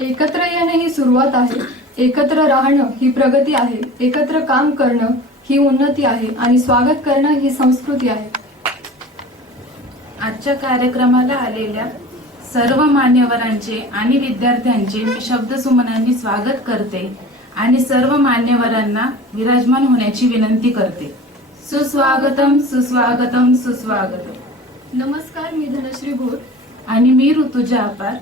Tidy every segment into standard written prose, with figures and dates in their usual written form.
एकत्र येणे ही सुरुवात आहे, एकत्र राहणं ही प्रगती आहे, एकत्र काम करणं ही उन्नती आहे आणि स्वागत करणं ही संस्कृती आहे. आजच्या कार्यक्रमाला आलेल्या सर्व मान्यवरांचे आणि विद्यार्थ्यांचे मी शब्दसुमनांनी स्वागत करते आणि सर्व मान्यवरांना विराजमान होण्याची विनंती करते. सुस्वागतम सुस्वागतम सुस्वागतम. नमस्कार, मी धनश्री भोर आणि मी ऋतुजा अपार.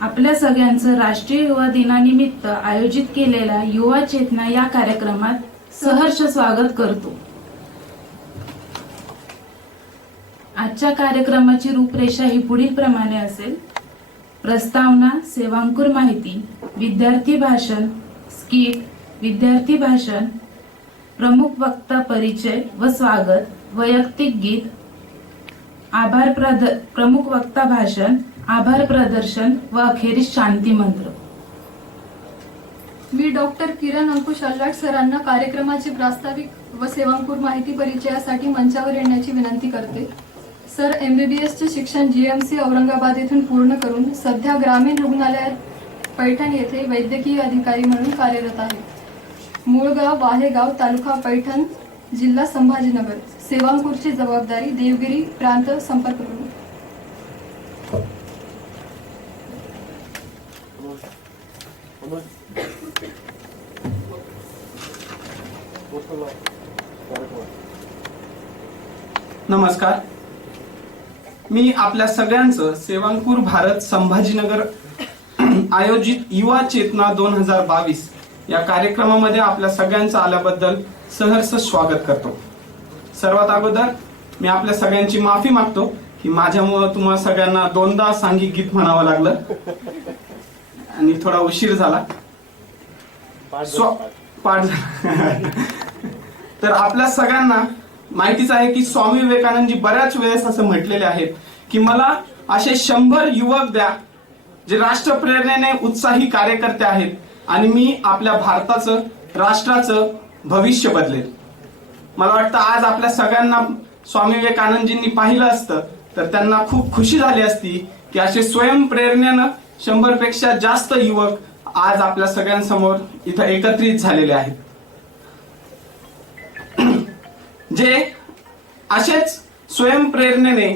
आपल्या सगळ्यांचं राष्ट्रीय युवा दिनानिमित्त आयोजित केलेल्या युवा चेतना या कार्यक्रमात सहर्ष स्वागत करतो. आजच्या कार्यक्रमाची रूपरेषा ही पुढील प्रमाणे असेल: प्रस्तावना, सेवांकुर माहिती, विद्यार्थी भाषण, स्किट, विद्यार्थी भाषण, प्रमुख वक्ता परिचय व स्वागत, वैयक्तिक गीत, प्रमुख वक्ता भाषण, आभार प्रदर्शन व अखेरीस शांती मंत्र. मी डॉक्टर किरण अंकुश अल्लाट सरांना कार्यक्रमाची प्रास्ताविक व सेवांकुर माहिती परिचयासाठी मंचावर येण्याची विनंती करते. सर MBBS चे शिक्षण GMC औरंगाबाद येथून पूर्ण करून सध्या ग्रामीण रुग्णालयात पैठण येथे वैद्यकीय अधिकारी म्हणून कार्यरत आहेत. मूळ गाव वाहेगाव, तालुका पैठण, जिल्हा संभाजीनगर. सेवांकुरची जबाबदारी देवगिरी प्रांत संपर्क प्रमुख. नमस्कार, मी आपल्या सगळ्यांचं सेवांकुर भारत संभाजीनगर आयोजित युवा चेतना 2022 या कार्यक्रमामध्ये आपल्या सगळ्यांचं आल्याबद्दल सहर्ष स्वागत करतो. सर्वात अगोदर मी आपल्या सगळ्यांची माफी मागतो की माझ्यामुळे तुम्हाला सगळ्यांना दोनदा सांघिक गीत म्हणावं लागलं आणि थोडा उशीर झाला. पाठ तर आपल्या सगळ्यांना माहितीच आहे की स्वामी विवेकानंदजी बऱ्याच वेळेस असं म्हटलेले आहेत की मला असे 100 युवक द्या जे राष्ट्रप्रेरणेने उत्साही कार्यकर्ते आहेत आणि मी आपल्या भारताचं, राष्ट्राचं भविष्य बदलेल. मला वाटतं आज आपल्या सगळ्यांना स्वामी विवेकानंदजींनी पाहिलं असतं तर त्यांना खूप खुशी झाली असती की असे स्वयंप्रेरणेनं 100 पेक्षा जास्त युवक आज आपल्या सगळ्यांसमोर इथं एकत्रित झालेले आहेत, जे असेच स्वयंप्रेरणेने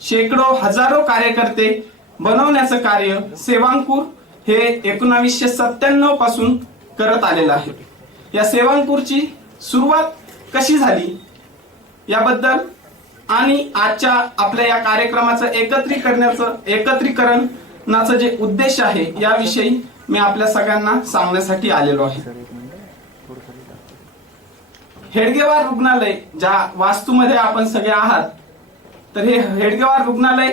शेकडो हजारो कार्यकर्ते बनवण्याचं कार्य सेवांकुर हे 1997 पासून करत आलेलं आहे. या सेवांकुरची सुरुवात कशी झाली याबद्दल आणि आजच्या आपल्या या कार्यक्रमाचं एकत्रीकरणाचं जे उद्देश आहे याविषयी मी आपल्या सगळ्यांना सांगण्यासाठी आलेलो आहे. हेडगेवार रुग्णालय ज्या वास्तूमध्ये आपण सगळे आहात, तर हे हेडगेवार रुग्णालय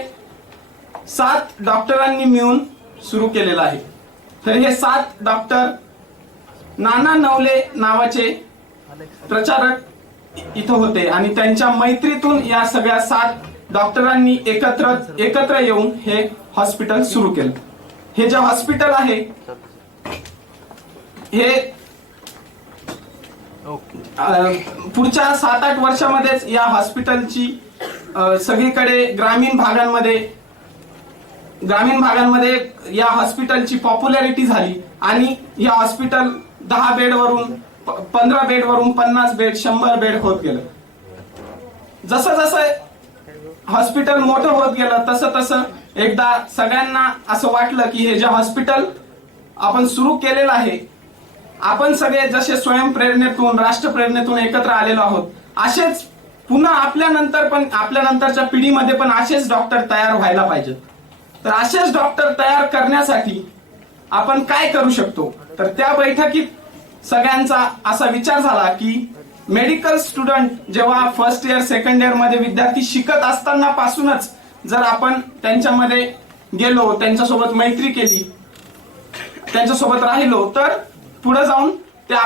7 डॉक्टरांनी मिळून सुरू केलेलं आहे. तर हे 7 डॉक्टर नाना नवले नावाचे प्रचारक इथं होते आणि त्यांच्या मैत्रीतून या सगळ्या 7 डॉक्टरांनी एकत्र येऊन हे हॉस्पिटल सुरू केलं. हे जे हॉस्पिटल आहे हे पुढच्या 7-8 वर्षामध्येच या हॉस्पिटलची सगळीकडे ग्रामीण भागांमध्ये या हॉस्पिटलची पॉप्युलॅरिटी झाली आणि या हॉस्पिटल 10 बेडवरून 15 बेडवरून 50 बेड 100 बेड होत गेलं. जसं जसं हॉस्पिटल मोठं होत गेलं तसं तसं एकदा सगळ्यांना असं वाटलं की हे जे हॉस्पिटल आपण सुरू केलेलं आहे, आपण सगळे जसे स्वयंप्रेरणेतून, राष्ट्रप्रेरणेतून एकत्र आलेलो आहोत, असेच पुन्हा आपल्या नंतरच्या पिढीमध्ये पण असेच डॉक्टर तयार व्हायला पाहिजेत. तर असेच डॉक्टर तयार करण्यासाठी आपण काय करू शकतो, तर त्या बैठकीत सगळ्यांचा असा विचार झाला की मेडिकल स्टुडंट जेव्हा फर्स्ट इयर, सेकंड इयर मध्ये विद्यार्थी शिकत असताना पासूनच जर आपण त्यांच्यामध्ये गेलो, त्यांच्यासोबत मैत्री केली, त्यांच्यासोबत राहिलो, तर पुढे जाऊन त्या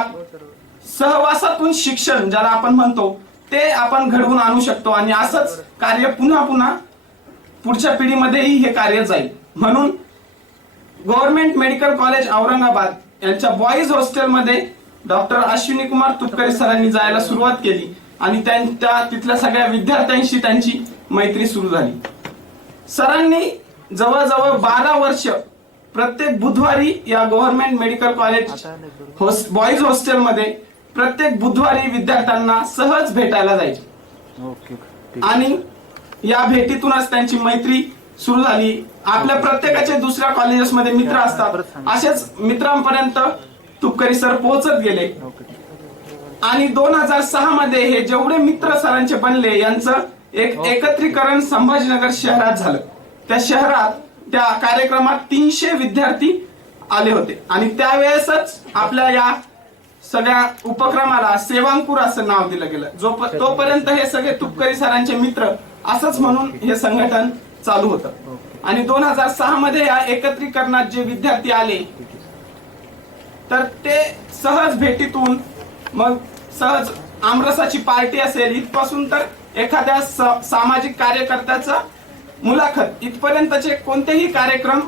सहवासातून शिक्षण ज्याला आपण म्हणतो ते आपण घडवून आणू शकतो आणि असंच कार्य पुन्हा पुन्हा पुढच्या पिढीमध्येही हे कार्य जाईल. म्हणून गव्हर्नमेंट मेडिकल कॉलेज औरंगाबाद यांच्या बॉईज हॉस्टेलमध्ये डॉक्टर अश्विनी कुमार तुपकरे सरांनी जायला सुरुवात केली आणि तिथल्या सगळ्या विद्यार्थ्यांशी त्यांची मैत्री सुरू झाली. सरांनी जवळजवळ 12 वर्ष प्रत्येक बुधवारी या गव्हर्नमेंट मेडिकल कॉलेज बॉईज हॉस्टेलमध्ये प्रत्येक बुधवारी विद्यार्थ्यांना सहज भेटायला जायचे आणि या भेटीतूनच त्यांची मैत्री सुरू झाली. आपल्या प्रत्येकाचे दुसऱ्या कॉलेजेसमध्ये मित्र असतात, असेच मित्रांपर्यंत तुपकरी सर पोहोचत गेले आणि 2006 मध्ये हे जेवढे मित्र सरांचे बनले यांचं एक एकत्रीकरण संभाजीनगर शहरात झालं. त्या शहरात त्या कार्यक्रमात 300 विद्यार्थी आले होते आणि त्यावेळेसच आपल्या या सगळ्या उपक्रमाला सेवांकुर असं नाव दिलं गेलं. तोपर्यंत हे सगळे तुपकरी सरांचे मित्र असंच म्हणून हे संघटन चालू होतं आणि 2006 मध्ये या एकत्रीकरणात जे विद्यार्थी आले तर ते सहज भेटीतून मग सहज आमरसाची पार्टी असेल इथपासून तर एखाद्या सामाजिक कार्यकर्त्याचा मुलाखत इथपर्यंतचे कोणतेही कार्यक्रम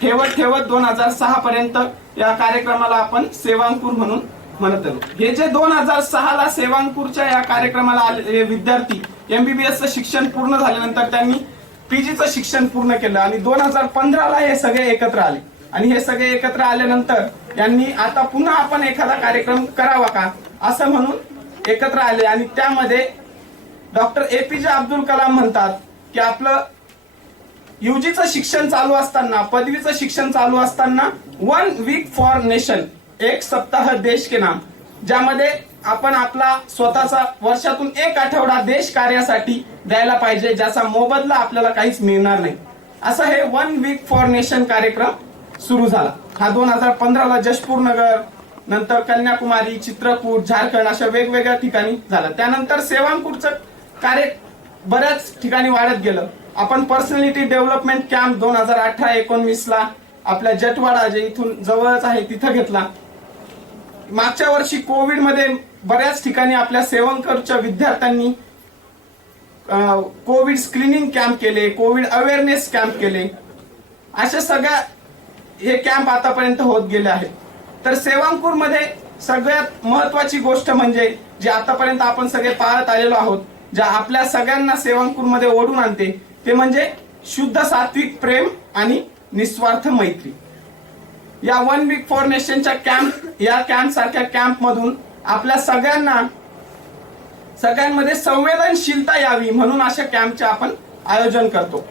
ठेवत 2006 पर्यंत या कार्यक्रमाला आपण सेवांकुर म्हणून म्हणत आलो. हे जे 2006 ला सेवांकुरच्या या कार्यक्रमाला आलेले विद्यार्थी MBBS शिक्षण पूर्ण झाल्यानंतर त्यांनी PGचं शिक्षण पूर्ण केलं आणि 2015 ला हे सगळे एकत्र आले आणि हे सगळे एकत्र आल्यानंतर यांनी आता पुन्हा आपण एखादा कार्यक्रम करावा का असं म्हणून एकत्र आले आणि त्यामध्ये डॉक्टर APJ अब्दुल कलाम म्हणतात की आपलं UGचं शिक्षण चालू असताना पदवीचं शिक्षण चालू असताना 1 वीक फॉर नेशन, एक सप्ताह देश के नाम, ज्यामध्ये आपण आपला स्वतःचा वर्षातून 1 आठवडा देश कार्यासाठी द्यायला पाहिजे ज्याचा मोबदला आपल्याला काहीच मिळणार नाही. असं हे 1 वीक फॉर नेशन कार्यक्रम सुरू झाला. हा 2015 ला जशपूर नगर, नंतर कन्याकुमारी, चित्रकूट, झारखंड अशा वेगवेगळ्या ठिकाणी झालं. त्यानंतर सेवांकुरचं कार्य बऱ्याच ठिकाणी वाढत गेलं. आपण पर्सनॅलिटी डेव्हलपमेंट कॅम्प 2018-19 ला आपल्या जटवाडा जे इथून जवळच आहे तिथं घेतला. मागच्या वर्षी कोविड मध्ये बऱ्याच ठिकाणी आपल्या सेवांकुरच्या विद्यार्थ्यांनी कोविड स्क्रीनिंग कॅम्प केले, कोविड अवेअरनेस कॅम्प केले. अशा सगळ्या हे कॅम्प आतापर्यंत होत गेले आहेत. तर सेवांकुरमध्ये सगळ्यात महत्वाची गोष्ट म्हणजे जे आतापर्यंत आपण सगळे पाहत आलेलो आहोत, ज्या आपल्या सगळ्यांना सेवांकुरमध्ये ओढून आणते ते म्हणजे शुद्ध सात्विक प्रेम आणि निस्वार्थ मैत्री. या 1 वीक फॉर नेशनच्या या कॅम्प सारख्या कॅम्प मधून आपल्या सगळ्यांमध्ये संवेदनशीलता यावी म्हणून अशा कॅम्पचे आपण आयोजन करतो.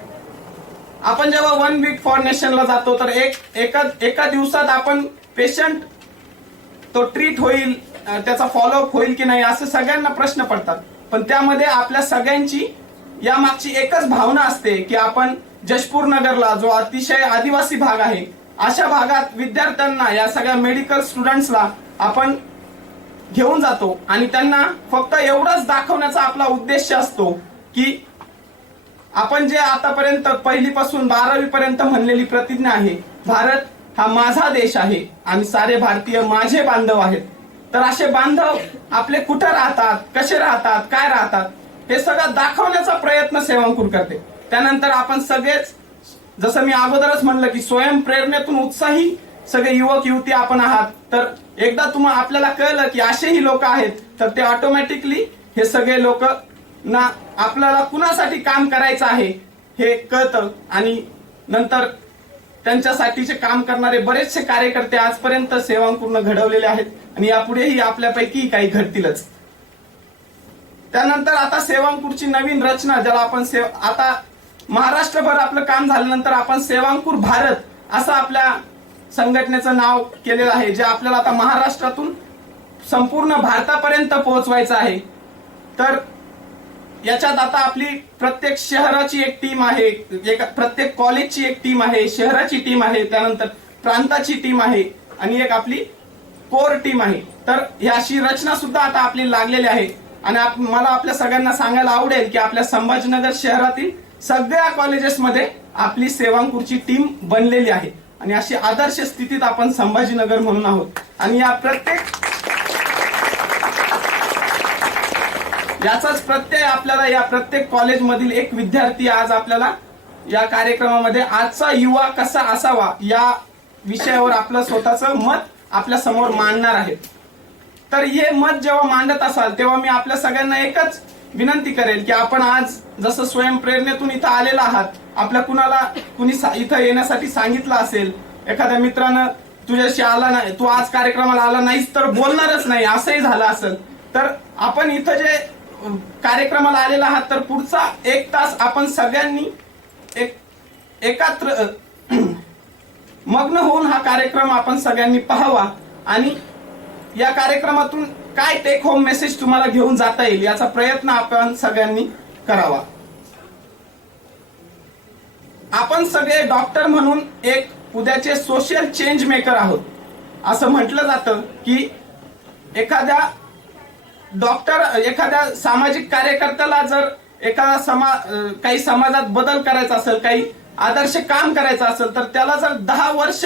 आपण जेव्हा 1 वीक फॉर नेशनला जातो तर एका दिवसात आपण पेशंट तो ट्रीट होईल, त्याचा फॉलोअप होईल की नाही असं सगळ्यांना प्रश्न पडतात. पण त्यामध्ये आपल्या सगळ्यांची या मागची एकच भावना असते की आपण जशपूर नगरला जो अतिशय आदिवासी भाग आहे अशा भागात विद्यार्थ्यांना या सगळ्या मेडिकल स्टुडंट्सला आपण घेऊन जातो आणि त्यांना फक्त एवढंच दाखवण्याचा आपला उद्देश असतो की आपण जे आतापर्यंत 1ली पासून 12वी पर्यंत म्हणलेली प्रतिज्ञा आहे, भारत हा माझा देश आहे आणि सारे भारतीय माझे बांधव आहेत. तर असे बांधव आपले कुठं राहतात, कसे राहतात, काय राहतात हे सगळं दाखवण्याचा प्रयत्न सेवांकुर करते. त्यानंतर आपण सगळेच जसं मी अगोदरच म्हणलं की स्वयंप्रेरणेतून उत्साही सगळे युवक युवती आपण आहात. तर एकदा तुम्हाला आपल्याला कळलं की असेही लोक आहेत तर ते ऑटोमॅटिकली हे सगळे लोक ना आपल्याला कुणासाठी काम करायचं आहे हे कळतं आणि नंतर त्यांच्यासाठीचे काम करणारे बरेचसे कार्यकर्ते आजपर्यंत सेवांकुरनं घडवलेले आहेत आणि यापुढेही आपल्यापैकी काही घडतीलच. त्यानंतर आता सेवांकुरची नवीन रचना ज्याला आपण आता महाराष्ट्रभर आपलं काम झाल्यानंतर आपण सेवांकुर भारत असं आपल्या संघटनेचं नाव केलेलं आहे, जे आपल्याला आता महाराष्ट्रातून संपूर्ण भारतापर्यंत पोहोचवायचं आहे. तर याच्यात आता आपली प्रत्येक शहराची एक टीम आहे, प्रत्येक कॉलेजची एक टीम आहे, शहराची टीम आहे, त्यानंतर प्रांताची टीम आहे आणि एक आपली कोर टीम आहे. तर ही अशी रचना सुद्धा आता आपली लागलेली आहे आणि मला आपल्या सगळ्यांना सांगायला आवडेल की आपल्या संभाजीनगर शहरातील सगळ्या कॉलेजेसमध्ये आपली सेवांकुरची टीम बनलेली आहे आणि अशी आदर्श स्थितीत आपण संभाजीनगर म्हणून आहोत. आणि याचाच प्रत्यय आपल्याला या प्रत्येक कॉलेजमधील एक विद्यार्थी आज आपल्याला या कार्यक्रमामध्ये आजचा युवा कसा असावा या विषयावर आपलं स्वतःचं मत आपल्या समोर मांडणार आहेत. तर हे मत जेव्हा मांडत असाल तेव्हा मी आपल्या सगळ्यांना एकच विनंती करेल की आपण आज जसं स्वयंप्रेरणेतून इथं आलेला आहात, आपल्या कुणी इथं येण्यासाठी सांगितलं असेल एखाद्या मित्रानं तुझ्याशी आला नाही, तू आज कार्यक्रमाला आला नाहीस तर बोलणारच नाही असंही झालं असेल, तर आपण इथं जे कार्यक्रमाला आलेला आहात तर पुढचा 1 तास आपण सगळ्यांनी एकत्र मग्न होऊन हा कार्यक्रम आपण सगळ्यांनी पाहावा आणि या कार्यक्रमातून काय टेक होम मेसेज तुम्हाला घेऊन जाता येईल याचा प्रयत्न आपण सगळ्यांनी करावा. आपण सगळे डॉक्टर म्हणून एक उद्याचे सोशल चेंज मेकर आहोत. असं म्हटलं जातं की एखाद्या सामाजिक कार्यकर्त्याला जर काही समाजात बदल करायचा असेल, काही आदर्श काम करायचं असेल, तर त्याला जर 10 वर्ष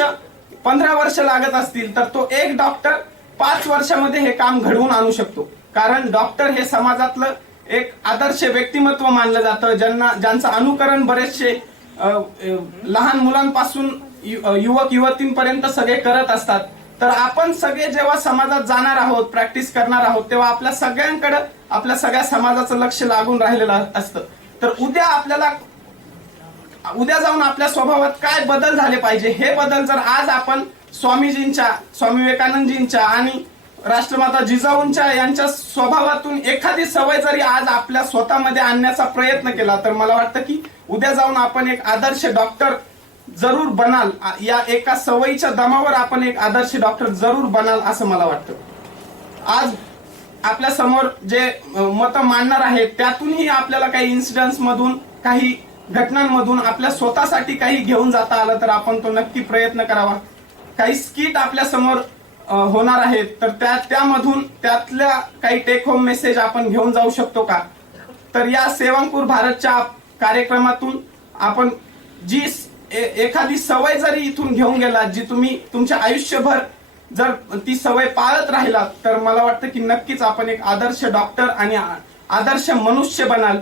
15 वर्ष लागत असतील तर तो एक डॉक्टर 5 वर्षामध्ये हे काम घडवून आणू शकतो. कारण डॉक्टर हे समाजातलं एक आदर्श व्यक्तिमत्व मानलं जातं, ज्यांचं अनुकरण बरेचसे लहान मुलांपासून युवक युवतींपर्यंत सगळे करत असतात. तर आपण सगळे जेव्हा समाजात जाणार आहोत, प्रॅक्टिस करणार आहोत, तेव्हा आपल्या सगळ्यांकडे आपल्या सगळ्या समाजाचं लक्ष लागून राहिलेलं असतं. तर उद्या जाऊन आपल्या स्वभावात काय बदल झाले पाहिजे, हे बदल जर आज आपण स्वामी विवेकानंदजींच्या आणि राष्ट्रमाता जिजाऊंच्या यांच्या स्वभावातून एखादी सवय जरी आज आपल्या स्वतःमध्ये आणण्याचा प्रयत्न केला तर मला वाटतं की उद्या जाऊन आपण एक आदर्श डॉक्टर जरूर बनाल. या एका सवयीच्या दमावर आपण एक आदर्श डॉक्टर जरूर बनाल असं मला वाटतं. आज आपल्या समोर जे मतं मांडणार आहेत त्यातूनही आपल्याला काही इन्सिडेंट्स मधून, काही घटनांमधून आपल्या स्वतःसाठी काही घेऊन जाता आलं तर आपण तो नक्की प्रयत्न करावा. काही स्किट आपल्या समोर होणार आहेत तर त्यामधून त्यातल्या काही टेक होम मेसेज आपण घेऊन जाऊ शकतो का. तर या सेवांकुर भारतच्या कार्यक्रमातून आपण जी एखादी सवय जरी इथून घेऊन गेला, जी तुम्ही तुमच्या आयुष्यभर जर ती सवय पाळत राहिला तर मला वाटतं की नक्कीच आपण एक आदर्श डॉक्टर आणि आदर्श मनुष्य बनाल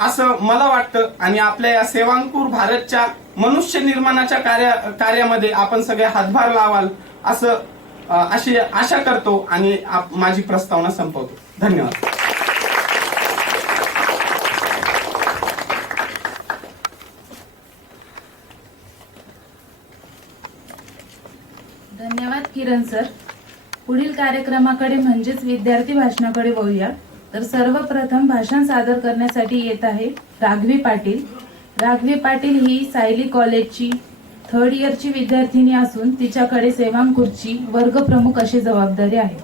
असं मला वाटतं. आणि आपल्या या सेवांकुर भारतच्या मनुष्य निर्माणाच्या कार्यामध्ये आपण सगळे हातभार लावाल अशी आशा करतो आणि माझी प्रस्तावना संपवतो. धन्यवाद. धन्यवाद किरण सर. पुढील कार्यक्रमाकडे म्हणजेच विद्यार्थी भाषणाकडे वळूया. तर सर्वप्रथम भाषण सादर करण्यासाठी येत आहे राघवी पाटील. राघवी पाटील ही सायली कॉलेजची 3rd इयरची विद्यार्थिनी असून तिच्याकडे सेवांकुरची वर्ग प्रमुख अशी जबाबदारी आहे.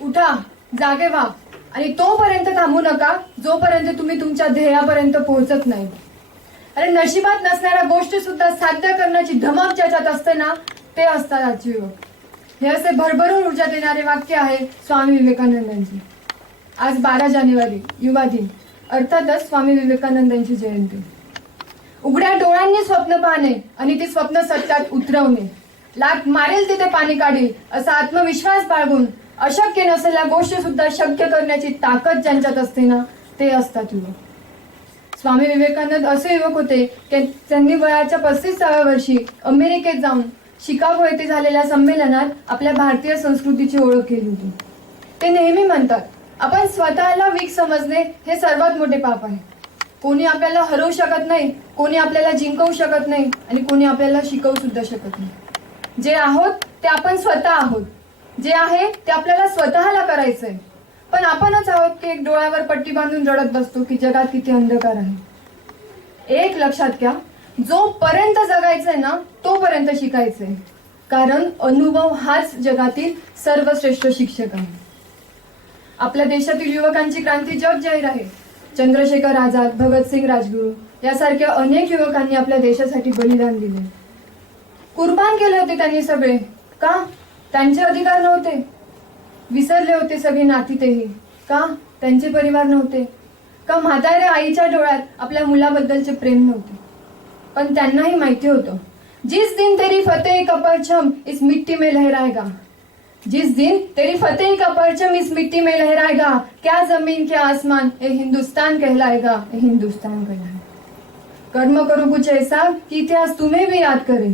उठा, जागे व्हा आणि तोपर्यंत थांबू नका जोपर्यंत तुम्ही तुमच्या ध्येयापर्यंत पोहोचत नाही. अरे नशिबात नसणाऱ्या गोष्टी सुद्धा साध्य करण्याची धमक ज्याच्यात असते ना, ते असतात आजचे युवक. हे असे भरभरून ऊर्जा देणारे वाक्य आहे स्वामी विवेकानंदांची. आज 12 जानेवारी युवा दिन, अर्थातच स्वामी विवेकानंदांची जयंती. उघड्या डोळ्यांनी स्वप्न पाहणे आणि ती स्वप्न सत्यात उतरवणे, लाट मारेल तिथे पाणी काढील असा आत्मविश्वास बाळगून अशक्य नसलेल्या गोष्टी सुद्धा शक्य करण्याची ताकद ज्यांच्यात असते ना, ते असतात युवक. स्वामी विवेकानंद असे युवक होते की त्यांनी वयाच्या 35व्या वर्षी अमेरिकेत जाऊन शिकागो येथे झालेल्या संमेलनात आपल्या भारतीय संस्कृतीची ओळख केली होती. ते नेहमी म्हणतात, आपण स्वतःला वीक समजणे हे सर्वात मोठे पाप आहे. कोणी आपल्याला हरवू शकत नाही, कोणी आपल्याला जिंकवू शकत नाही आणि कोणी आपल्याला शिकवू सुद्धा शकत नाही. जे आहोत ते आपण स्वतः आहोत. जे आहे ते आपल्याला स्वतःला करायचंय. पण आपणच आहोत की एक डोळ्यावर पट्टी बांधून रडत बसतो की जगात किती अंधकार आहे. एक लक्षात घ्या, जोपर्यंत जगायचंय ना तोपर्यंत शिकायचंय. कारण अनुभव हाच जगातील सर्वश्रेष्ठ शिक्षक आहे. आपल्या देशातील युवकांची क्रांती जग जाहीर आहे. चंद्रशेखर आझाद, भगतसिंग राजगुरू यासारख्या अनेक युवकांनी आपल्या देशासाठी बलिदान दिले. कुर्बान केले होते त्यांनी सगळे. का? त्यांचे अधिकार नव्हते. विसरले होते सगळी नाती तेही. का? त्यांचे परिवार नव्हते. का म्हाताऱ्या आईच्या डोळ्यात आपल्या मुलाबद्दलचे प्रेम नव्हते. पण त्यांनाही माहिती होतं, जिस दिन तेरी फतेह का परचम इस मिट्टी में लहराएगा, जिस दिन तेरी फतेह का परचम इस मिट्टी में लहराएगा, क्या जमीन क्या आसमान ये हिंदुस्तान कहलाएगा, ये हिंदुस्तान कहलाएगा. कर्म करो कुछ ऐसा कि इतिहास तुम्हें भी याद करे.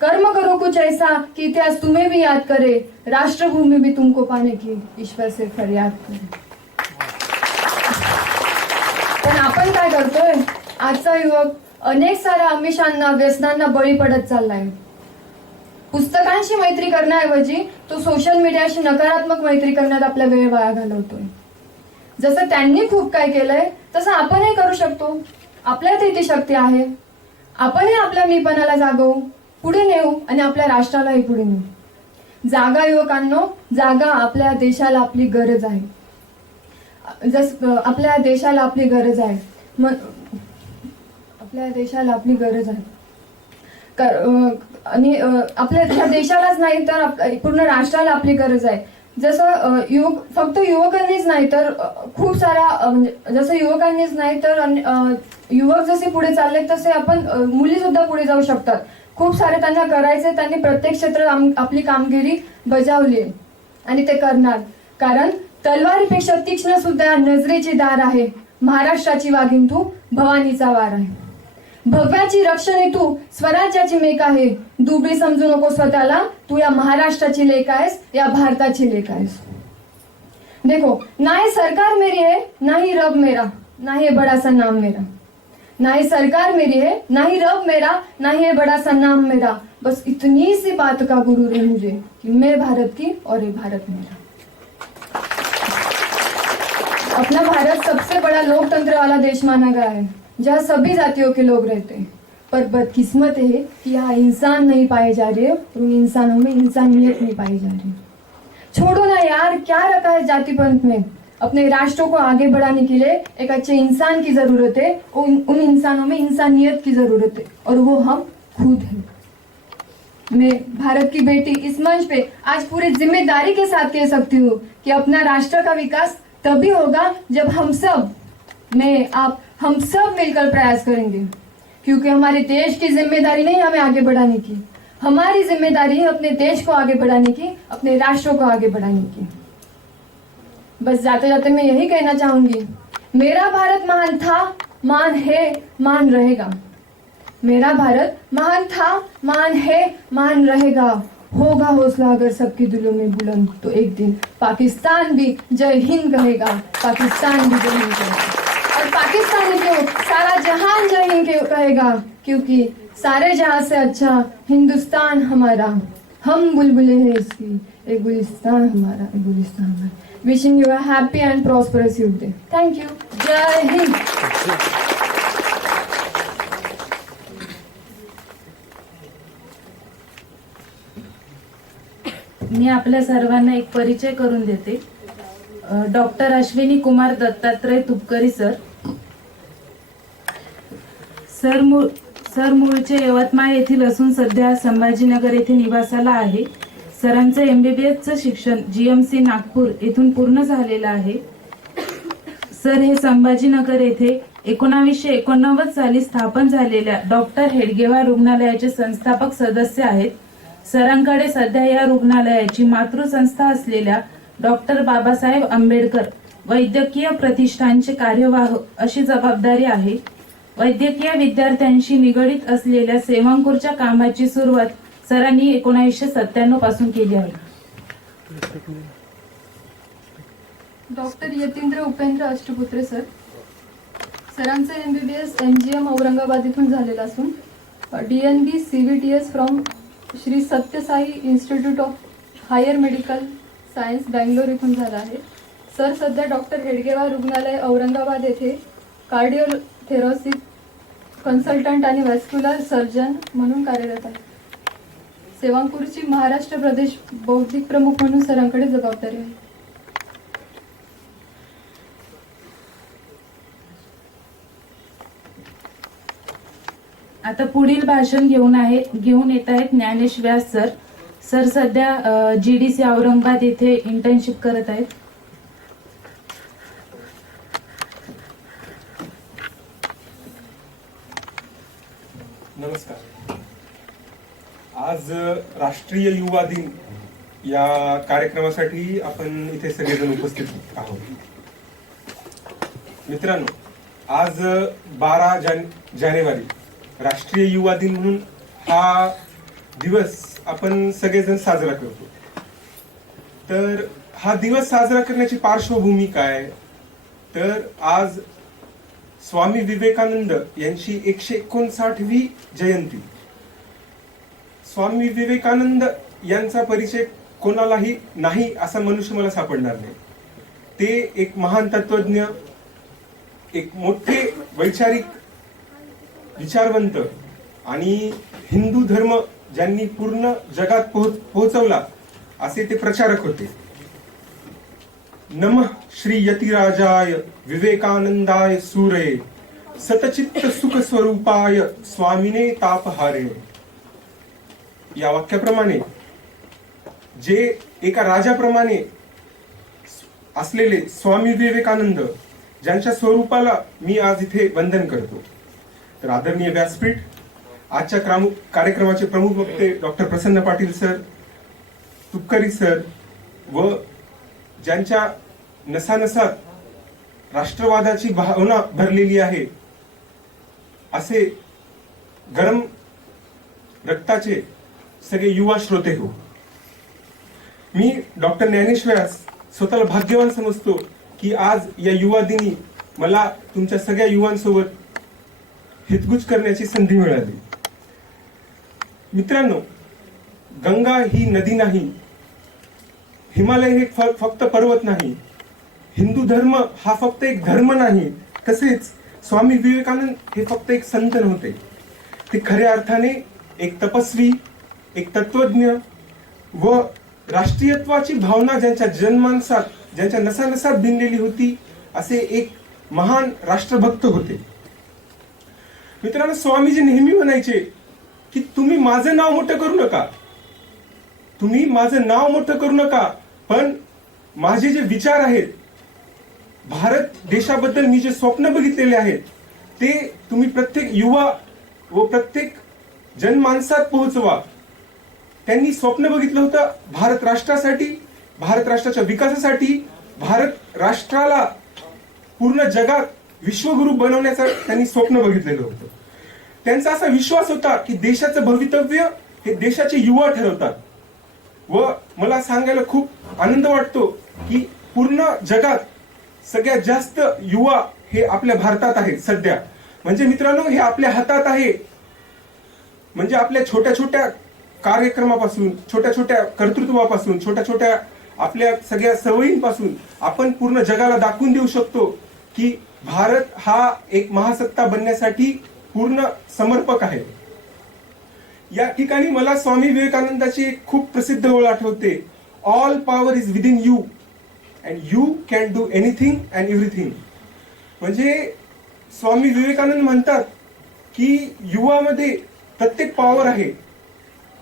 कर्म करो कुछ ऐसा कि इतिहास तुम्हें भी याद करे, राष्ट्रभूमि भी तुमको पाने की ईश्वर से फरियाद करे. पण आपण काय करतोय? आजचा युवक अनेक साऱ्या आमिषांना, व्यसनांना बळी पडत चाललाय. पुस्तकांशी मैत्री करण्याऐवजी तो सोशल मीडियाशी नकारात्मक मैत्री करण्यात आपला वेळ वाया घालवतोय. जसं त्यांनी खूप काय केलंय तसं आपणही करू शकतो. आपल्यात ती शक्ती आहे. आपणही आपल्या मीपणाला जागवू, पुढे नेऊ आणि आपल्या राष्ट्रालाही पुढे नेऊ. जागा युवकांनो, जागा. आपल्या देशाला आपली गरज आहे. आपल्या देशाला आपली गरज आहे. आपल्या देशाला आपली गरज आहे. आणि आपल्या देशालाच नाही तर पूर्ण राष्ट्राला आपली गरज आहे. जसं फक्त युवकांनीच नाही तर खूप साऱ्या म्हणजे जसं युवकांनीच नाही तर युवक जसे पुढे चालले तसे आपण मुली सुद्धा पुढे जाऊ शकतात. खूप सारे त्यांना करायचे. त्यांनी प्रत्येक क्षेत्रात आपली कामगिरी बजावली आणि ते करणार. कारण तलवारीपेक्षा तीक्ष्ण सुद्धा नजरेची दार आहे. महाराष्ट्राची वाघीण तू, भवानीचा वार आहे. भव्याची रक्षणे तू, स्वराज्याची मेक आहे. दुबळी समजू नको स्वतःला, तू या महाराष्ट्राची लेक आहेस, या भारताची लेक आहेस. देखो, ना ही सरकार मेरी है, ना ही रब मेरा, ना ही बड़ा सा नाम मेरा. ना ही सरकार मेरी है, ना ही रब मेरा, ना ही बड़ा सा नाम मेरा. बस इतनी सी बात का गुरूर है मुझे कि मैं भारत की और ये भारत मेरा. अपना भारत सबसे बड़ा लोकतंत्र वाला देश माना गया है, जहाँ सभी जातियों के लोग रहते हैं. पर बदकिस्मत है कि यहाँ इंसान नहीं पाए जा रहे और उन इंसानों में इंसानियत नहीं पाई जा रही. छोड़ो ना यार, क्या रखा है जाति पंथ में. अपने राष्ट्र को आगे बढ़ाने के लिए एक अच्छे इंसान की जरूरत है. उन इंसानों में इंसानियत की जरूरत है और वो हम खुद हैं. मैं भारत की बेटी इस मंच पे आज पूरी जिम्मेदारी के साथ कह सकती हूँ कि अपना राष्ट्र का विकास तभी होगा जब हम सब, मैं आप, हम सब मिलकर प्रयास करेंगे. क्योंकि हमारे देश की जिम्मेदारी नहीं हमें आगे बढ़ाने की, हमारी जिम्मेदारी है अपने देश को आगे बढ़ाने की, अपने राष्ट्र को आगे बढ़ाने की. बस जाते जाते मैं यही कहना चाहूंगी, मेरा भारत महान था, महान है, महान रहेगा. मेरा भारत महान था, महान है, महान रहेगा. होगा हौसला अगर सबके दिलों में बुलंद तो एक दिन पाकिस्तान भी जय हिंद कहेगा. पाकिस्तान भी जय हिंद कहेगा. और पाकिस्तान ही क्यों, सारा जहान जय हिंद कहेगा. क्योंकि सारे जहां से अच्छा हिंदुस्तान हमारा, हम बुलबुलें हैं इसकी, एक गुलिस्तान हमारा, एक गुलिस्तान हमारा. Wishing you a happy and prosperous youth day. Thank you. जय हिंद. मी आपल्या सर्वांना एक परिचय करून देते. Doctor Ashwini Kumar Dattatray Tupkari sir. Sir मूळचे यवतमाळ येथील असून सध्या संभाजीनगर येथे निवासाला आहे. सरांचं MBBSचं शिक्षण GMC नागपूर येथून पूर्ण झालेलं आहे. सर हे संभाजीनगर येथे 1989 साली स्थापन झालेल्या डॉक्टर हेडगेवार रुग्णालयाचे संस्थापक सदस्य आहेत. सरांकडे सध्या या रुग्णालयाची मातृसंस्था असलेल्या डॉक्टर बाबासाहेब आंबेडकर वैद्यकीय प्रतिष्ठानचे कार्यवाह अशी जबाबदारी आहे. वैद्यकीय विद्यार्थ्यांशी निगडित असलेल्या सेवांकुरच्या कामाची सुरुवात सरांनी 1997 पासून केली आहे. Doctor Yathindra Upendra Ashtaputre sir. सरांचं MBBS MGM औरंगाबाद इथून झालेलं असून DNB CVTS from Shri Sathya Sai institute of higher medical science Bangalore इथून झाला आहे. सर सध्या डॉक्टर हेडगेवार रुग्णालय औरंगाबाद येथे कार्डिओथेरॉसिस कन्सल्टंट आणि व्हॅस्क्युलर सर्जन म्हणून कार्यरत आहे. सेवांकुरची महाराष्ट्र प्रदेश बौद्धिक प्रमुख म्हणून सरांकडे जबाबदारी आहे. आता पुढील भाषण घेऊन येत आहेत ज्ञानेश व्यास सर. सर सध्या GDC औरंगाबाद येथे इंटर्नशिप करत आहेत. नमस्कार. आज राष्ट्रीय युवा दिन या कार्यक्रमासाठी आपण इथे सगळेजण उपस्थित आहोत. मित्रांनो, आज 12 जानेवारी राष्ट्रीय युवा दिन म्हणून हा दिवस आपण सगळेजण साजरा करतो. तर हा दिवस साजरा करण्याची पार्श्वभूमी काय? तर आज स्वामी विवेकानंद यांची 159वी जयंती. स्वामी विवेकानंद यांचा परिचय कोणालाही नाही असा मनुष्य मला सापडणार नाही. ते एक महान तत्वज्ञ, एक मोठे वैचारिक विचारवंत आणि हिंदू धर्म ज्यांनी पूर्ण जगात पोहोचवला असे ते प्रचारक होते. नमः श्री यतिराजाय विवेकानंदाय सूरये सतचित्त सुख स्वरूपाय स्वामिने तापहारे. या वाक्याप्रमाणे जे एका राजाप्रमाणे असलेले स्वामी विवेकानंद ज्यांच्या स्वरूपाला मी आज इथे वंदन करतो. तर आदरणीय व्यासपीठ, आजच्या कार्यक्रमाचे प्रमुख वक्ते डॉक्टर प्रसन्न पाटील सर, तुपकरी सर व ज्यांच्या नसानसात राष्ट्रवादाची भावना भरलेली आहे असे गरम रक्ताचे सगळे युवा श्रोते हो. मी डॉक्टर ज्ञानेश व्यास स्वतःला भाग्यवान समजतो की आज या युवा दिनी मला तुमच्या सगळ्या युवांसोबत हितगुज करण्याची संधी मिळाली. मित्रांनो, गंगा ही नदी नाही, हिमालय हे फक्त पर्वत नाही, हिंदू धर्म हा फक्त एक धर्म नाही, तसेच स्वामी विवेकानंद हे फक्त एक संत नव्हते. ते खऱ्या अर्थाने एक तपस्वी, एक तत्वज्ञ व राष्ट्रीयत्वाची भावना ज्यांच्या जन्मांसात, ज्यांच्या नसानसात भिनलेली होती असे एक महान राष्ट्रभक्त होते. मित्रांनो, स्वामीजी नेहमी म्हणायचे की तुम्ही माझं नाव मोठं करू नका, तुम्ही माझं नाव मोठं करू नका, पण माझे जे विचार आहेत, भारत देशाबद्दल मी जे स्वप्न बघितलेले आहेत ते तुम्ही प्रत्येक युवा व प्रत्येक जनमानसात पोहोचवा. त्यांनी स्वप्न बघितलं होतं भारत राष्ट्रासाठी, भारत राष्ट्राच्या विकासासाठी, भारत राष्ट्राला पूर्ण जगात विश्वगुरु बनवण्याचं त्यांनी स्वप्न बघितलेलं होतं. त्यांचा असा विश्वास होता की देशाचं भवितव्य हे देशाचे युवा ठरवतात. व मला सांगायला खूप आनंद वाटतो की पूर्ण जगात सगळ्यात जास्त युवा हे आपल्या भारतात आहेत सध्या. म्हणजे मित्रांनो, हे आपल्या हातात आहे. म्हणजे आपल्या छोट्या छोट्या कार्यक्रमापासून, छोट्या छोट्या कर्तृत्वापासून, छोट्या छोट्या आपल्या सगळ्या सवयींपासून आपण पूर्ण जगाला दाखवून देऊ शकतो की भारत हा एक महासत्ता बनण्यासाठी पूर्ण समर्पक आहे. या ठिकाणी मला स्वामी विवेकानंदाची एक खूप प्रसिद्ध ओळ आठवते, all power is within you and you can do anything and everything. म्हणजे स्वामी विवेकानंद म्हणतात की युवामध्ये प्रत्येक पॉवर आहे,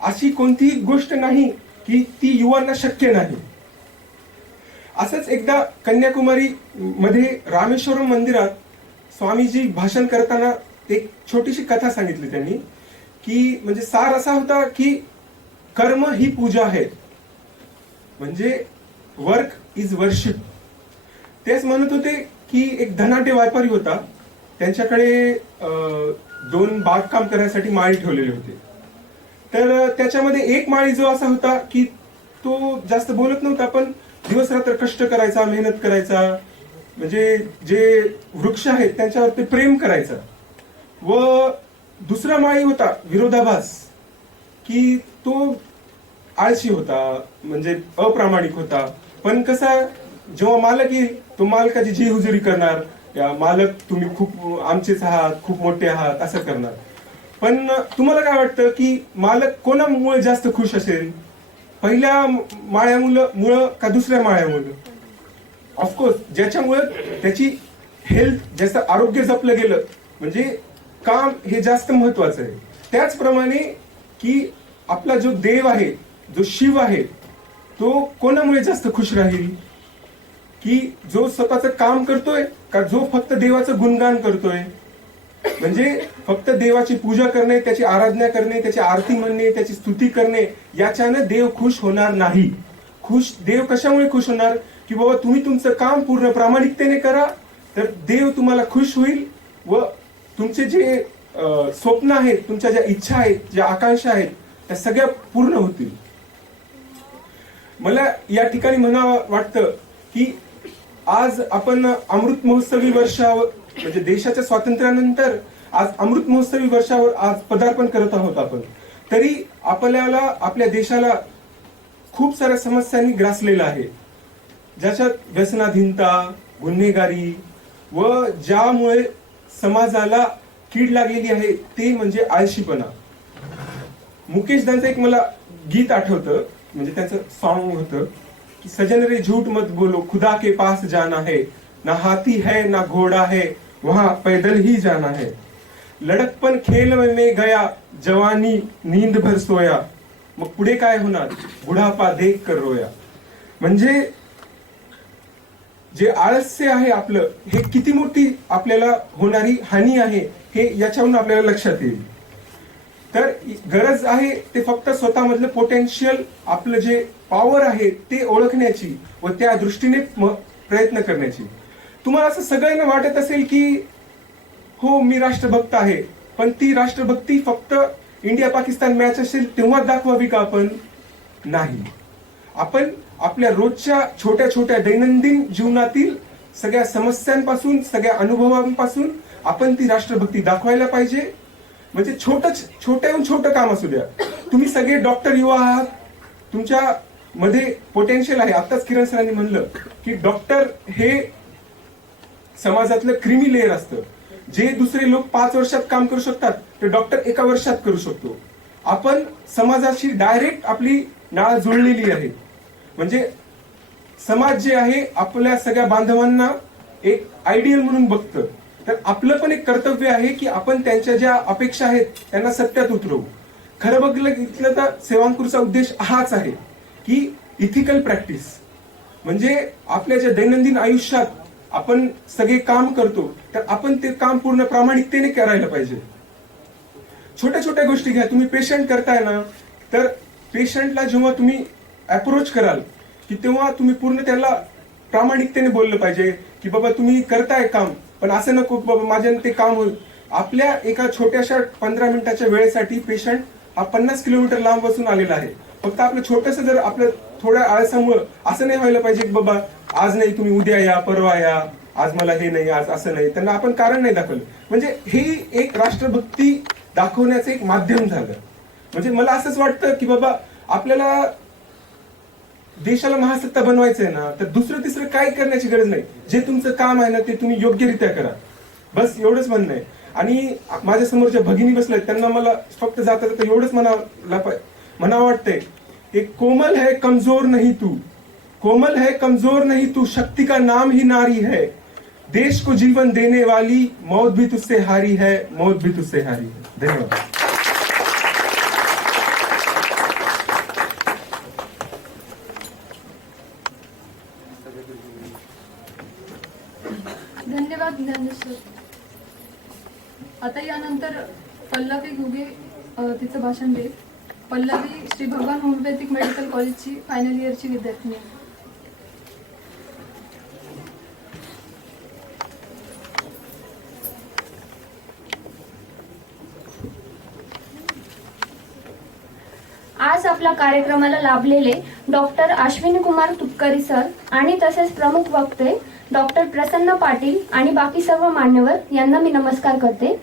अशी कोणतीही गोष्ट नाही की ती युवांना शक्य नाही. असंच एकदा कन्याकुमारी मध्ये रामेश्वरम मंदिरात स्वामीजी भाषण करताना एक छोटीशी कथा सांगितली त्यांनी, की म्हणजे सार असा होता की कर्म ही पूजा आहे, म्हणजे वर्क इज वर्शिप. तेच म्हणत होते की एक धनाढ्य व्यापारी होता, त्यांच्याकडे 2 बागकाम करण्यासाठी माळी ठेवलेले होते. तर त्याच्यामध्ये एक माळी जो असा होता की तो जास्त बोलत नव्हता, पण दिवस रात्र कष्ट करायचा, मेहनत करायचा, म्हणजे जे वृक्ष आहेत त्यांच्यावर ते प्रेम करायचा. व दुसरा माळी होता विरोधाभास, की तो आळशी होता, म्हणजे अप्रामाणिक होता. पण कसा, जेव्हा मालक येईल तो मालकाची जी हुजुरी करणार, या मालक तुम्ही खूप आमचेच आहात, खूप मोठे आहात असं करणार. पण तुम्हाला काय वाटतं की मालक कोणामुळे जास्त खुश असेल, पहिल्या माळ्यामुळं का दुसऱ्या माळ्यामुळं? ऑफकोर्स ज्याच्यामुळे त्याची हेल्थ, ज्याचं आरोग्य जपलं गेलं, म्हणजे काम हे जास्त महत्वाचं आहे. त्याचप्रमाणे की आपला जो देव आहे, जो शिव आहे, तो कोणामुळे जास्त खुश राहील, की जो स्वतःचं काम करतोय का जो फक्त देवाचं गुणगान करतोय? म्हणजे फक्त देवाची पूजा करणे, त्याची आराधना करणे, त्याची आरती म्हणणे, त्याची स्तुती करणे, याच्यानं देव खुश होणार नाही. देव कशामुळे खुश होणार? की बाबा तुम्ही तुमचं काम पूर्ण प्रामाणिकतेने करा, तर देव तुम्हाला खुश होईल व तुमचे जे स्वप्न आहेत, तुमच्या ज्या इच्छा आहेत, ज्या आकांक्षा आहेत, त्या सगळ्या पूर्ण होतील. मला या ठिकाणी म्हणावं वाटतं की आज आपण अमृत महोत्सवी वर्षावर म्हणजे देशाच्या स्वातंत्र्यानंतर आज अमृत महोत्सवी वर्षावर आज पदार्पण करत आहोत आपण. तरी आपल्याला आपल्या देशाला खूप साऱ्या समस्यांनी ग्रासलेलं आहे, ज्याच्यात व्यसनाधीनता, गुन्हेगारी व ज्यामुळे समाजाला कीड लागलेली आहे ते म्हणजे आळशीपणा. मुकेश दांचं एक मला गीत आठवतं, म्हणजे त्यांचं सॉन्ग होतं की सजन रे झूठ मत बोलो खुदा के पास जाना है, ना हाथी है ना घोड़ा है वहां पैदल ही जाना है. लड़कपन खेल में गया जवानी नींद भर सोया, मग पुढे काय होणार बुढापा देख कर रोया. म्हणजे जे आळस्य आहे आपलं, हे किती मोठी आपल्याला होणारी हानी आहे हे याच्यावरून आपल्याला लक्षात येईल. तर गरज आहे ते फक्त स्वतःमधलं पोटेन्शियल, आपलं जे पॉवर आहे ते ओळखण्याची व त्या दृष्टीने प्रयत्न करण्याची. तुम्हाला असं सगळ्यांना वाटत असेल की हो मी राष्ट्रभक्त आहे, पण ती राष्ट्रभक्ती फक्त इंडिया पाकिस्तान मॅच असेल तेव्हा दाखवावी का आपण? नाही. आपण आपल्या रोजच्या छोट्या छोट्या दैनंदिन जीवनातील सगळ्या समस्यांपासून, सगळ्या अनुभवांपासून आपण ती राष्ट्रभक्ती दाखवायला पाहिजे. म्हणजे छोट्याहून छोटं काम असू द्या. तुम्ही सगळे डॉक्टर युवा आहात, तुमच्या मध्ये पोटेन्शियल आहे. आताच किरण सरांनी म्हणलं की डॉक्टर हे समाजातलं क्रीमी लेअर असतं. जे दुसरे लोक 5 वर्षात काम करू शकतात ते डॉक्टर 1 वर्षात करू शकतो. आपण समाजाशी डायरेक्ट आपली नाळ जुळलेली आहे. म्हणजे समाज जे आहे आपल्या सगळ्या बांधवांना एक आयडियल म्हणून बघतं. तर आपलं पण एक कर्तव्य आहे की आपण त्यांच्या ज्या अपेक्षा आहेत त्यांना सत्यात उतरवू. खरं बघितलं तर सेवांकुरचा उद्देश हाच आहे की इथिकल प्रॅक्टिस. म्हणजे आपल्या ज्या दैनंदिन आयुष्यात आपण सगळे काम करतो तर आपण ते काम पूर्ण प्रामाणिकतेने करायला पाहिजे. छोट्या छोट्या गोष्टी घ्या. तुम्ही पेशंट करताय ना, तर पेशंटला जेव्हा तुम्ही अप्रोच कराल की तेव्हा तुम्ही पूर्ण त्याला प्रामाणिकतेने बोललं पाहिजे की बाबा तुम्ही करताय काम, पण असं नको बाबा माझ्याने ते काम होईल. आपल्या एका छोट्याशा 15 मिनिटाच्या वेळेसाठी पेशंट हा 50 किलोमीटर लांब बसून आलेला आहे. फक्त आपलं छोटस जर आपलं थोड्या आळसामुळे असं नाही व्हायला पाहिजे की बाबा आज नाही तुम्ही उद्या या, परवा या, आज मला हे नाही, आज असं नाही. त्यांना आपण कारण नाही दाखवलं. म्हणजे हे एक राष्ट्रभक्ती दाखवण्याचं एक माध्यम झालं. म्हणजे मला असंच वाटतं की बाबा आपल्याला देशाला महासत्ता बनवायचंय ना, तर दुसरं तिसरं काय करण्याची गरज नाही. जे तुमचं काम आहे ना ते तुम्ही योग्यरित्या करा, बस एवढंच म्हणणं आहे. आणि माझ्या समोर ज्या भगिनी बसल्या त्यांना मला फक्त जाता जाता एवढंच म्हणावं वाटतंय, एक कोमल है कमजोर नहीं तू, कोमल है कमजोर नहीं तू, शक्ति का नाम ही नारी है, देश को जीवन देने वाली, मौत भी तुझसे हारी है, मौत भी तुझसे हारी है. धन्यवाद. धन्यवाद ज्ञानेश्वर. आता यानंतर पल्लवी घुगे तिचं भाषण देईल. पल्लवी श्री भगवान होमिओपॅथिक मेडिकल कॉलेजची फायनल इयरची विद्यार्थिनी आहे. आज आपल्या कार्यक्रमाला लाभलेले डॉक्टर अश्विनी कुमार तुपकरी सर आणि तसेच प्रमुख वक्ते डॉक्टर प्रसन्न पाटील आणि बाकी सर्व मान्यवर यांना मी नमस्कार करते.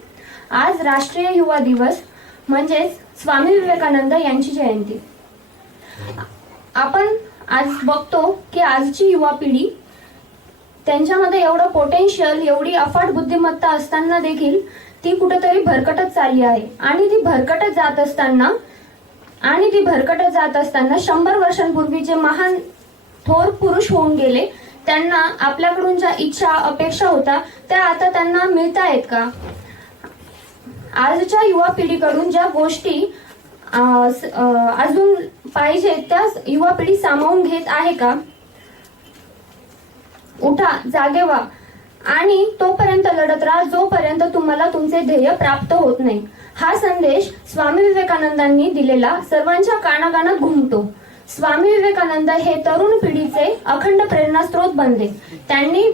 आज राष्ट्रीय युवा दिवस म्हणजेच स्वामी विवेकानंद यांची जयंती. आपण आज बघतो की आजची युवा पिढी त्यांच्यामध्ये एवढं पोटेन्शियल, एवढी अफाट बुद्धिमत्ता असताना देखील ती कुठेतरी भरकटत चालली आहे. आणि ती भरकटत जात असताना 100 वर्षांपूर्वी जे महान थोर पुरुष होऊन गेले त्यांना आपल्याकडून ज्या इच्छा, अपेक्षा होत्या त्या आता त्यांना मिळतायत का? आजच्या युवा पिढीकडून ज्या गोष्टी अजून पाहिजे त्या युवा पिढी सामावून घेत आहे का? उठा, जागे व्हा आणि तोपर्यंत लढत राहा जोपर्यंत तुम्हाला तुमचे ध्येय प्राप्त होत नाही. हा संदेश स्वामी विवेकानंदांनी दिलेला सर्वांच्या कानाकानात घुमतो. स्वामी विवेकानंद हे तरुण पिढीचे अखंड प्रेरणास्त्रोत बनले. त्यांनी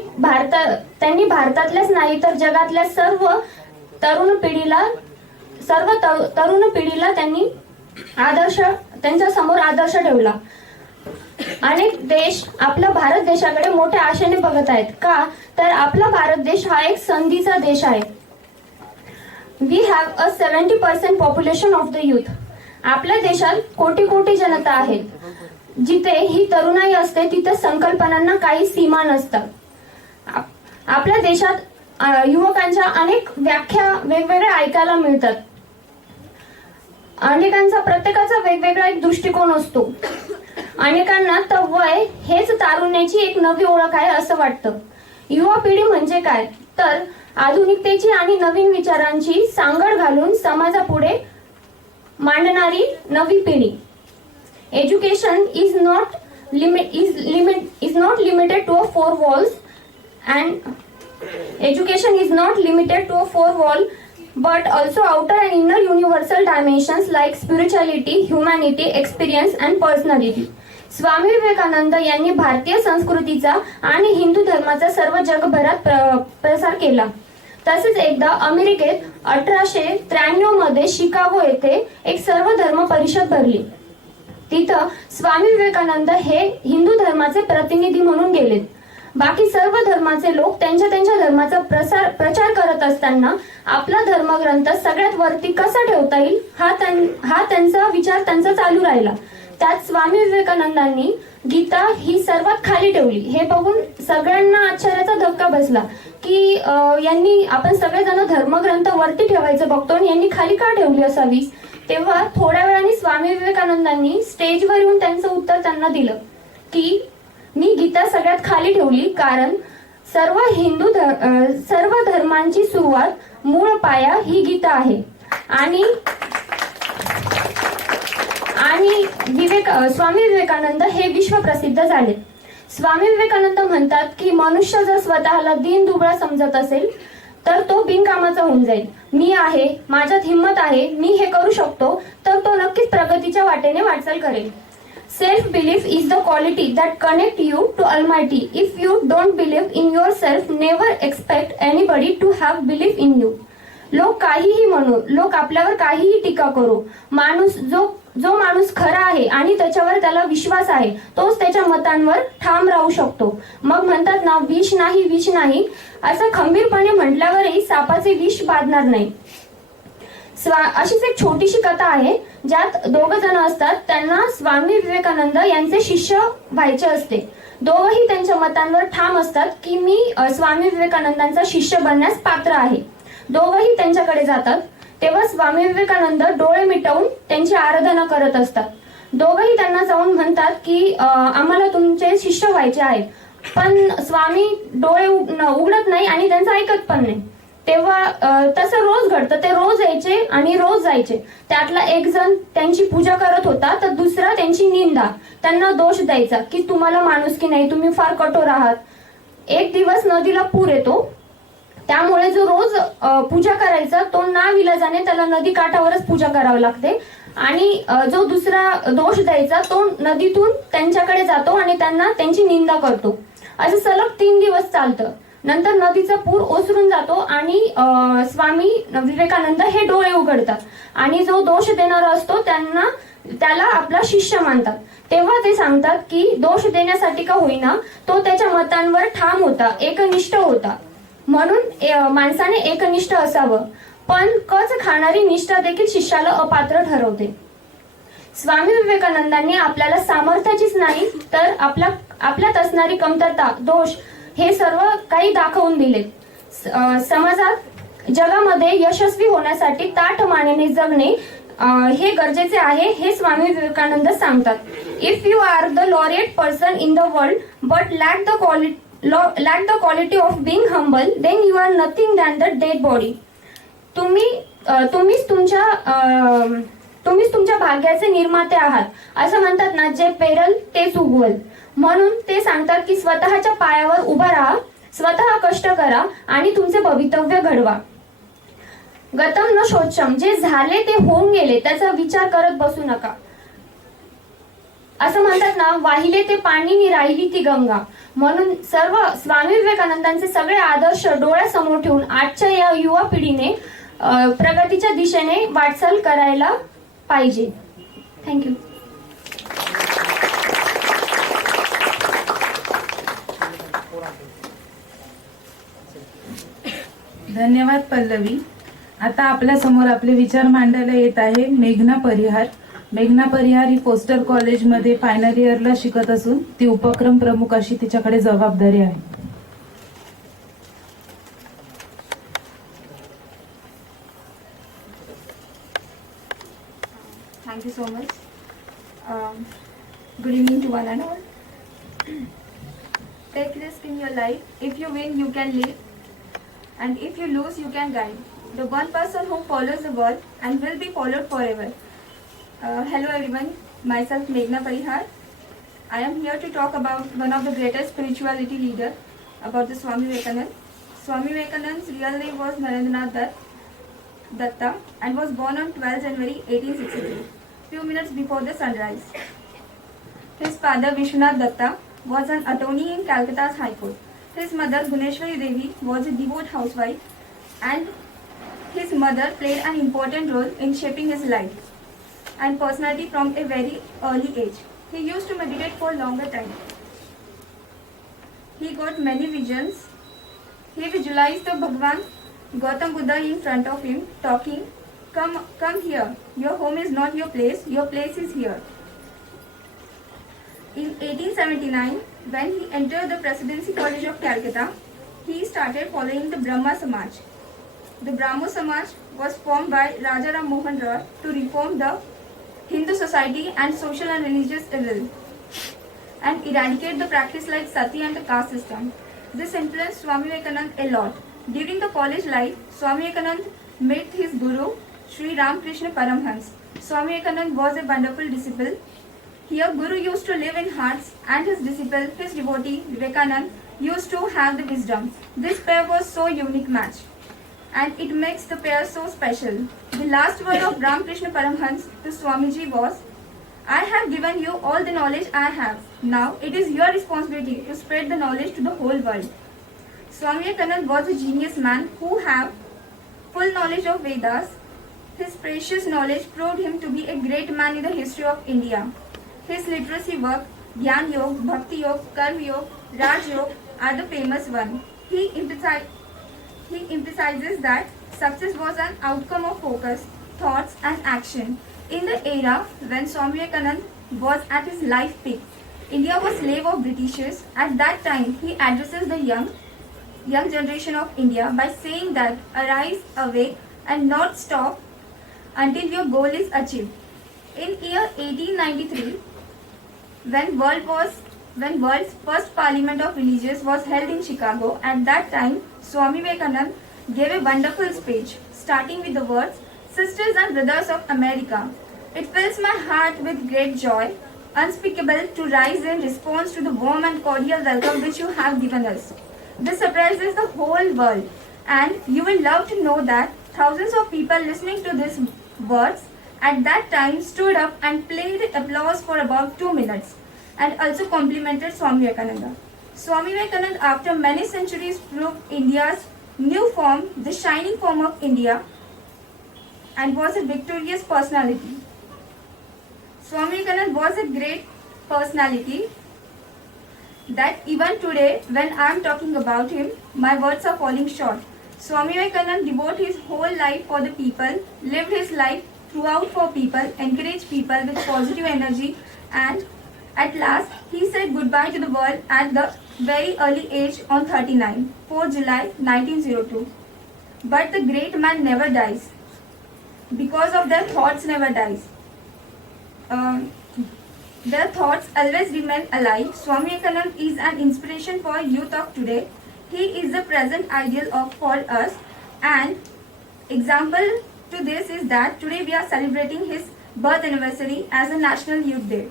भारतातल्याच नाही तर जगातल्या सर्व तरुण पिढीला त्यांनी त्यांच्या समोर आदर्श ठेवला. अनेक देश आपल्या भारत देशाकडे मोठ्या आशेने बघत आहेत. का तर आपला भारत देश हा एक संधीचा देश आहे. We have a 70% population of the youth. आपल्या देशात कोटी कोटी जनता आहे. जिथे ही तरुणाई असते तिथे संकल्पनांना काही सीमा नसतात. आपल्या देशात युवकांच्या अनेक व्याख्या वेगवेगळ्या ऐकायला मिळतात. अनेकांचा प्रत्येकाचा वेगवेगळा एक दृष्टिकोन असतो. अनेकांना तर वय हेच तारुण्याची एक नवी ओळख आहे असं वाटतं. युवा पिढी म्हणजे काय तर आधुनिकतेची आणि नवीन विचारांची सांगड घालून समाजापुढे मांडणारी नवी पिढी. Education is not limited to 4 walls and education is not limited to a 4 wall but also outer and inner universal dimensions like spirituality, humanity, experience and personality. Swami Vivekananda यांनी भारतीय संस्कृतीचा आणि हिंदू धर्माचा सर्व जगभरात प्रसार केला. तसेच एकदा अमेरिकेत 1893 मध्ये शिकागो येथे एक सर्व धर्म परिषद भरली. तिथं स्वामी विवेकानंद हे हिंदू धर्माचे प्रतिनिधी म्हणून गेलेत. बाकी सर्व धर्माचे लोक त्यांच्या त्यांच्या धर्माचा प्रचार करत असताना आपला धर्मग्रंथ सगळ्यात वरती कसा ठेवता येईल हा त्यांचा विचार त्यांचा चालू राहिला. त्यात स्वामी विवेकानंदांनी गीता ही सर्वात खाली ठेवली. हे बघून सगळ्यांना आश्चर्याचा धक्का बसला की यांनी आपण सगळेजण धर्मग्रंथ वरती ठेवायचं बघतो आणि यांनी खाली का ठेवली असावी. तेव्हा थोड्या वेळाने स्वामी विवेकानंदांनी स्टेजवर येऊन त्यांचं उत्तर त्यांना दिलं की मी गीता सगळ्यात खाली ठेवली कारण सर्व धर्मांची सुरुवात मूळ पाया ही गीता आहे. आणि स्वामी विवेकानंद हे विश्व प्रसिद्ध झाले. स्वामी विवेकानंद म्हणतात की मनुष्य जर स्वतःला दीनदुबळा समजत असेल तर तो बिनकामाचा होऊन जाईल. मी आहे, माझ्यात हिंमत आहे, मी हे करू शकतो तर तो नक्कीच प्रगतीच्या वाटेने वाटचाल करेल. Self belief is the quality that connect you to Almighty. If you don't believe in yourself, never expect anybody to have belief in you. लोक काहीही म्हणू, लोक आपल्यावर काहीही टीका करू, जो माणूस खरा आहे आणि त्याच्यावर त्याला विश्वास आहे तोच त्याच्या मतांवर ठाम राहू शकतो. मग म्हणतात ना विष नाही असं खंबीरपणे म्हटल्यावरही सापाचे विष बाधणार नाही. अशीच एक छोटीशी कथा आहे ज्यात 2 जण असतात. त्यांना स्वामी विवेकानंद यांचे शिष्य व्हायचे असते. दोघंही त्यांच्या मतांवर ठाम असतात की मी स्वामी विवेकानंदांचा शिष्य बनण्यास पात्र आहे. दोघंही त्यांच्याकडे जातात. तेव्हा स्वामी विवेकानंद डोळे मिटवून त्यांची आराधना करत असतात. दोघंही त्यांना जाऊन म्हणतात की आम्हाला तुमचे शिष्य व्हायचे आहेत. पण स्वामी डोळे उघडत नाही आणि त्यांचं ऐकत पण नाही. तेव्हा तसं रोज घडतं. ते रोज यायचे आणि रोज जायचे. त्यातला एक जण त्यांची पूजा करत होता तर दुसरा त्यांची निंदा, त्यांना दोष द्यायचा की तुम्हाला माणुसकी नाही, तुम्ही फार कठोर आहात. एक दिवस नदीला पूर येतो. त्यामुळे जो रोज पूजा करायचा तो नाविलाजाने त्याला नदी काठावरच पूजा करावी लागते. आणि जो दुसरा दोष द्यायचा तो नदीतून त्यांच्याकडे जातो आणि त्यांना त्यांची निंदा करतो. असं सलग 3 दिवस चालतं. नंतर नदीचा पूर ओसरून जातो आणि स्वामी विवेकानंद हे डोळे उघडतात आणि जो दोष देणारा असतो त्याला आपला शिष्य मानतात. तेव्हा ते सांगतात की दोष देण्यासाठी का होईना तो त्याच्या मतांवर ठाम होता, एकनिष्ठ होता. म्हणून माणसाने एकनिष्ठ असावं. पण कच खाणारी निष्ठा देखील शिष्याला अपात्र ठरवते. स्वामी विवेकानंदांनी आपल्याला सामर्थ्याचीच नाही तर आपल्यात असणारी कमतरता, दोष हे सर्व काही दाखवून दिले. समाजात जगामध्ये यशस्वी होण्यासाठी ताठ मानेने जगणे हे गरजेचे आहे हे स्वामी विवेकानंद सांगतात. If you are the laureate person in the world but lack the quality of being humble then you are nothing than the dead body. तुम्हीच तुमच्या भाग्याचे निर्माते आहात. असं म्हणतात ना, जे पेरल तेच उगवल. म्हणून ते सांगतात की स्वतःच्या पायावर उभा राहा, स्वतः कष्ट करा आणि तुमचे भवितव्य घडवा. गतम न शोचम, जे झाले ते होऊन गेले त्याचा विचार करत बसू नका. असं म्हणतात ना, वाहिले ते पाणी नि राहिली ती गंगा. म्हणून सर्व स्वामी विवेकानंदांचे सगळे आदर्श डोळ्यासमोर ठेवून आजच्या या युवा पिढीने प्रगतीच्या दिशेने वाटचाल करायला पाहिजे. थँक्यू. धन्यवाद पल्लवी. आता आपल्या समोर आपले विचार मांडायला येत आहे मेघना परिहार. मेघना परिहार ही पोस्टर कॉलेजमध्ये फायनल इयरला शिकत असून ती उपक्रम प्रमुख अशी तिच्याकडे जबाबदारी आहे. Thank you so much. Good evening to one and all. Take risk in your life. If you win, you can lead. And if you lose, you can guide. The one person who follows the world and will be followed forever. Hello everyone, myself Meghna Parihar. I am here to talk about one of the greatest spirituality leader, about the Swami Vivekananda. Swami Vivekananda's real name was Narendranath Datta and was born on 12 January 1863, few minutes before the sunrise. His father Vishwanath Datta was an attorney in Calcutta's High Court. His mother Guneshwari Devi was a devout housewife, and his mother played an important role in shaping his life and personality from a very early age. He used to meditate for longer time. He got many visions. He visualized the Bhagwan Gautam Buddha in front of him, talking, come here. Your home is not your place is here. In 1879, when he entered the Presidency College of Calcutta, he started following the Brahma Samaj. The Brahmo Samaj was formed by Raja Ram Mohan Roy to reform the Hindu society and social and religious evil, and eradicate the practice like sati and the caste system. This influenced Swami Vivekananda a lot. During the college life, Swami Vivekananda met his guru, Sri Ramakrishna Paramhans. Swami Vivekananda was a wonderful disciple. Here, Guru used to live in hearts, and his disciple, his devotee, Vivekananda, used to have the wisdom. This pair was so unique match, and it makes the pair so special. The last word of Ramakrishna Paramhans to Swamiji was, I have given you all the knowledge I have. Now it is your responsibility to spread the knowledge to the whole world. Swami Vivekananda was a genius man who had full knowledge of Vedas. His precious knowledge proved him to be a great man in the history of India. His literacy work, Gyan Yoga, Bhakti Yoga, Karma Yoga, Raj Yoga are the famous one. He emphasizes that success was an outcome of focus, thoughts and action. In the era when Swami Vivekananda was at his life peak, India was slave of Britishers. At that time, he addresses the young generation of India by saying that arise, awake and not stop until your goal is achieved. In year 1893, when world's first Parliament of Religious was held in Chicago, at that time Swami Vivekananda gave a wonderful speech, starting with the words, Sisters and Brothers of America, it fills my heart with great joy, unspeakable, to rise in response to the warm and cordial welcome which you have given us. This surprises the whole world, and you will love to know that thousands of people listening to these words at that time stood up and played applause for about 2 minutes, and also complimented Swami Vivekananda. Swami Vivekananda, after many centuries, proved India's new form, the shining form of India, and was a victorious personality. Swami Vivekananda was a great personality that even today, when I am talking about him, my words are falling short. Swami Vivekananda devoted his whole life for the people, lived his life throughout for people, encouraged people with positive energy, and at last he said goodbye to the world at the very early age on 39, 4 July 1902. But the great man never dies, because of their thoughts never dies. Their thoughts always remain alive. Swami Vivekananda is an inspiration for youth of today. He is the present ideal for us, and example to this is that today we are celebrating his birth anniversary as a National Youth Day.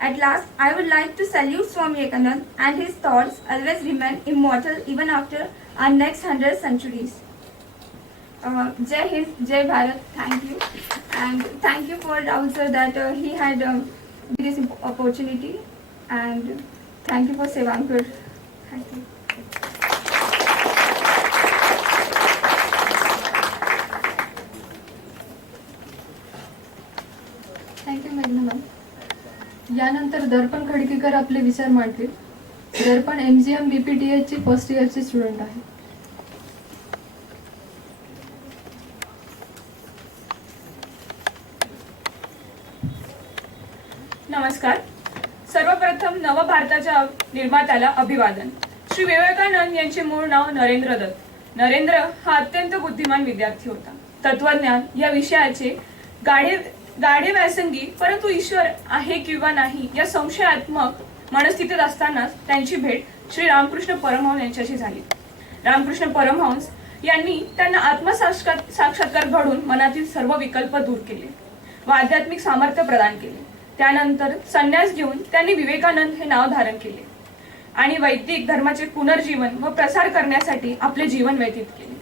At last, I would like to salute Swami Vivekananda, and his thoughts always remain immortal even after our next 100 centuries. Jai Hind, Jai Bharat, thank you. And thank you for Rahul sir that he had this opportunity, and thank you for Sevankar. Thank you. Thank you, Meghna. यानंतर दर्पण खडकीकर आपले विचार मांडतील. दर्पण MGM BPTH ची first इयरची student आहे. नमस्कार. सर्वप्रथम नवभारताच्या निर्मात्याला अभिवादन. श्री विवेकानंद यांचे मूळ नाव नरेंद्र दत्त. नरेंद्र हा अत्यंत बुद्धिमान विद्यार्थी होता. तत्वज्ञान या विषयाचे गाढे व्यासंगी परंतु ईश्वर आहे किंवा नाही या संशयात्मक मनस्थितीत असतानाच त्यांची भेट श्री रामकृष्ण परमहंस यांच्याशी झाली. रामकृष्ण परमहंस यांनी त्यांना आत्मसाक्षात्कार घडून मनातील सर्व विकल्प दूर केले व आध्यात्मिक सामर्थ्य प्रदान केले. त्यानंतर संन्यास घेऊन त्यांनी विवेकानंद हे नाव धारण केले आणि वैदिक धर्माचे पुनर्जीवन व प्रसार करण्यासाठी आपले जीवन व्यतीत केले.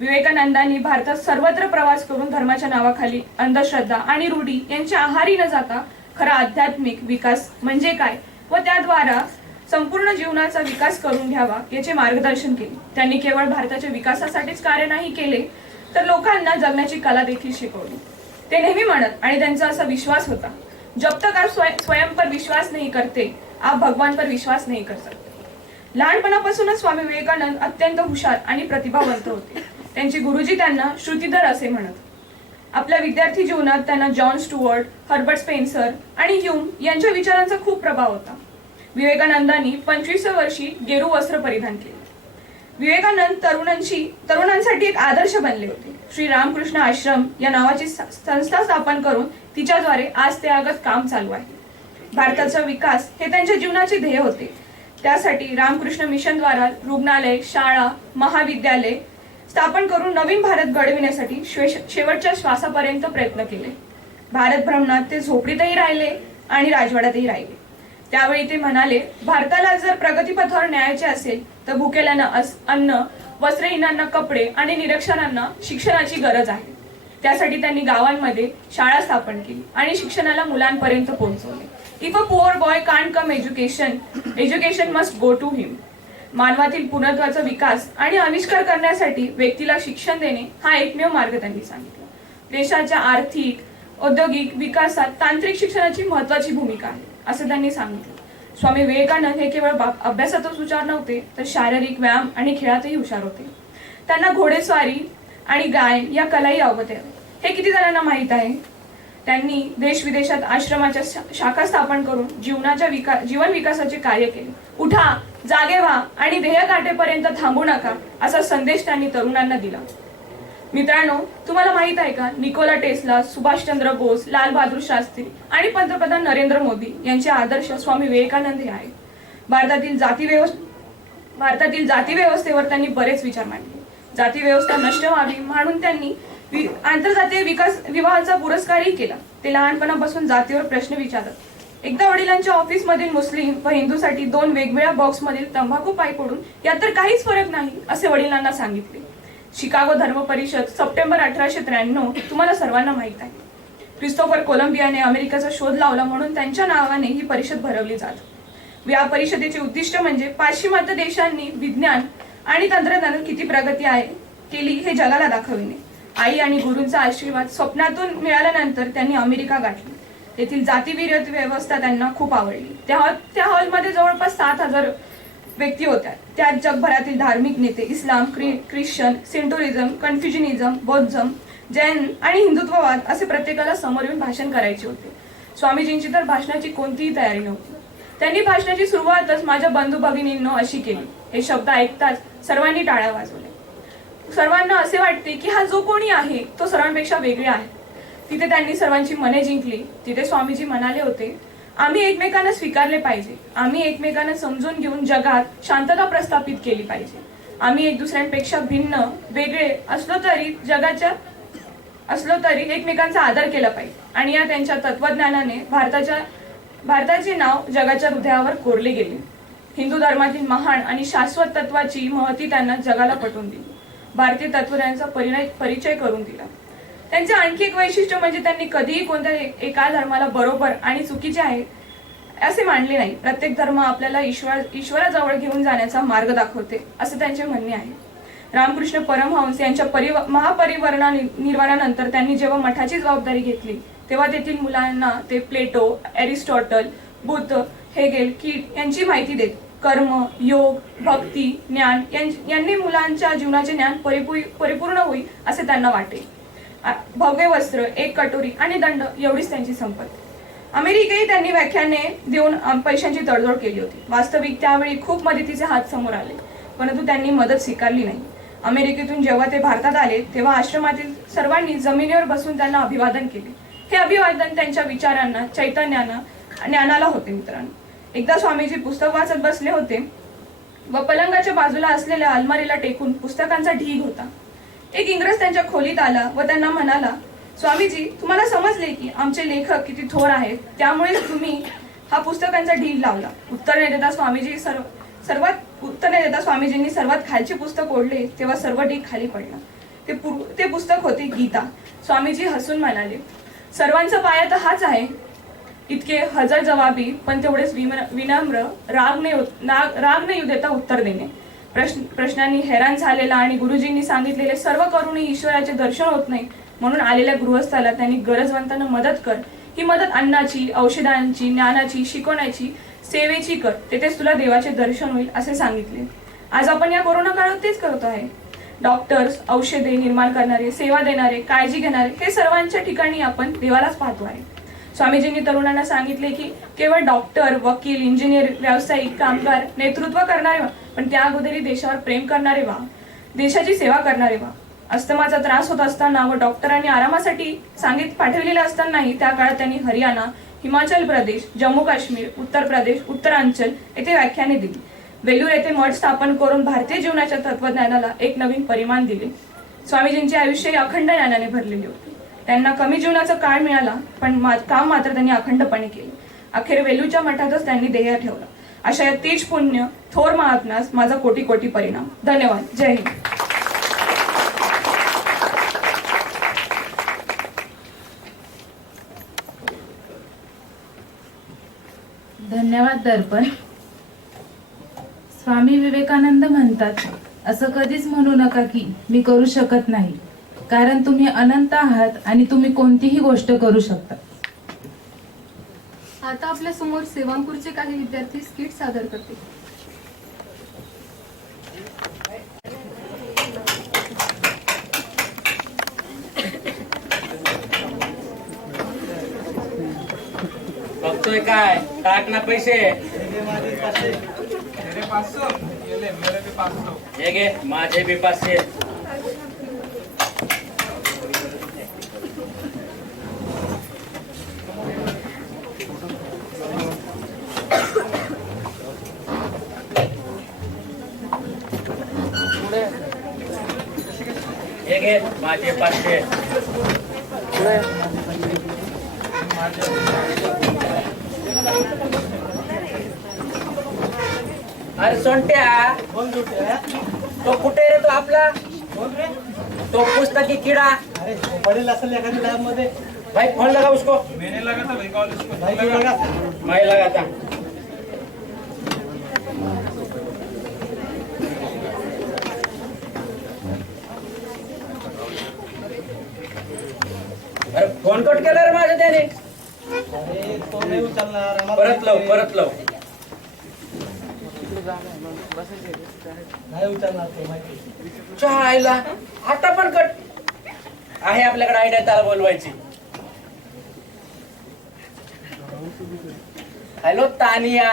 विवेकानंदांनी भारतात सर्वत्र प्रवास करून धर्माच्या नावाखाली अंधश्रद्धा आणि रूढी यांच्या आहारी न जाता खरा आध्यात्मिक विकास म्हणजे काय व त्याद्वारा संपूर्ण जीवनाचा विकास करून घ्यावा याचे मार्गदर्शन केले. त्यांनी केवळ भारताच्या विकासासाठीच कार्य नाही केले तर लोकांना जगण्याची कला देखील शिकवली. ते नेहमी म्हणत आणि त्यांचा असा विश्वास होता, जब तक आप स्वयं पर विश्वास नहीं करते आप भगवान पर विश्वास नहीं कर सकते. लहानपणापासूनच स्वामी विवेकानंद अत्यंत हुशार आणि प्रतिभावंत होते. त्यांचे गुरुजी त्यांना श्रुतिधर असे म्हणत. आपल्या विद्यार्थी जीवनात त्यांना जॉन स्टुअर्ट, हर्बर्ट स्पेन्सर आणि ह्यूम यांच्या विचारांचा खूप प्रभाव होता. विवेकानंदांनी 25व्या वर्षी गेरू वस्त्र परिधान केले. विवेकानंद तरुणांसाठी एक आदर्श बनले होते. श्री रामकृष्ण आश्रम या नावाची संस्था स्थापन करून तिच्याद्वारे आज ते आगत काम चालू आहे. भारताचा विकास हे त्यांच्या जीवनाचे ध्येय होते. त्यासाठी रामकृष्ण मिशनद्वारा रुग्णालय, शाळा, महाविद्यालय स्थापन करून नवीन भारत घडविण्यासाठी शेवटच्या श्वासापर्यंत प्रयत्न केले. भारत भ्रमणात ते झोपडीतही राहिले आणि राजवाड्यातही राहिले. त्यावेळी ते म्हणाले, भारताला जर प्रगतीपथावर न्यायाचे असेल तर भुकेल्यांना अन्न, वस्त्रहीनांना कपडे आणि निरक्षरांना शिक्षणाची गरज आहे. त्यासाठी त्यांनी गावांमध्ये शाळा स्थापन केली आणि शिक्षणाला मुलांपर्यंत पोहोचवले. If a poor boy can't come education must go to him. मानवातील पूर्णत्वाचा विकास आणि आविष्कार करण्यासाठी व्यक्तीला शिक्षण देणे हा एकमेव मार्ग त्यांनी सांगितला. देशाच्या आर्थिक, औद्योगिक विकासात तांत्रिक शिक्षणाची महत्वाची भूमिका आहे असं त्यांनी सांगितलं. स्वामी विवेकानंद हे केवळ अभ्यासातच हुशार नव्हते तर शारीरिक व्यायाम आणि खेळातही हुशार होते. त्यांना घोडेस्वारी आणि गायन या कलाही अवगत आहे. हे किती जणांना माहीत आहे? त्यांनी देश विदेशात आश्रमाच्या शाखा स्थापन करून जीवन विकासाचे कार्य केले. उठा, जागे व्हा आणि ध्येय गाठेपर्यंत थांबू नका असा संदेश त्यांनी तरुणांना दिला. मित्रांनो, तुम्हाला माहित आहे का, निकोला टेस्ला, सुभाषचंद्र बोस, लाल बहादूर शास्त्री आणि पंतप्रधान नरेंद्र मोदी यांचे आदर्श स्वामी विवेकानंद हे आहे. भारतातील जाती व्यवस्थेवर त्यांनी बरेच विचार मांडले. जाती व्यवस्था नष्ट व्हावी म्हणून त्यांनी आंतरजातीय विवाहाचा पुरस्कारही केला. ते लहानपणापासून जातीवर प्रश्न विचारत. एकदा वडिलांच्या ऑफिसमधील मुस्लिम व हिंदूसाठी 2 वेगवेगळ्या बॉक्समधील तंबाखू पाय पडून यात तर काहीच फरक नाही असे वडिलांना सांगितले. शिकागो धर्म परिषद सप्टेंबर 1893 तुम्हाला सर्वांना माहित आहे. क्रिस्तोफर कोलंबियाने अमेरिकेचा शोध लावला म्हणून त्यांच्या नावाने ही परिषद भरवली जाते. या परिषदेचे उद्दिष्ट म्हणजे पाश्चिमात्य देशांनी विज्ञान आणि तंत्रज्ञानात किती प्रगती केली हे जगाला दाखविणे. आई आणि गुरूंचा आशीर्वाद स्वप्नातून मिळाल्यानंतर त्यांनी अमेरिका गाठली. तेथील जातीविरहित व्यवस्था त्यांना खूप आवडली. त्या हॉलमध्ये जवळपास 7000 व्यक्ती होत्या. त्यात जगभरातील धार्मिक नेते, इस्लाम, ख्रिश्चन, सेंटोरिझम, कन्फ्युजनिझम, बौद्धिझम, जैन आणि हिंदुत्ववाद असे प्रत्येकाला समोर येऊन भाषण करायचे होते. स्वामीजींची तर भाषणाची कोणतीही तयारी नव्हती. त्यांनी भाषणाची सुरुवातच माझ्या बंधू भगिनींनो अशी केली. हे शब्द ऐकताच सर्वांनी टाळ्या वाजवल्या. सर्वांना असे वाटते की हा जो कोणी आहे तो सर्वांपेक्षा वेगळे आहे. तिथे त्यांनी सर्वांची मने जिंकली. तिथे स्वामीजी म्हणाले होते, आम्ही एकमेकांना स्वीकारले पाहिजे. आम्ही एकमेकांना समजून घेऊन जगात शांतता प्रस्थापित केली पाहिजे. आम्ही एक दुसऱ्यांपेक्षा भिन्न, वेगळे असलो तरी एकमेकांचा आदर केला पाहिजे. आणि या त्यांच्या तत्वज्ञानाने भारताचे नाव जगाच्या हृदयावर कोरले गेले. हिंदू धर्मातील महान आणि शाश्वत तत्वाची महती त्यांना जगाला पटवून दिली. भारतीय तत्वज्ञानाचा परिचय करून दिला. त्यांचे आणखी एक वैशिष्ट्य म्हणजे त्यांनी कधीही कोणत्या एका धर्माला बरोबर आणि चुकीचे आहे असे मानले नाही. प्रत्येक धर्म आपल्याला ईश्वराजवळ घेऊन जाण्याचा मार्ग दाखवते असे त्यांचे म्हणणे आहे. रामकृष्ण परमहंस यांच्या महापरिनिर्वाणानंतर त्यांनी जेव्हा मठाची जबाबदारी घेतली तेव्हा तेथील मुलांना ते प्लेटो, एरिस्टॉटल, बुद्ध, हेगेल, कीट यांची माहिती देत. कर्म, योग, भक्ती, ज्ञान यांनी मुलांच्या जीवनाचे ज्ञान परिपूर्ण होईल असे त्यांना वाटे. भव्य वस्त्र, एक कटोरी आणि दंड एवढीच त्यांची संपत्ती. अमेरिकेही त्यांनी व्याख्याने देऊन पैशांची तडजोड केली होती. वास्तविक त्यावेळी खूप मदतीचे हात समोर आले, परंतु त्यांनी मदत स्वीकारली नाही. अमेरिकेतून जेव्हा ते भारतात आले तेव्हा आश्रमातील सर्वांनी जमिनीवर बसून त्यांना अभिवादन केले. हे अभिवादन त्यांच्या विचारांना, ज्ञानाला होते. मित्रांनो, एकदा स्वामीजी पुस्तक वाचत बसले होते व पलंगाच्या बाजूला असलेल्या अलमारीला टेकून पुस्तकांचा ढीग होता. एक इंग्रज त्यांच्या खोलीत आला व त्यांना म्हणाला, स्वामीजी, तुम्हाला समजले की आमचे लेखक किती थोर आहेत, त्यामुळे तुम्ही हा पुस्तकांचा ढीग लावला. उत्तर न देता स्वामीजींनी सर्वात खालचे पुस्तक ओढले तेव्हा सर्व ढीग खाली पडला. ते पुस्तक होते गीता. स्वामीजी हसून म्हणाले, सर्वांचा पाया तर हाच आहे. इतके हजर जवाबी पण तेवढेच विनम्र, राग न येऊ देता उत्तर देणे. प्रश्नांनी हैराण झालेला आणि गुरुजींनी सांगितलेले सर्व करूनही ईश्वराचे दर्शन होत नाही म्हणून आलेल्या गृहस्थाला त्यांनी गरजवंतांना मदत कर. ही मदत अन्नाची, औषधांची, ज्ञानाची, शिकवण्याची, सेवेची कर. तेथेच तुला देवाचे दर्शन होईल असे सांगितले. आज आपण या कोरोना काळात तेच करतो आहे. डॉक्टर्स, औषधे निर्माण करणारे, सेवा देणारे, काळजी घेणारे हे सर्वांच्या ठिकाणी आपण देवालाच पाहतो आहे. स्वामीजींनी तरुणांना सांगितले की केवळ डॉक्टर, वकील, इंजिनियर, व्यावसायिक, कामगार, नेतृत्व करणारे व्हा, पण त्या अगोदरी देशावर प्रेम करणारे व्हा, देशाची सेवा करणारे व्हा. अस्थमाचा त्रास होत असताना व डॉक्टरांनी आरामासाठी पाठवलेले असतानाही त्या काळात त्यांनी हरियाणा, हिमाचल प्रदेश, जम्मू काश्मीर, उत्तर प्रदेश, उत्तरांचल येथे व्याख्याने दिली. वेलूर येथे मठ स्थापन करून भारतीय जीवनाच्या तत्वज्ञानाला एक नवीन परिमाण दिले. स्वामीजींचे आयुष्य अखंड ज्ञानाने भरलेले होते. त्यांना कमी जीवनाचा काळ मिळाला, पण काम मात्र त्यांनी अखंडपणे केले. अखेर वेलूच्या मठातच त्यांनी ध्येय ठेवलं. अशा या तेज पुण्य थोर महात्म्यास माझा कोटी कोटी परिणाम. धन्यवाद. जय हिंद. धन्यवाद दर्पण. स्वामी विवेकानंद म्हणतात, असं कधीच म्हणू नका की मी करू शकत नाही, कारण तुम्ही अनंत आहात आणि तुम्ही कोणतीही गोष्ट करू शकता. आता आपल्या समोर सेवांपूरचे काही विद्यार्थी स्किट सादर करतील. बघतोय काय? टाक ना पैसे. हे घे, माझे बी 500. हे घे, माझे 500. अरे सोंट्या, तो कुठे रे? तो आपला तो पुस्तकी किडा. अरे पडेल असेल एखाद्या लॅब मध्ये. भाई फोन लगा उसको. मैंने लगा था भाई कॉल उसको. भाई क्यों लगा? मैं लगा था. अरे फोन कट केला रे माझ्या त्याने. अरे तो नाही उचलणार. परत लाव. नाही उचलणार तो, माहिती. चायला आता पण कट आहे. आपल्याकडे आयडिया त्याला बोलवायची. हॅलो तानिया,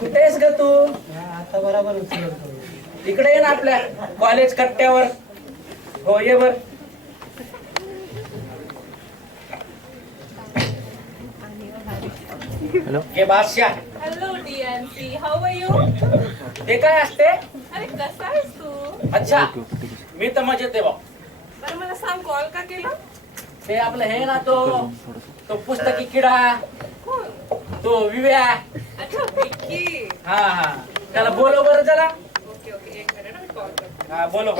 कुठेस ग तू? आता बरोबर उचलतो. इकडे ये ना आपल्या कॉलेज कट्ट्यावर. हो ये बर. के बादशाह. Hello DNC, how are you? ते काय असते? अरे कसा आहेस तू? अच्छा, मी तर मजेत आहे भाऊ. बरं मला सांग, कॉल का केला? ते आपलं हे ना, तो पुस्तकी किडा, कोण? तो विव्या. अच्छा, विक्की. हा, त्याला बोलव बरं जरा. ओके, एक मिनिट, मी कॉल करते. हा बोलव.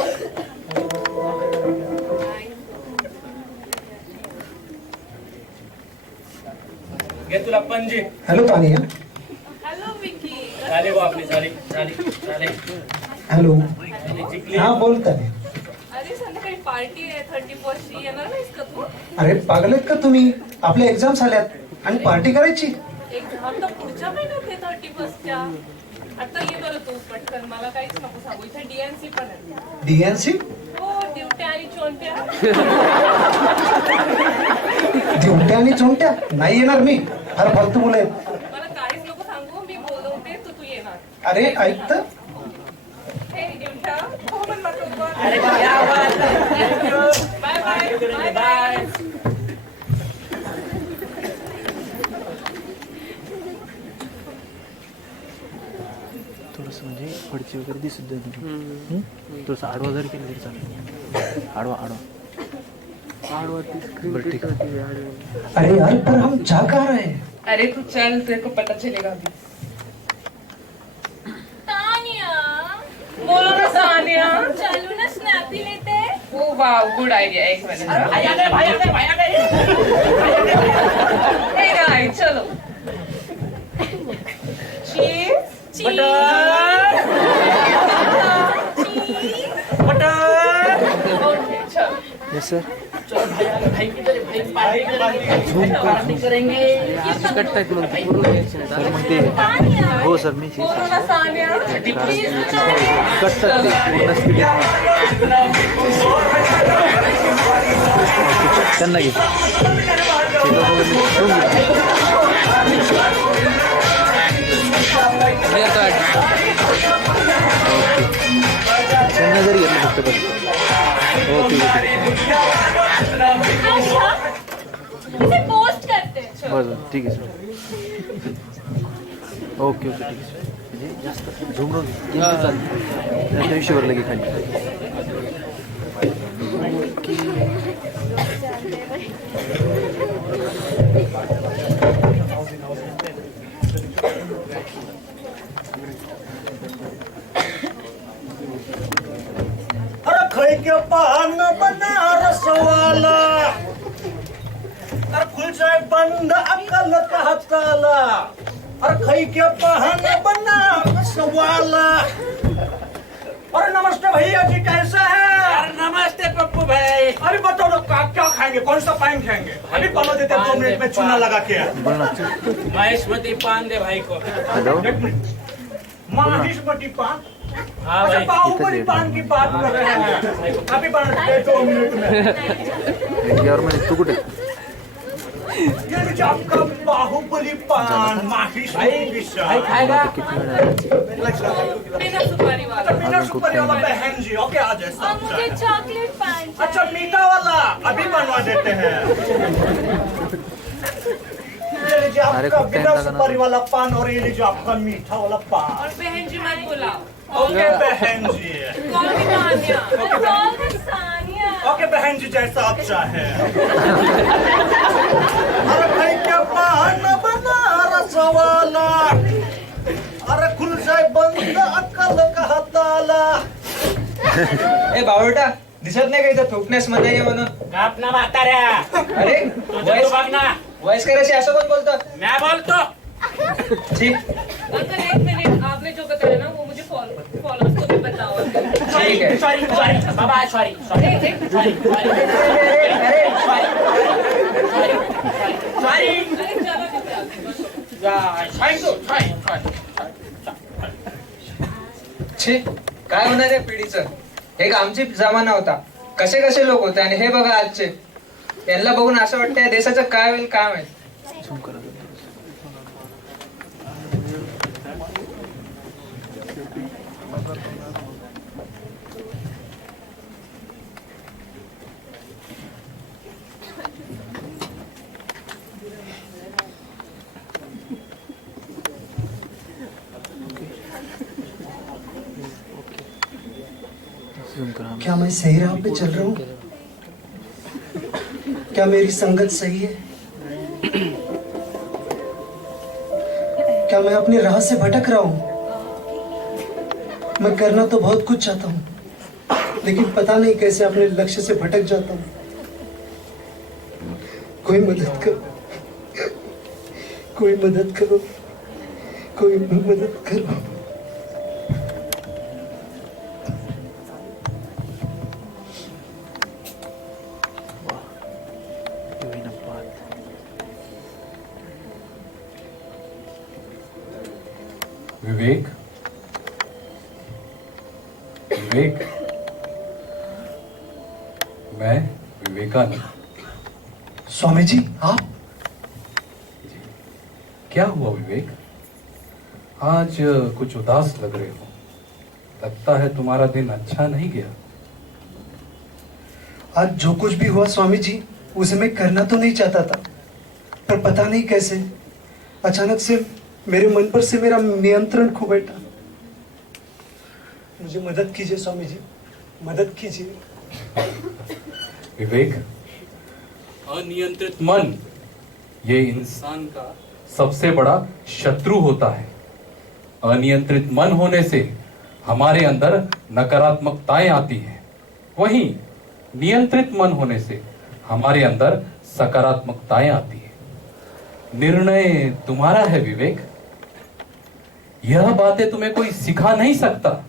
घे तुला पंजी. हॅलो तानिया. हॅलो विक्की. झाली भाऊ आपली. झाली. हॅलो. जिंकली. हा बोल तानिया. अरे संध्याकाळी पार्टी आहे 31st ची, येणार नाहीस का तू? अरे पागल आहेत का तुम्ही? आपल्या एक्झाम्स आल्यात आणि पार्टी करायची. एक्झाम तर पुढच्या महिन्यात आहे 31st च्या. आता ये बरं तू पटकन, मला काहीच नको सांगू. इथे डीएनसी पण आहे. डीएनसी? हो, ड्युट्या आणि चोंट्या. ड्युट्या आणि चोंट्या नाही येणार मी. फार फालतू मुलं आहेत. मला काहीच नको सांगू, मी बोलवते तर तू येणार. अरे ऐक तर. हे ड्युट्या, हो पण नको. अरे क्या बात है. Bye bye bye bye. थोडंसं म्हणजे फडची वगैरे दिसत जाईल थोडंसं आडवा जरी केलं तरी चालेल. आडवा आडवा बरं ठीक आहे. अरे यार पर हम जा कहाँ रहे हैं? अरे तू चल, तेरे को पता चलेगा अभी. तानिया, बोलो ना सानिया. चलो ना स्नॅपी लेते. ओ वाव, गुड आयडिया. एक मिनिट. भाई आ गए, भाई आ गए, भाई आ गए. हे गाय, चलो. चीज. बटर. बटर. ओके, चलो. Yes sir. चलो भाई आ गए, भाई किधर है? भाई पार्टी करेंगे. कट टाईप मग पूर्ण सर मग ते हो सर मी बोलो ना सानिया. कट टाकते पूर्ण स्पीड त्यांना घे त्यांना जरी घेतलं फक्त बस. ओके पोस्ट करते. बरं ठीक आहे सर. ओके ओके ठीक आहे सर. म्हणजे जास्त झुमरून चालेल त्या हिशोबावर लगे खाली. अरे खाई के पान बनारस वाला. अरे खुल जाए बंद अकल का हताला. अरे खाई के पान बनारस वाला. अरे नमस्ते भैया जी, कैसा है? अरे नमस्ते पप्पू भाई. अरे बताओ ना क्या खाएंगे, कौन सा पान खाएंगे? अभी बना देते हैं 2 मिनट में चूना लगा के. महेशमती पान दे भाई को. हॅलो माहिष्मती पान. अच्छा, बाहुबली पान की बात कर रहे हैं. अभी बना देते हैं 2 मिनट में. यावर म्हणजे तू कुठे ये लीजिए आपका बाहुबली पान. माहिष्मती भाई खाएगा? किती वेळ बिना सुपारी वाला. अच्छा, बिना सुपारी वाला बहन जी. ओके, आ जाए और साहब. मुझे चॉकलेट पान. अच्छा, मीठा वाला अभी बनवा देते हैं. ये लीजिए अरे, आपका खूब टाइम बिना लगा ना. सुपारी वाला पान और ये लीजिए आपका मीठा वाला पान. और बहन जी मत बुलाओ. ओके बहन जी. Call me Tania. Call me Sania. Okay बहन जी, जैसा आप चाहे. अरे भाई क्या पान बनारस वाला. अरे खुल जाए बंद अक्कल का हताला. ए बावटा दिसत नाही का इथं थोकण्यास मध्ये ये म्हणून. काप ना म्हाताऱ्या. अरे बघ ना. वयस्कराशी असं कोण बोलतो? मैं बोलतो. ठीक अंकल एक मिनट, आपने जो बताया ना वो मुझे फॉलो तो भी बताओ. ठीक है. सॉरी बाबा, सॉरी अरे अरे चलो छी काय होणार आहे पिढीचं. एक आमची जमाना होता, कसे कसे लोक होते आणि हे बघा आजचे. यांना बघून असं वाटतं या देशाचं काय होईल काय माहित. झूम करा क्या मैं सही राह पे चल रहा हूँ? क्या मेरी संगत सही है? क्या मैं अपनी राह से भटक रहा हूँ? मैं करना तो बहुत कुछ चाहता हूँ, लेकिन पता नहीं कैसे अपने लक्ष्य से भटक जाता हूँ. कोई मदद करो, कोई मदद करो, कोई मदद करो. विवेक, विवेक, मैं विवेकानंद। स्वामी जी आप? क्या हुआ विवेक? आज कुछ उदास लग रहे हो। लगता है तुम्हारा दिन अच्छा नहीं गया। आज जो कुछ भी हुआ स्वामी जी, उसे मैं करना तो नहीं चाहता था, पर पता नहीं कैसे अचानक से मेरे मन पर से मेरा नियंत्रण खो बैठा। मुझे मदद कीजिए स्वामी जी, मदद कीजिए। विवेक, अनियंत्रित मन ये इंसान का सबसे बड़ा शत्रु होता है। अनियंत्रित मन होने से हमारे अंदर नकारात्मकताएं आती हैं, वहीं नियंत्रित मन होने से हमारे अंदर सकारात्मकताएं आती हैं। निर्णय तुम्हारा है विवेक। यह बातें तुम्हें कोई सिखा नहीं सकता,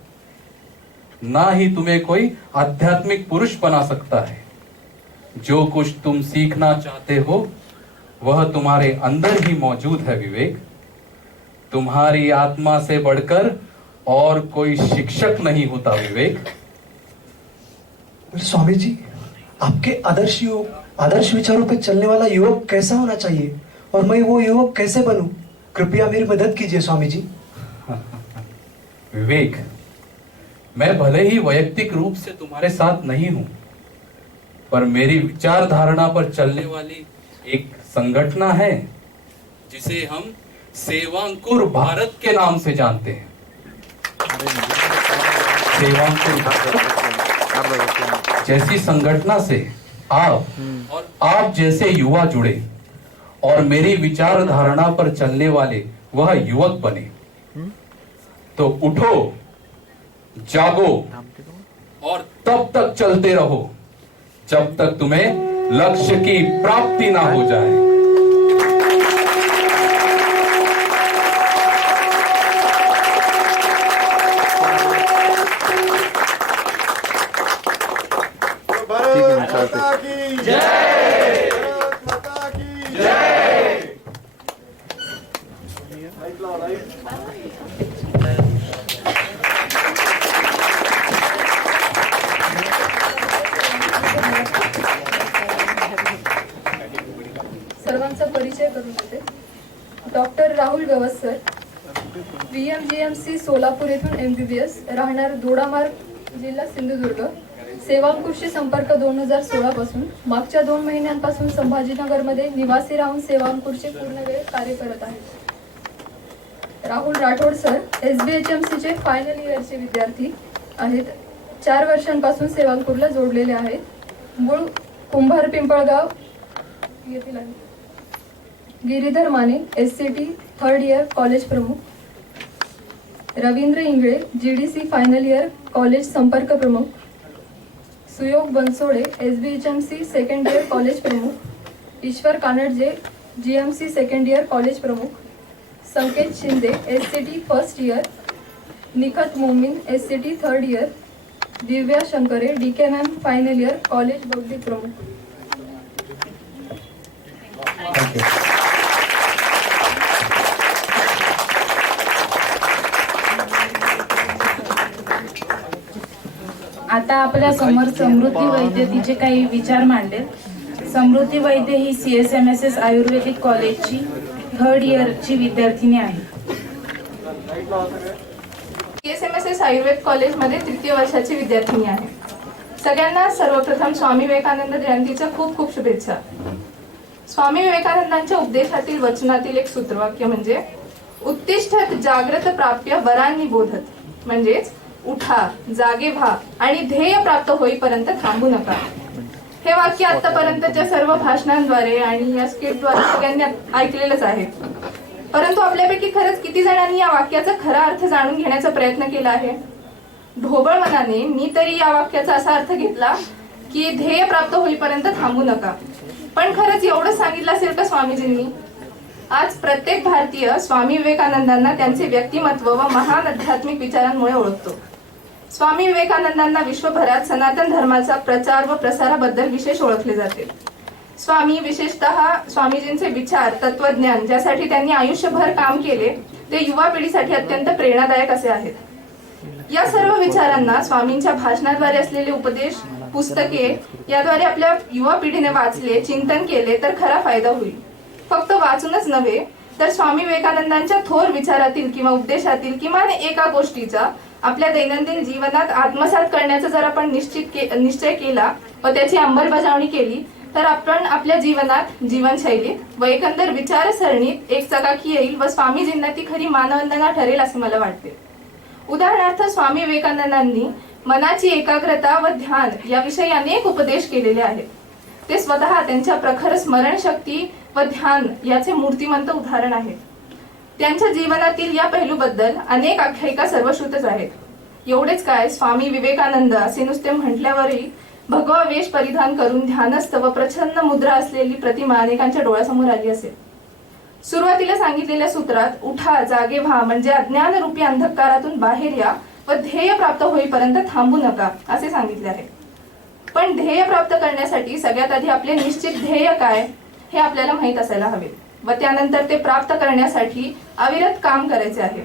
ना ही तुम्हें कोई आध्यात्मिक पुरुष बना सकता है। जो कुछ तुम सीखना चाहते हो वह तुम्हारे अंदर ही मौजूद है विवेक। तुम्हारी आत्मा से बढ़कर और कोई शिक्षक नहीं होता विवेक। स्वामी जी, आपके आदर्श विचारों पर चलने वाला युवक कैसा होना चाहिए और मैं वो युवक कैसे बनूं? कृपया मेरी मदद कीजिए स्वामी जी। विवेक, मैं भले ही वैयक्तिक रूप से तुम्हारे साथ नहीं हूं, पर मेरी विचार धारणा पर चलने वाली एक संगठन है जिसे हम सेवांकुर भारत के नाम से जानते हैं। सेवांकुर भारत जैसी संगठन से आप और आप जैसे युवा जुड़े और मेरी विचार धारणा पर चलने वाले वह युवक बने, तो उठो, जागो और तब तक चलते रहो जब तक तुम्हें लक्ष्य की प्राप्ति ना हो जाए। सर्वांचा परिचय करून देते। Doctor Rahul Gavas sir, VMGMC Solapur येथून MBBS, राहणार दोडामार्ग, जिल्हा सिंधुदुर्ग, सेवांकुरशी संपर्क 2016 पासून मागच्या 2 महिन्यांपासून संभाजीनगरमध्ये निवासी राहून सेवांकुरचे पूर्ण वेळ कार्य करत आहेत। राहुल राठोड सर, SBHMC चे फायनल इयरचे विद्यार्थी आहेत। 4 वर्षांपासून सेवांकुरला जोडलेले आहेत। मूळ कुंभार पिंपळगाव येथील आहेत। Giridhar Mane, SCT 3rd year college प्रमुख, Ravindra Ingale, GDC final year college संपर्क प्रमुख, Suyog Bansode, SBHMC 2nd year college प्रमुख, Ishwar Kanadje, GMC 2nd year college प्रमुख, Sanket Shinde, SCT 1st year, Nikhat Momin, SCT 3rd year, Divya Shankare, DKM final year college बौद्धिक प्रमुख। आता आपल्या समोर समृद्धी वैद्य तिचे काही विचार मांडेल। समृद्धी वैद्य ही CSMSS आयुर्वेदिक कॉलेजची 3rd इयरची विद्यार्थिनी आहे। CSMSS आयुर्वेद कॉलेजमध्ये 3य वर्षाची विद्यार्थिनी आहे। सगळ्यांना सर्वप्रथम स्वामी विवेकानंद जयंतीच्या खूप खूप शुभेच्छा। स्वामी विवेकानंदांच्या उपदेशातील वचनातील एक सूत्रवाक्य म्हणजे उत्तिष्ठत जाग्रत प्राप्य वरांनी बोधत, म्हणजेच उठा, जागे व्हा आणि ध्येय प्राप्त होईपर्यंत थांबू नका। हे वाक्य आतापर्यंतच्या सर्व भाषणांद्वारे आणि या स्क्रिप्टद्वारे सगळ्यांनी ऐकलेलंच आहे, परंतु आपल्यापैकी खरंच किती जणांनी या वाक्याचा खरा अर्थ जाणून घेण्याचा प्रयत्न केला आहे? ढोबळ मनाने मी तरी या वाक्याचा असा अर्थ घेतला की ध्येय प्राप्त होईपर्यंत थांबू नका, पण खरंच एवढं सांगितलं असेल का स्वामीजींनी? आज प्रत्येक भारतीय स्वामी विवेकानंदांना त्यांचे व्यक्तिमत्व व महान आध्यात्मिक विचारांमुळे ओळखतो। स्वामी विवेकानंदांना विश्वभरात सनातन धर्माचा प्रचार व प्रसाराबद्दल विशेष ओळखले जाते। स्वामी विशेषतः स्वामीजींचे विचार तत्वज्ञान ज्यासाठी त्यांनी आयुष्यभर काम केले ते युवा पिढीसाठी अत्यंत प्रेरणादायक असे आहेत। या सर्व विचारांना स्वामींच्या भाषणाद्वारे असलेले उपदेश, पुस्तके याद्वारे आपल्या युवा पिढीने वाचले, चिंतन केले तर खरा फायदा होईल। फक्त वाचूनच नव्हे तर स्वामी विवेकानंदांच्या थोर विचारातील किंवा उपदेशातील किमान एका गोष्टीचा आपल्या दैनंदिन जीवनात आत्मसात करण्याचा जर आपण निश्चय केला व त्याची अंमलबजावणी केली तर आपण आपल्या जीवनात, जीवनशैलीत व एकंदर विचारसरणीत एक चकाकी येईल व स्वामीजींना ती खरी मानवंदना ठरेल असे मला वाटते। उदाहरणार्थ स्वामी विवेकानंदांनी मनाची एकाग्रता व ध्यान याविषयी अनेक उपदेश केलेले आहेत। ते स्वतः त्यांच्या प्रखर स्मरणशक्ती व ध्यान याचे मूर्तिमंत उदाहरण आहे। त्यांच्या जीवनातील या पैलूबद्दल अनेक आख्यायिका सर्वश्रुतच आहेत। एवढेच काय, स्वामी विवेकानंद असे नुसते म्हटल्यावरही भगवा वेश परिधान करून ध्यानस्थ व प्रच्छन्न मुद्रा असलेली प्रतिमा अनेकांच्या डोळ्यासमोर आली असेल। सुरुवातीला सांगितलेल्या सूत्रात उठा, जागे व्हा म्हणजे अज्ञान रूपी अंधकारातून बाहेर या व ध्येय प्राप्त होईपर्यंत थांबू नका असे सांगितले आहे। पण ध्येय प्राप्त करण्यासाठी सगळ्यात आधी आपले निश्चित ध्येय काय हे आपल्याला माहीत असायला हवे व त्यानंतर ते प्राप्त करण्यासाठी अविरत काम करायचे आहे।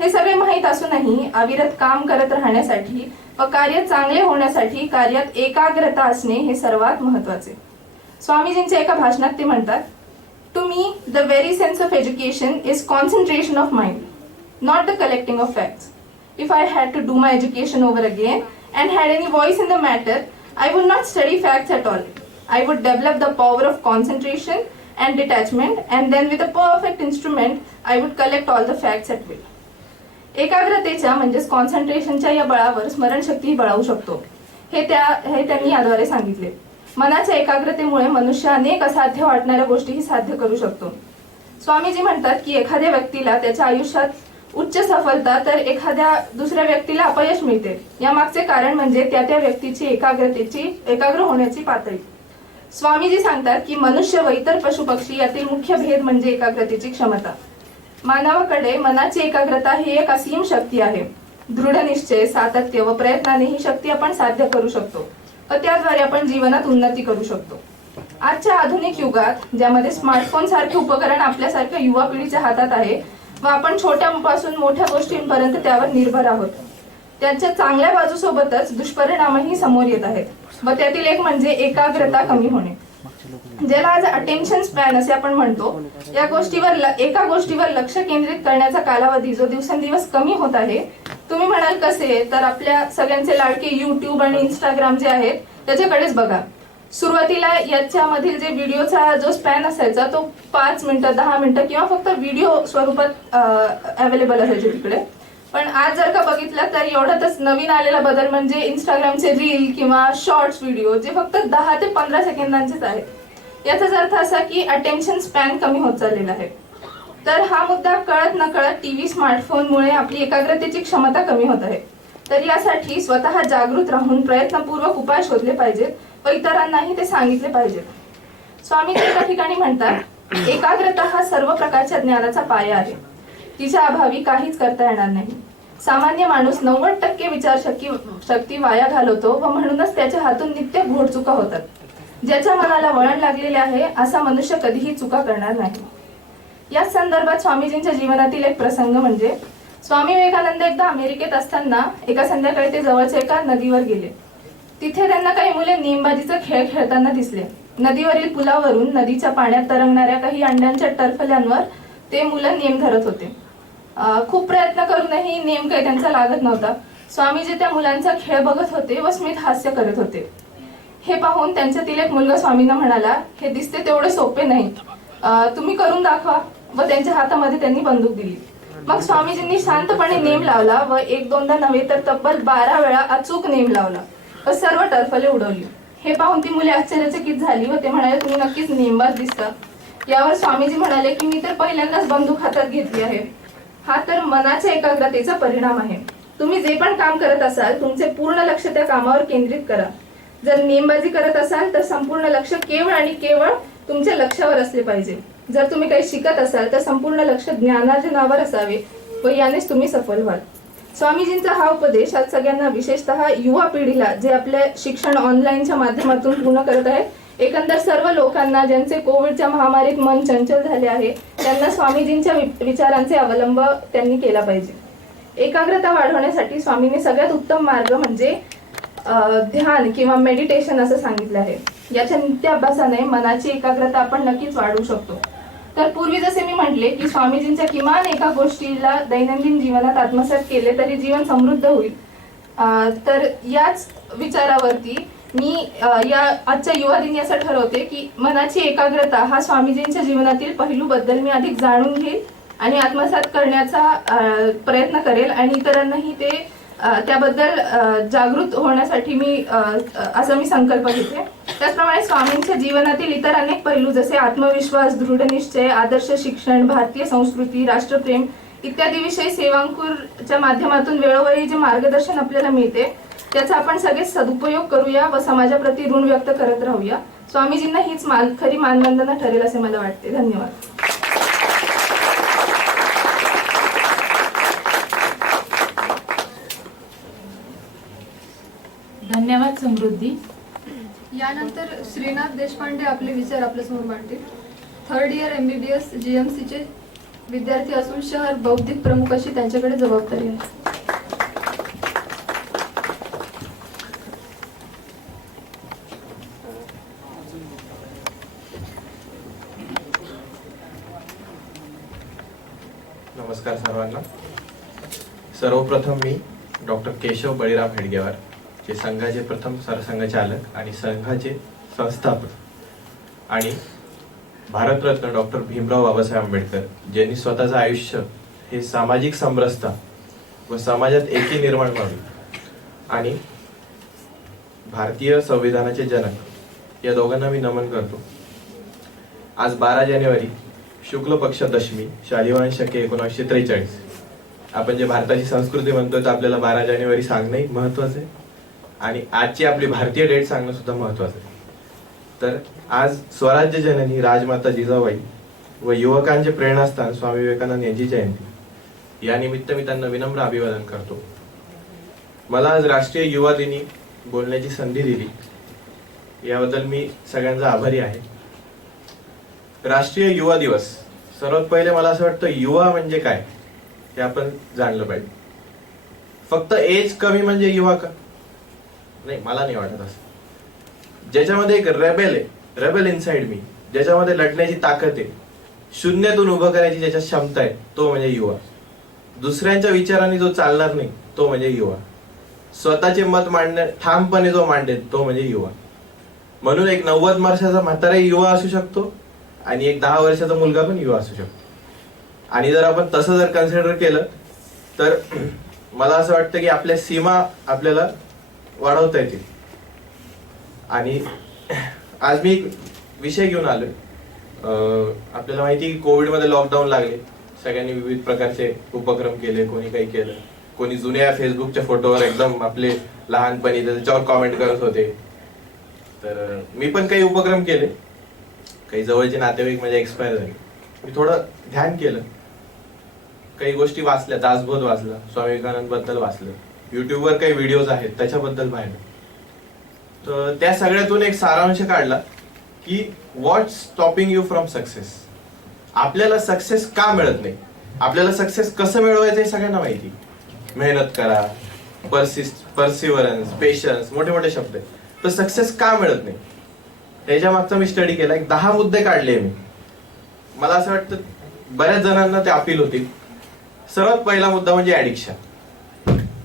हे सगळे माहीत असूनही अविरत काम करत राहण्यासाठी व कार्य चांगले होण्यासाठी कार्यात एकाग्रता असणे हे सर्वात महत्वाचे। स्वामीजींच्या एका भाषणात ते म्हणतात, to me the very sense of education is concentration of mind, not the collecting of facts. If I had to do my education over again and had any voice in the matter, I would not study facts at all. I would develop the power of concentration and detachment, and then with a perfect instrument, I would collect all the facts at will. एकाग्रतेच्या म्हणजेच कॉन्सन्ट्रेशनच्या या बळावर स्मरणशक्ती बळावू शकतो हे त्यांनी याद्वारे सांगितले। मनाच्या एकाग्रतेमुळे मनुष्य अनेक असाध्य वाटणाऱ्या गोष्टीही साध्य करू शकतो। स्वामीजी म्हणतात की एखाद्या व्यक्तीला त्याच्या आयुष्यात उच्च सफलता तर एखाद्या दुसऱ्या व्यक्तीला अपयश मिळते, या मागचे कारण म्हणजे त्या व्यक्तीची एकाग्र होण्याची पातळी। स्वामीजी सांगतात की मनुष्य व इतर पशुपक्षी यातील मुख्य भेद म्हणजे एकाग्रतेची क्षमता। मानवाकडे मनाची एकाग्रता ही एक असीम शक्ती आहे। दृढ निश्चय, सातत्य व प्रयत्नाने ही शक्ती आपण साध्य करू शकतो व त्याद्वारे आपण जीवनात उन्नती करू शकतो। आजच्या आधुनिक युगात ज्यामध्ये स्मार्टफोन सारखे उपकरण आपल्यासारख्या युवा पिढीच्या हातात आहे व आपण छोट्यापासून मोठ्या गोष्टींपर्यंत त्यावर निर्भर आहोत, त्यांच्या चांगल्या बाजूसोबतच दुष्परिणामही समोर येत आहेत व त्यातील एक म्हणजे एकाग्रता कमी होणे, ज्याला आज अटेन्शन स्पॅन असे आपण म्हणतो। या गोष्टीवर एका गोष्टीवर लक्ष केंद्रित करण्याचा कालावधी जो दिवसेंदिवस कमी होत आहे। तुम्ही म्हणाल कसे, तर आपल्या सगळ्यांचे लाडके YouTube आणि Instagram जे आहेत त्याच्याकडेच बघा। सुरुवातीला याच्यामधील जे व्हिडिओचा जो स्पॅन असायचा तो 5 मिनिटं, 10 मिनिटं किंवा फक्त व्हिडिओ स्वरूपात अवेलेबल असायचे तिकडे। पण आज जर का बघितलं तर एवढाच नवीन आलेला बदल म्हणजे इंस्टाग्रामचे रील किंवा शॉर्ट्स व्हिडिओ जे फक्त 10 ते 15 सेकंदांचेच आहेत। याचाच अर्थ असा की अटेन्शन स्पॅन कमी होत चाललेला आहे। तर हा मुद्दा कळत नकळत टीव्ही, स्मार्टफोनमुळे आपली एकाग्रतेची क्षमता कमी होत आहे। तर यासाठी स्वतः जागृत राहून प्रयत्नपूर्वक उपाय शोधले पाहिजेत व इतरांनाही ते सांगितले पाहिजेत। स्वामीजी एका ठिकाणी म्हणतात, एकाग्रता हा सर्व प्रकारच्या ज्ञानाचा पाया आहे, तिच्या अभावी काहीच करता येणार नाही। सामान्य माणूस 90% विचारशक्ती वाया घालवतो व म्हणूनच त्याच्या हातून नित्य घोडचुका होतात। ज्याच्या मनाला वळण लागलेले आहे असा मनुष्य कधीही चुका करणार नाही। याच संदर्भात स्वामीजींच्या जीवनातील एक प्रसंग म्हणजे स्वामी विवेकानंद एकदा अमेरिकेत असताना एका संध्याकाळी ते जवळच्या एका नदीवर गेले। तिथे त्यांना काही मुले नेमबाजीचा खेळ खेळताना दिसले। नदीवरील पुलावरून नदीच्या पाण्यात तरंगणाऱ्या काही अंड्यांच्या टरफल्यांवर ते मुलं नेम धरत होते। खूप प्रयत्न करूनही नेम काही त्यांचा लागत नव्हता। स्वामीजी त्या मुलांचा खेळ बघत होते व स्मित हास्य करत होते। हे पाहून त्यांच्यातील एक मुलगा स्वामींना म्हणाला, हे दिसते तेवढे सोपे नाही, तुम्ही करून दाखवा। व त्यांच्या हातामध्ये त्यांनी बंदूक दिली। मग स्वामीजींनी शांतपणे नेम लावला व 1-2दा नव्हे तर तब्बल 12 वेळा अचूक नेम लावला व सर्व टरफले उडवली। हे पाहून ती मुले आश्चर्यचकित झाली व ते म्हणाले, तुम्ही नक्कीच नेमबाज दिसता। यावर स्वामीजी म्हणाले की मी तर पहिल्यांदाच बंदूक हातात घेतली आहे। हा तर मनाच्या एकाग्रतेचा परिणाम आहे। तुम्ही जे पण काम करत असाल तुमचे पूर्ण लक्ष त्या कामावर केंद्रित करा। जर नेमबाजी करत असाल तर संपूर्ण लक्ष केवळ आणि केवळ तुमच्या लक्ष्यावर असले पाहिजे। जर तुम्ही काही शिकत असाल तर संपूर्ण लक्ष ज्ञानार्जनावर असावे व यानेच तुम्ही सफल व्हाल। स्वामीजींचा हा उपदेश आज सगळ्यांना, विशेषतः युवा पिढीला जे आपले शिक्षण ऑनलाईनच्या माध्यमातून पूर्ण करत आहे, एकंदर सर्व लोकांना ज्यांचे कोविडच्या महामारीत मन चंचल झाले आहे त्यांना स्वामीजींच्या विचारांचे अवलंब त्यांनी केला पाहिजे. एकाग्रता वाढवण्यासाठी स्वामींनी सगळ्यात उत्तम मार्ग म्हणजे ध्यान किंवा मेडिटेशन असं सांगितलं आहे. याच्या नित्य अभ्यासाने मनाची एकाग्रता आपण नक्कीच वाढवू शकतो. तर पूर्वी जसे मी म्हटले की स्वामीजींच्या किमान एका गोष्टीला दैनंदिन जीवनात आत्मसात केले तरी जीवन समृद्ध होईल. तर याच विचारावरती मी या आजच्या युवा दिनी असं ठरवते की मनाची एकाग्रता हा स्वामीजींच्या जीवनातील पैलूबद्दल मी अधिक जाणून घेईल आणि आत्मसात करण्याचा प्रयत्न करेल आणि इतरांनाही ते त्याबद्दल जागृत होण्यासाठी मी संकल्प घेते. त्याचप्रमाणे स्वामींच्या जीवनातील इतर अनेक पैलू जसे आत्मविश्वास, दृढनिश्चय, आदर्श शिक्षण, भारतीय संस्कृती, राष्ट्रप्रेम इत्यादी विषयी सेवांकुरच्या माध्यमातून वेळोवेळी जे मार्गदर्शन आपल्याला मिळते त्याचा आपण सगळे सदुपयोग करूया व समाजाप्रती ऋण व्यक्त करत राहूया. स्वामीजींना हीच खरी मानवंदना ठरेल असे मला वाटते. धन्यवाद. धन्यवाद समृद्धी. यानंतर श्रीनाथ देशपांडे आपले विचार आपल्यासमोर मांडतील. 3rd इयर MBBS GMC चे विद्यार्थी असून शहर बौद्धिक प्रमुख अशी त्यांच्याकडे जबाबदारी आहे. नमस्कार सर्वांना. सर्वप्रथम मी डॉक्टर केशव बळीराम हेडगेवार जे संघाचे प्रथम सरसंघचालक आणि संघाचे संस्थापक आणि भारतरत्न डॉक्टर भीमराव बाबासाहेब आंबेडकर ज्यांनी स्वतःचं आयुष्य हे सामाजिक समरसता व समाजात एकी निर्माण व्हावी आणि भारतीय संविधानाचे जनक या दोघांना मी नमन करतो. आज 12 जानेवारी शुक्ल पक्ष दशमी शालिवान शके 1943. आपण जे भारताची संस्कृती म्हणतोय तर आपल्याला 12 जानेवारी सांगणंही महत्वाचं आहे आणि आजची आपली भारतीय डेट सांगणं सुद्धा महत्वाचं आहे. तर आज स्वराज्य जननी राजमाता जिजाबाई व युवकांचे प्रेरणास्थान स्वामी विवेकानंद यांची जयंती या निमित्त मी त्यांना विनम्र अभिवादन करतो. मला आज राष्ट्रीय युवा दिनी बोलण्याची संधी दिली याबद्दल मी सगळ्यांचा आभारी आहे. राष्ट्रीय युवा दिवस, सर्वात पहिले मला असं वाटतं युवा म्हणजे काय हे आपण जाणलं पाहिजे. फक्त एज कमी म्हणजे युवा का? नाही, मला नाही वाटत असं. ज्याच्यामध्ये एक रेबेल आहे, रेबेल इनसाइड मी, ज्याच्यामध्ये लढण्याची ताकद आहे, शून्यातून उभं करायची ज्याच्यात क्षमता आहे, तो म्हणजे युवा. दुसऱ्यांच्या विचारांनी जो चालणार नाही तो म्हणजे युवा. स्वतःचे मत मांडण्या ठामपणे जो मांडेल तो म्हणजे युवा. म्हणून एक 90 वर्षाचा म्हाताराही युवा असू शकतो आणि एक 10 वर्षाचा मुलगा पण युवा असू शकतो. आणि जर आपण तसं जर कन्सिडर केलं तर मला असं वाटतं की आपल्या सीमा आपल्याला वाढवता येतील. आणि आज मी एक विषय घेऊन आलोय. आपल्याला माहिती की कोविडमध्ये लॉकडाऊन लागले, सगळ्यांनी विविध प्रकारचे उपक्रम केले, कोणी काही केलं, कोणी जुन्या फेसबुकच्या फोटोवर एकदम आपले लहानपणी त्याच्यावर कॉमेंट करत होते. तर मी पण काही उपक्रम केले, काही जवळचे नातेवाईक माझे एक्सपायर झाले. मी थोडं ध्यान केलं, काही गोष्टी वाचल्या, दासबोध वाचला, स्वामी विवेकानंद बद्दल वाचलं, युट्यूबवर काही व्हिडिओज आहेत त्याच्याबद्दल पाहिलं. तर त्या सगळ्यातून एक सारांश काढला की what stopping you from success. आपल्याला सक्सेस का मिळत नाही, आपल्याला सक्सेस कसं मिळवायचं हे सगळ्यांना माहिती. मेहनत करा, परसिव्हरन्स, पेशन्स, मोठे मोठे शब्द आहेत. तर सक्सेस का मिळत नाही त्याच्या मागचा मी स्टडी केला. एक 10 मुद्दे काढले मी. मला असं वाटतं बऱ्याच जणांना ते अपील होतील. सर्वात पहिला मुद्दा म्हणजे ऍडिक्शन.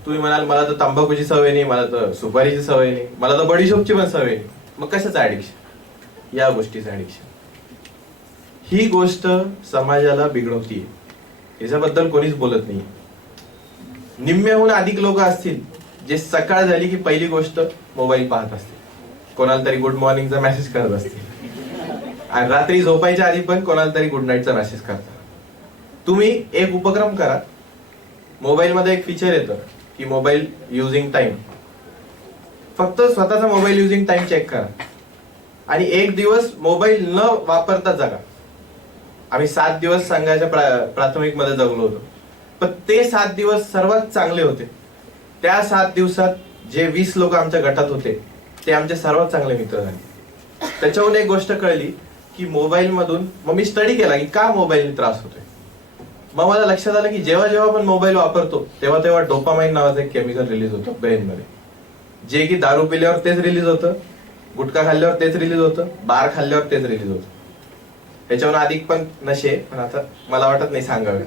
तुम्ही म्हणाल मला तर तंबाखूची सवय नाही, मला तर सुपारीची सवय नाही, मला तर बडीशोपची पण सवय नाही. मग कशाचं ऍडिक्शन? या गोष्टीचं ऍडिक्शन. ही गोष्ट समाजाला बिघडवतीये, याच्याबद्दल कोणीच बोलत नाही. निम्म्याहून अधिक लोक असतील जे सकाळ झाली की पहिली गोष्ट मोबाईल पाहत असतील, कोणाला तरी गुड मॉर्निंगचा मेसेज करत असतील आणि रात्री झोपायच्या आधी पण कोणाला तरी गुड नाईटचा मेसेज करतात. तुम्ही एक उपक्रम करा. मोबाईलमध्ये एक फीचर येतं की मोबाईल युजिंग टाइम. फक्त स्वतःचा मोबाईल युजिंग टाइम चेक करा आणि एक दिवस मोबाईल न वापरता जगा. आम्ही 7 दिवस संघाच्या प्राथमिक मध्ये जगलो होतो, पण ते 7 दिवस सर्वात चांगले होते. त्या 7 दिवसात जे 20 लोक आमच्या गटात होते ते आमचे सर्वात चांगले मित्र झाले. त्याच्याहून एक गोष्ट कळली की मोबाईल मधून, मग मी स्टडी केला की का मोबाईलने त्रास होतोय. मग मला लक्षात आलं की जेव्हा जेव्हा आपण मोबाईल वापरतो तेव्हा तेव्हा डोपामाइन नावाचं एक केमिकल रिलीज होतं ब्रेन मध्ये, जे की दारू पिल्यावर तेच रिलीज होतं, गुटखा खाल्ल्यावर तेच रिलीज होतं, बार खाल्ल्यावर तेच रिलीज होतं. त्याच्यावर अधिक पण नशे, पण आता मला वाटत नाही सांगावे.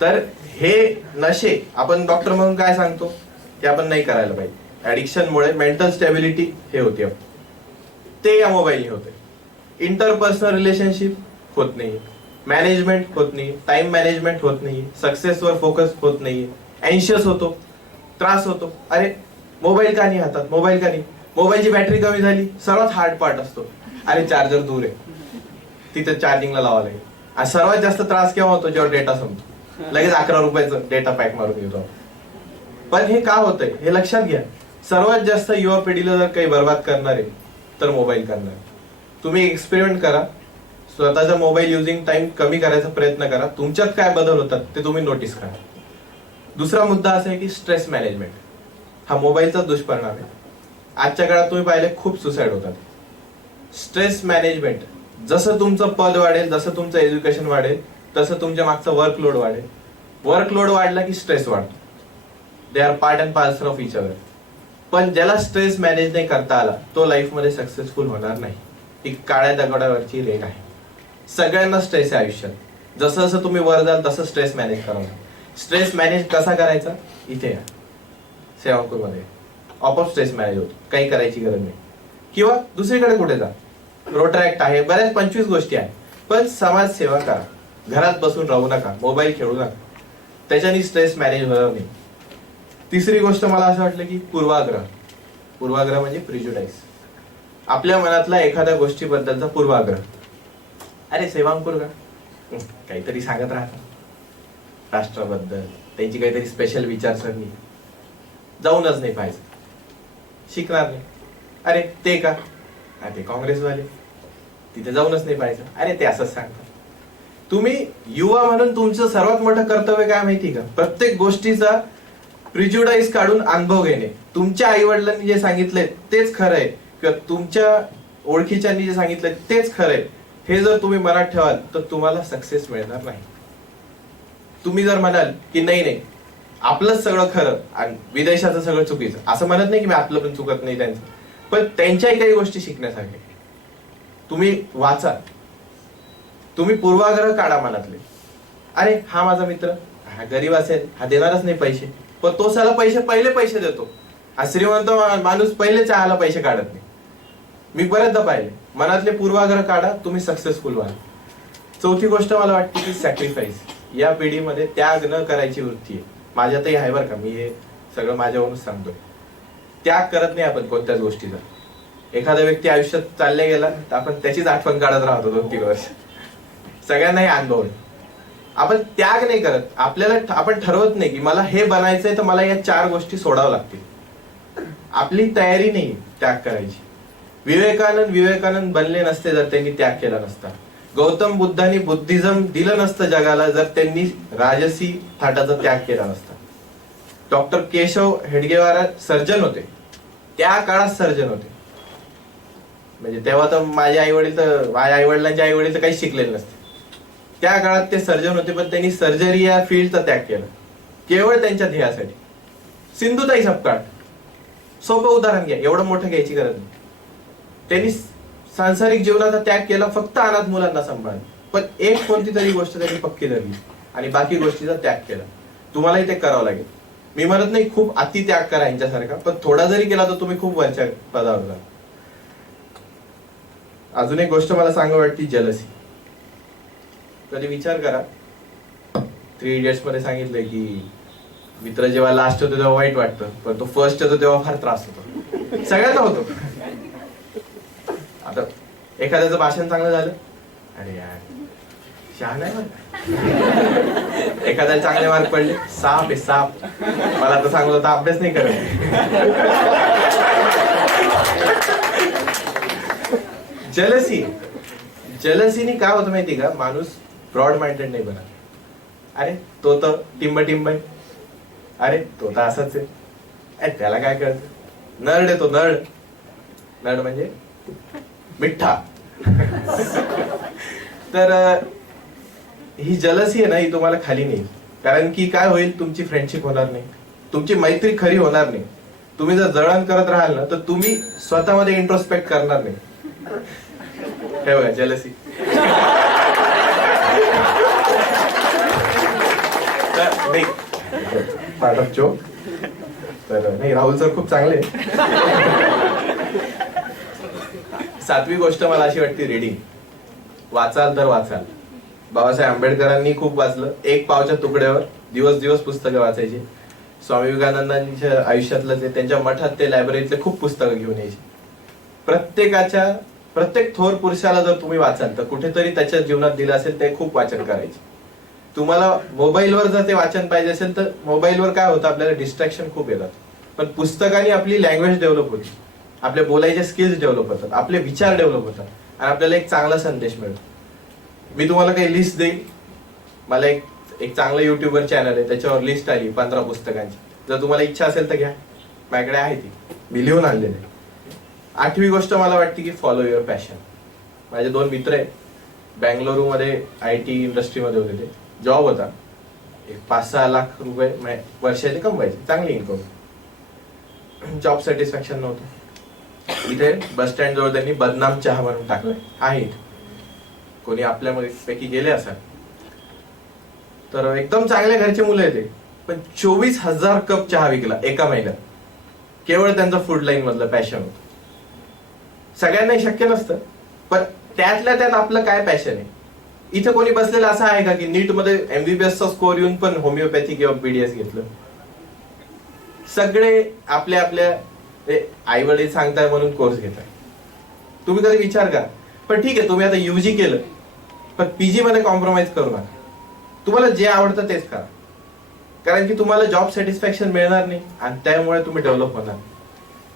तर हे नशे आपण डॉक्टर म्हणून काय सांगतो की आपण नाही करायला पाहिजे. ऍडिक्शन मुळे मेंटल स्टॅबिलिटी हे होते, ते या मोबाईलने होते. इंटरपर्सनल रिलेशनशिप होत नाही, मॅनेजमेंट होत नाही, टाइम मॅनेजमेंट होत नाही, सक्सेसवर फोकस होत नाही, अँशियस होतो, त्रास होतो. अरे मोबाईल का नाही हातात, मोबाईल का नाही, मोबाईलची बॅटरी कमी झाली, सर्वात हार्ड पार्ट असतो, अरे चार्जर दूर आहे, तिथे चार्जिंगला लावा लागेल. आणि सर्वात जास्त त्रास केव्हा होतो, जेव्हा डेटा संपतो, लगेच 11 रुपयाचं डेटा पॅक मारून घेतो. पण हे का होतंय हे लक्षात घ्या. सर्वात जास्त युवा पिढीला जर काही बर्बाद करणार आहे तर मोबाईल करणार. तुम्ही एक्सपेरिमेंट करा, स्वतःचा मोबाईल युजिंग टाइम कमी करायचा प्रयत्न करा, तुमच्यात काय बदल होतात ते तुम्ही नोटीस करा. दुसरा मुद्दा असा आहे की स्ट्रेस मॅनेजमेंट हा मोबाईलचा दुष्परिणाम आहे. आजच्या काळात तुम्ही पाहिले खूप सुसाईड होतात. स्ट्रेस मॅनेजमेंट, जसं तुमचं पद वाढेल, जसं तुमचं एज्युकेशन वाढेल, तसं तुमच्या मागचा वर्कलोड वाढेल. वर्कलोड वाढला की स्ट्रेस वाढतो. They are part and parcel of each other. पण ज्याला स्ट्रेस मॅनेज नाही करता आला तो लाईफमध्ये सक्सेसफुल होणार नाही. ही काळ्या दगडावरची रेख आहे. सगळ्यांना स्ट्रेस आहे आयुष्यात. जसं जसं तुम्ही वर जाल तसं स्ट्रेस मॅनेज करा. स्ट्रेस मॅनेज कसा करायचा, इथे या सेवापूरमध्ये ऑफ स्ट्रेस मॅनेज होतो, काही करायची गरज नाही. किंवा दुसरीकडे कुठे जा, रोटरॅक्ट आहे, बऱ्याच 25 गोष्टी आहेत. पण समाजसेवा करा, घरात बसून राहू नका, मोबाईल खेळू नका, त्याच्याने स्ट्रेस मॅनेज होणार नाही. तिसरी गोष्ट मला असं वाटलं की पूर्वाग्रह. पूर्वाग्रह म्हणजे प्रिज्युडाईस, आपल्या मनातला एखाद्या गोष्टीबद्दलचा पूर्वाग्रह. अरे सेवांपूर का काहीतरी सांगत राहतात राष्ट्राबद्दल, त्यांची काहीतरी स्पेशल विचारसरणी, जाऊनच नाही पाहिजे, शिकणार नाही. अरे ते का, ते काँग्रेसवाले, तिथे जाऊनच नाही पाहिजे, अरे ते असंच सांगतात. तुम्ही युवा म्हणून तुमचं सर्वात मोठं कर्तव्य काय माहिती का, प्रत्येक गोष्टीचा प्रिज्युडाईस काढून अनुभव घेणे. तुमच्या आई वडिलांनी जे सांगितलंय तेच खरं आहे किंवा तुमच्या ओळखीच्यांनी जे सांगितलंय तेच खरं आहे, हे जर तुम्ही मनात ठेवाल तर तुम्हाला सक्सेस मिळणार नाही. तुम्ही जर म्हणाल की नाही नाही आपलंच सगळं खरं आणि विदेशाचं सगळं चुकीचं, असं म्हणत नाही की मी आपलं पण चुकत नाही त्यांचं, पण त्यांच्याही काही गोष्टी शिकण्यासारख्या. तुम्ही वाचा, तुम्ही पूर्वाग्रह काढा मनातले. अरे हा माझा मित्र, हा गरीब असेल, हा देणारच नाही पैसे, पण तो साला पहिले पैसे देतो. हा श्रीमंत माणूस पहिले चहाला पैसे काढत नाही. मी बरेचदा पाहिले. मनातले पूर्वाग्रह काढा, तुम्ही सक्सेसफुल व्हाल. चौथी गोष्ट मला वाटते की सॅक्रिफाईस. या पिढीमध्ये त्याग न करायची वृत्ती आहे. माझ्यातही आहे बरं का, मी हे सगळं माझ्यावरूनच सांगतोय. त्याग करत नाही आपण कोणत्याच गोष्टीचा. एखादा व्यक्ती आयुष्यात चालल्या गेला तर आपण त्याचीच आठवण काढत राहतो 2-3 वर्ष. सगळ्यांना हे अनुभव आहे. आपण त्याग नाही करत. आपल्याला आपण ठरवत नाही की मला हे बनायचंय तर मला या 4 गोष्टी सोडाव्या लागतील. आपली तयारी नाही त्याग करायची. विवेकानंद बनले नसते जर त्यांनी त्याग केला नसता. गौतम बुद्धांनी बुद्धिझम दिलं नसतं जगाला जर त्यांनी राजसी थाटाचा त्याग केला नसता. डॉक्टर केशव हेडगेवार सर्जन होते, त्या काळात सर्जन होते. म्हणजे तेव्हा तर माझ्या आई वडिलांच्या आई वडील तर काही शिकलेले नसते. त्या काळात ते सर्जन होते, पण त्यांनी सर्जरी या फील्डचा त्याग केला केवळ त्यांच्या ध्येयासाठी. सिंधुताई सपकाळ, सोपं उदाहरण घ्या, एवढं मोठं घ्यायची गरज नाही. त्यांनी सांसारिक जीवनाचा त्याग केला फक्त अनाथ मुलांना सांभाळून, पण एक कोणती तरी गोष्ट त्यांनी पक्की धरली आणि बाकी गोष्टीचा त्याग केला. तुम्हालाही ते करावं लागेल. मी म्हणत नाही खूप अति त्याग करा यांच्यासारखा, पण थोडा जरी केला तर तुम्ही खूप वरच्या पदावर जा. अजून एक गोष्ट मला सांगा वाटते, जलसी. कधी विचार करा, 3 इडियट्स मध्ये सांगितलंय की मित्र जेव्हा लास्ट होतो तेव्हा वाईट वाटतं, पण तो फर्स्ट होतो तेव्हा फार त्रास होतो. सगळ्यांना होतो. आता एखाद्याचं भाषण चांगलं झालं, अरे यार शहाणा आहे बरं. एखाद्याला चांगले मार्क पडले, साप आहे साप, मला तर सांगत होता अभ्यास नाही करत. जलसीनी काय होतं माहिती का, माणूस ब्रॉड माइंडेड नाही बनत. अरे तो तर टिंब आहे, अरे तो तर असंच आहे, त्याला काय कळतं, नर्ड आहे तो, नर्ड म्हणजे मिठ्ठा. तर ही जलसी आहे ना, ही तुम्हाला खाली नाही. कारण की काय होईल, तुमची फ्रेंडशिप होणार नाही, तुमची मैत्री खरी होणार नाही. तुम्ही जर जळण करत राहाल ना, तर तुम्ही स्वतःमध्ये इंट्रोस्पेक्ट करणार नाही. हे बघा जलसी. नाही पार्ट ऑफ जोक. तर नाही, राहुल सर खूप चांगले. 7वी गोष्ट मला अशी वाटते, रीडिंग. वाचाल तर वाचाल. बाबासाहेब आंबेडकरांनी खूप वाचलं. एक पावच्या तुकड्यावर दिवस दिवस पुस्तकं वाचायची. स्वामी विवेकानंदांच्या आयुष्यातलं ते, त्यांच्या मठात ते लायब्ररीतले खूप पुस्तकं घेऊन यायची. प्रत्येक थोर पुरुषाला जर तुम्ही वाचाल तर कुठेतरी त्याच्या जीवनात दिलं असेल ते खूप वाचन करायचे. तुम्हाला मोबाईलवर जर ते वाचन पाहिजे असेल तर मोबाईलवर काय होतं, आपल्याला डिस्ट्रॅक्शन खूप येतात. पण पुस्तकाने आपली लँग्वेज डेव्हलप होती, आपले बोलायचे स्किल्स डेव्हलप होतात, आपले विचार डेव्हलप होतात आणि आपल्याला एक चांगला संदेश मिळतो. मी तुम्हाला काही लिस्ट देईल. मला एक चांगलं युट्यूबर चॅनल आहे, त्याच्यावर लिस्ट आली 15 पुस्तकांची. जर तुम्हाला इच्छा असेल तर घ्या, माझ्याकडे आहे ती, मी लिहून आणलेली. 8वी गोष्ट मला वाटते की फॉलो युअर पॅशन. माझे 2 मित्र आहे, बँगलोरू मध्ये IT इंडस्ट्रीमध्ये होते. ते जॉब होता, 5-6 लाख रुपये वर्षाचे कमवायचे, चांगली इन्कम. जॉब सॅटिस्फॅक्शन नव्हतं. इथे बस स्टँड जवळ त्यांनी बदनाम चहा म्हणून टाकलाय. आहे कोणी आपल्या पैकी गेले असा, तर एकदम चांगल्या घरचे मुलं येते, पण 24,000 कप चहा विकला एका महिन्यात. केवळ त्यांचं फूड लाईन मधलं पॅशन होतं. सगळ्यांना शक्य नसतं, पण त्यातल्या त्यात आपलं काय पॅशन आहे. इथे कोणी बसलेलं असं आहे का की नीट मध्ये MBBS चा स्कोर येऊन पण होमिओपॅथी किंवा BDS घेतलं? सगळे आपल्या आपल्या आई वडील सांगताय म्हणून कोर्स घेताय. तुम्ही कधी विचार करा. पण ठीक आहे, तुम्ही आता UG केलं, पण PG मध्ये कॉम्प्रोमाइज करू नका. तुम्हाला जे आवडतं तेच करा, कारण की तुम्हाला जॉब सॅटिस्फॅक्शन मिळणार नाही आणि त्यामुळे तुम्ही डेव्हलप होणार.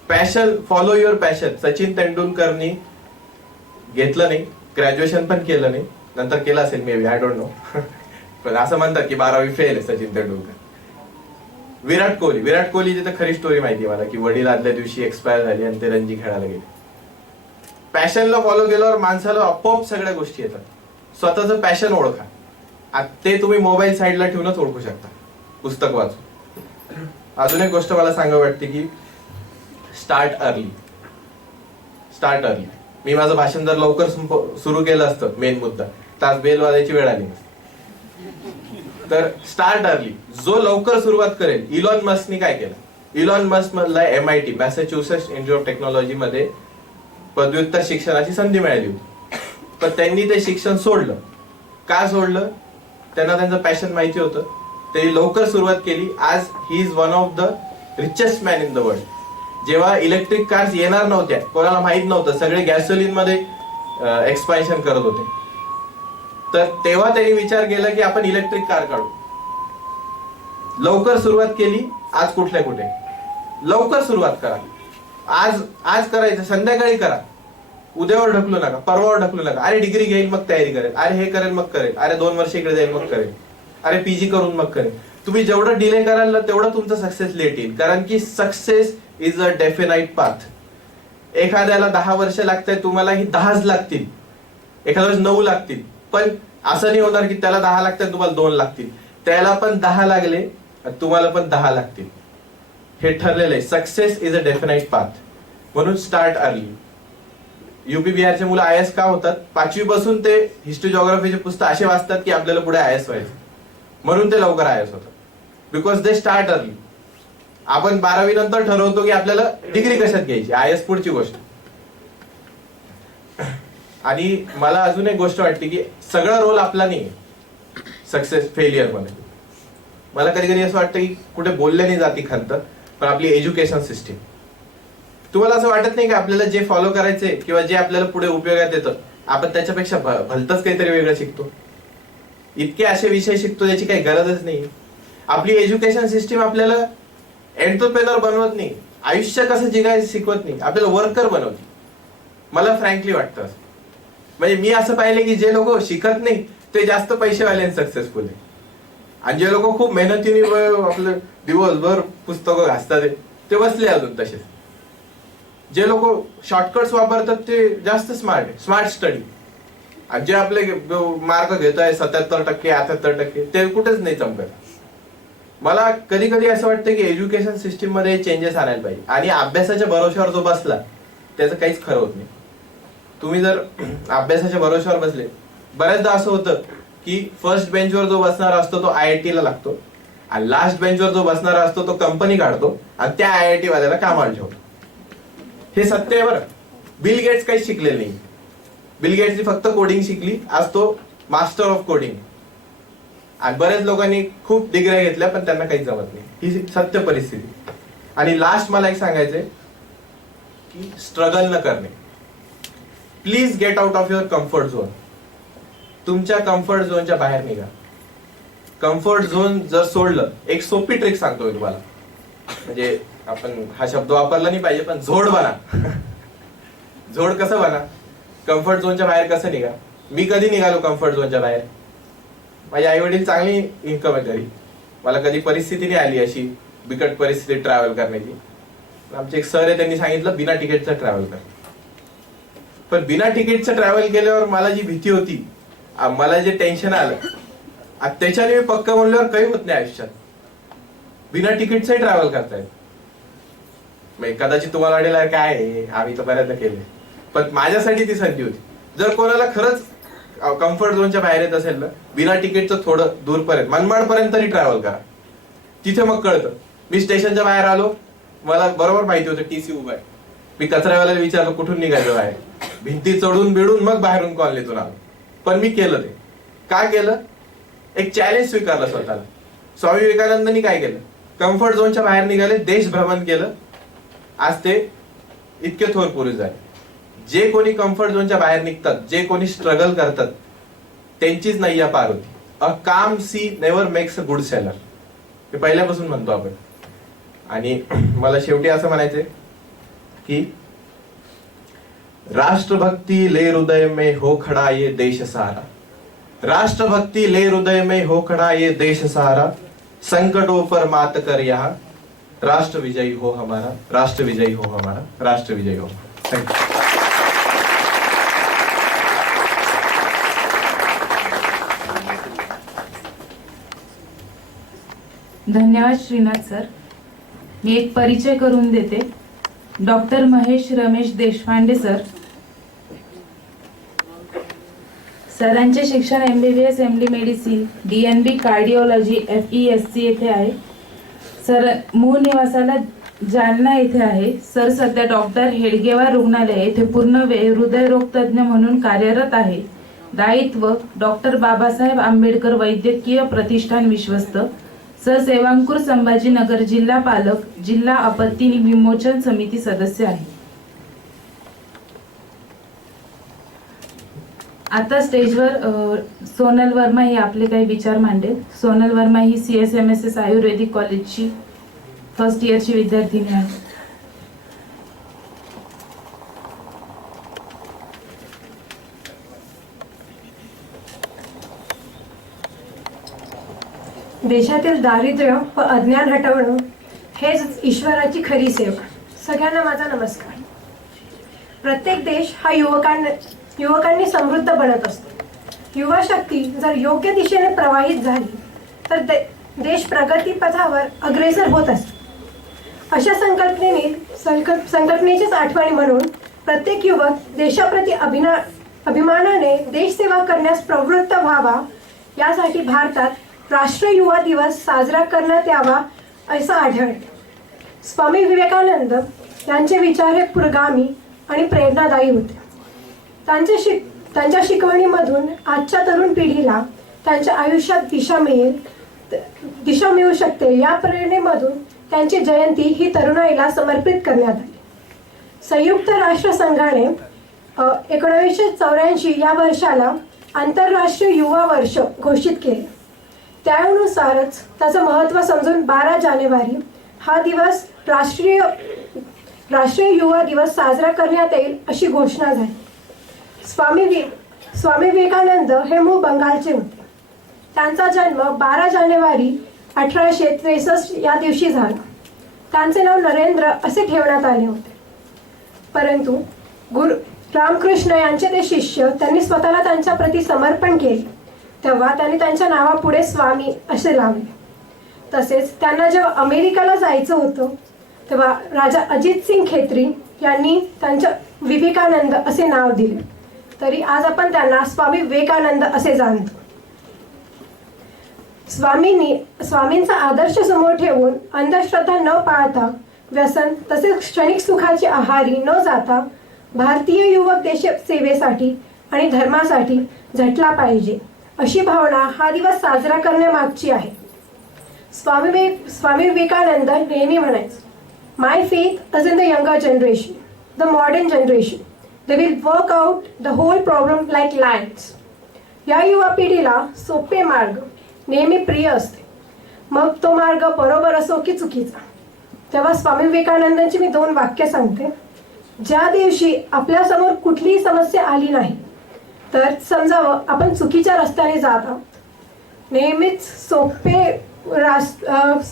Passion, follow your passion. Sachin तेंडुलकरनी घेतलं नाही, ग्रॅज्युएशन पण केलं नाही, नंतर केलं असेल maybe, I don't know. पण असं म्हणतात की 12वी फेल आहे सचिन तेंडुलकर. विराट कोहलीची तर खरी स्टोरी माहिती आहे मला, की वडील आदल्या दिवशी एक्सपायर झाली आणि ते रणजी खेळायला गेले. पॅशनला फॉलो केल्यावर माणसाला आपोआप सगळ्या गोष्टी येतात. स्वतःचं पॅशन ओळखा. ते तुम्ही मोबाईल साईडला ठेवूनच ओळखू शकता, पुस्तक वाचून. अजून एक गोष्ट मला सांगावी वाटते की स्टार्ट अर्ली. मी माझं भाषण जर लवकर सुरू केलं असतं, मेन मुद्दा, तर बेल वाजायची वेळ आली. तर स्टार्ट अर्ली. जो लवकर सुरुवात करेल. इलॉन मस्कनी काय केलं? इलॉन मस्क मधला MIT Massachusetts institute of technology मध्ये पदव्युत्तर शिक्षणाची संधी मिळाली होती, पण त्यांनी ते शिक्षण सोडलं. का सोडलं? त्यांना त्यांचं पॅशन माहिती होतं. त्यांनी लवकर सुरुवात केली. आज he is one of the richest man in the world. जेव्हा इलेक्ट्रिक कार्स येणार नव्हत्या, कोणाला माहित नव्हतं, सगळे गॅसोलिन मध्ये एक्सपान्शन करत होते, तर तेव्हा त्यांनी विचार केला की आपण इलेक्ट्रिक कार काढू. लवकर सुरुवात केली. आज कुठल्या कुठे. लवकर सुरुवात करा. आज करायचं, संध्याकाळी करा. उद्यावर ढकलू नका, परवावर ढकलू नका. अरे डिग्री घेईल मग तयारी करेल, अरे हे करेल मग करेल, अरे 2 वर्ष इकडे जाईल मग करेल, अरे PG करून मग करेल. तुम्ही जेवढं डिले कराल ना तेवढं तुमचं सक्सेस लेट येईल. कारण की success is a definite path. एखाद्याला 10 वर्ष लागतात, तुम्हाला ही 10च लागतील, एखाद्या वेळेस 9 लागतील. पण असं नाही होणार की त्याला 10 लागतात तुम्हाला 2 लागतील. त्याला पण 10 लागले, तुम्हाला पण 10 लागतील. हे ठरलेलं आहे. Success is a definite path. म्हणून स्टार्ट अर्ली. UP बिहारचे मुलं IAS का होतात? 5वी पासून ते हिस्ट्री जॉग्राफीचे पुस्तक असे वाचतात की आपल्याला पुढे IAS व्हायचं, म्हणून ते लवकर IAS होतात. Because they start early. आपण 12वी नंतर ठरवतो की आपल्याला डिग्री कशात घ्यायची, IAS पुढची गोष्ट. आणि मला अजून एक गोष्ट वाटते की सगळा रोल आपला नाही सक्सेस फेलियर मध्ये. मला कधी कधी असं वाटतं की कुठे बोलल्याने जाती खंत, पण आपली एज्युकेशन सिस्टीम. तुम्हाला असं वाटत नाही का आपल्याला जे फॉलो करायचंय किंवा जे आपल्याला पुढे उपयोगात येतं, आपण त्याच्यापेक्षा भलतंच काहीतरी वेगळं शिकतो. इतके असे विषय शिकतो ज्याची काही गरजच नाही. आपली एज्युकेशन सिस्टीम आपल्याला एंटरप्रेनर बनवत नाही, आयुष्य कसं जगायचं शिकवत नाही, आपल्याला वर्कर बनवते. मला फ्रँकली वाटतं. म्हणजे मी असं पाहिलं की जे लोक शिकत नाही ते जास्त पैसेवाले आणि सक्सेसफुल आहे, आणि जे लोक खूप मेहनतीने आपलं दिवसभर पुस्तकं घासतात ते बसले अजून तसेच. जे लोक शॉर्टकट्स वापरतात ते जास्त स्मार्ट आहे, स्मार्ट स्टडी. जे आपले मार्क घेत आहे 77% 78% ते कुठेच नाही चमकत. मला कधी कधी असं वाटतं की एज्युकेशन सिस्टीम मध्ये चेंजेस आणायला पाहिजे. आणि अभ्यासाच्या भरोश्यावर जो बसला त्याचं काहीच खरं होत नाही. तुम्ही जर अभ्यासाच्या भरोश्यावर बसले, बऱ्याचदा असं होतं की फर्स्ट बेंचवर जो बसणारा असतो तो IIT ला लागतो आणि लास्ट बेंचवर जो बसणारा असतो तो कंपनी काढतो आणि त्या IIT वाल्याला कामाला ठेवतो. हे सत्य आहे बरं. बिल गेट्स काही शिकलेले नाही. बिल गेट्सनी फक्त कोडिंग शिकली, आज तो मास्टर ऑफ कोडिंग. आणि बऱ्याच लोकांनी खूप डिग्र्या घेतल्या पण त्यांना काही जमत नाही. ही सत्य परिस्थिती. आणि लास्ट मला एक सांगायचंय की स्ट्रगल न करणे. Please get out of your comfort zone. तुमच्या कम्फर्ट झोनच्या बाहेर निघा. कम्फर्ट झोन जर सोडलं, एक सोपी ट्रिक सांगतो मी तुम्हाला. म्हणजे आपण हा शब्द वापरला नाही पाहिजे, पण झोड बना. झोड कसं बना, कम्फर्ट झोनच्या बाहेर कसं निघा. मी कधी निघालो कम्फर्ट झोनच्या बाहेर, माझे आई वडील चांगली इन्कम आहे घरी, मला कधी परिस्थिती नाही आली अशी बिकट परिस्थिती ट्रॅव्हल करण्याची. आमचे एक सर आहे, त्यांनी सांगितलं बिना तिकीटचं ट्रॅव्हल कर. पण बिना तिकीटचं ट्रॅव्हल केल्यावर मला जी भीती होती, मला जे टेन्शन आलं, त्याच्याने मी पक्क म्हणल्यावर काही होत नाही आयुष्यात. बिना तिकीटचंही ट्रॅव्हल करतायत. कदाचित तुम्हाला वाटेल काय आहे, आम्ही तर बऱ्याचदा केले, पण माझ्यासाठी ती संधी होती. जर कोणाला खरंच कम्फर्ट झोनच्या बाहेर येत असेल ना, बिना तिकीटचं थोडं दूरपर्यंत, मनमाड पर्यंत तरी ट्रॅव्हल करा. तिथे मग कळतं. मी स्टेशनच्या बाहेर आलो, मला बरोबर माहिती होतं TC उभा आहे. मी कचऱ्यावाल्याला विचारलं कुठून निघायचं बाहेर, भिंती चढून बिडून मग बाहेरून कॉलनीतून आलो. पण मी केलं. ते का केलं, एक चॅलेंज स्वीकारलं स्वतःला. स्वामी विवेकानंदांनी काय केलं, कम्फर्ट झोनच्या बाहेर निघाले, देश भ्रमण केलं. आज ते इतके थोर पुरुष झाले. जे कोणी कम्फर्ट झोनच्या बाहेर निघतात, जे कोणी स्ट्रगल करतात, त्यांचीच नैया पार होती. A calm sea never makes a good sailor, हे पहिल्यापासून म्हणतो आपण. आणि मला शेवटी असं म्हणायचंय की राष्ट्रभक्ति ले हृदय में हो खड़ा ये देश सारा. राष्ट्रभक्ति ले हृदय में हो खड़ा ये देश सारा. संकटों पर मात कर यहाँ राष्ट्र विजयी हो हमारा, राष्ट्र विजयी हो हमारा, राष्ट्र विजयी हो. Thank you. धन्यवाद श्रीनाथ सर. मी एक परिचय करून देते. Doctor Mahesh Ramesh Deshpande sir. सरांचे शिक्षण MBBS MD medicine DNB cardiology FESC येथे आहे. सर मूळ निवासाला जालना येथे आहे. सर सध्या डॉक्टर हेडगेवार रुग्णालय येथे पूर्ण हृदयरोग तज्ज्ञ म्हणून कार्यरत आहे. दायित्व डॉक्टर बाबासाहेब आंबेडकर वैद्यकीय प्रतिष्ठान विश्वस्त. सर सेवांकुर संभाजीनगर जिल्हा पालक, जिल्हा आपत्ती विमोचन समिती सदस्य आहे. आता स्टेजवर सोनल वर्मा ही आपले काही विचार मांडेल. सोनल वर्मा ही CSMSS आयुर्वेदिक कॉलेजची फर्स्ट इयरची विद्यार्थिनी आहे. देशातील दारिद्र्य व अज्ञान हटवणं हेच ईश्वराची खरी सेवा. सगळ्यांना माझा नमस्कार. प्रत्येक देश हा युवकांनी समृद्ध बनत असतो. युवा शक्ती जर योग्य दिशेने प्रवाहित झाली तर देश प्रगतीपथावर अग्रेसर होत असतो. अशा संकल्पनेचीच आठवणी म्हणून प्रत्येक युवक देशाप्रती अभिमानाने देशसेवा करण्यास प्रवृत्त व्हावा, यासाठी भारतात राष्ट्रीय युवा दिवस साजरा करण्यात यावा असं आढळते. स्वामी विवेकानंद यांचे विचार हे पुरोगामी आणि प्रेरणादायी होते. त्यांच्या शिकवणीमधून आजच्या तरुण पिढीला त्यांच्या आयुष्यात दिशा मिळू शकते, या प्रेरणेमधून त्यांची जयंती ही तरुणाईला समर्पित करण्यात आली. संयुक्त राष्ट्र संघाने 1984 या वर्षाला आंतरराष्ट्रीय युवा वर्ष घोषित केले. त्यानुसारच त्याचं महत्त्व समजून 12 जानेवारी हा दिवस राष्ट्रीय युवा दिवस साजरा करण्यात येईल अशी घोषणा झाली. स्वामी विवेकानंद हे मूळ बंगालचे होते. त्यांचा जन्म 12 जानेवारी 1863 या दिवशी झाला. त्यांचे नाव नरेंद्र असे ठेवण्यात आले होते. परंतु गुरु रामकृष्ण यांचे ते शिष्य त्यांनी स्वतःला त्यांच्या प्रती समर्पण केले, तेव्हा त्यांनी त्यांच्या नावापुढे स्वामी असे लावले. तसेच त्यांना जेव्हा अमेरिकेला जायचं होतं तेव्हा राजा अजित सिंग खेत्री यांनी त्यांच्या विवेकानंद असे नाव दिले. तरी आज आपण त्यांना स्वामी विवेकानंद असे जाणतो. स्वामींचा आदर्श समोर ठेवून अंधश्रद्धा न पाळता, व्यसन तसेच क्षणिक सुखाची आहारी न जाता भारतीय युवक देश सेवेसाठी आणि धर्मासाठी झटला पाहिजे, अशी भावना हा दिवस साजरा करण्यामागची आहे. स्वामी विवेकानंद नेहमी म्हणायचे, my faith is in the younger generation, the modern generation. They will work out the whole problem like lights. या युवा पिढीला सोपे मार्ग नेहमी प्रिय असते, मग तो मार्ग बरोबर असो की चुकीचा. तेव्हा स्वामी विवेकानंदांची मी 2 वाक्य सांगते. ज्या दिवशी आपल्यासमोर कुठलीही समस्या आली नाही तर समजावं आपण चुकीच्या रस्त्याने जात आहोत. नेहमीच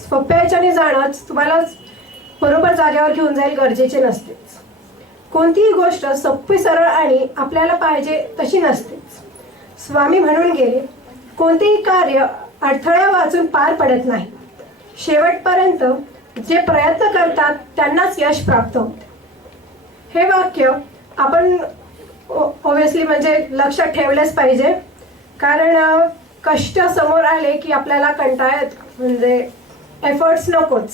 सोप्या याच्याने जाणंच तुम्हाला बरोबर जागेवर घेऊन जाईल गरजेचे नसतेच. कोणतीही गोष्ट सोपी सरळ आणि आपल्याला पाहिजे तशी नसतेच. स्वामी म्हणून गेले, कोणतेही कार्य अडथळा वाचून पार पडत नाही. शेवटपर्यंत जे प्रयत्न करतात त्यांनाच यश प्राप्त होते. हे वाक्य आपण ऑब्विसली म्हणजे लक्षात ठेवलेच पाहिजे, कारण कष्ट समोर आले की आपल्याला कंटाळा येतो. म्हणजे एफर्ट्स नकोच.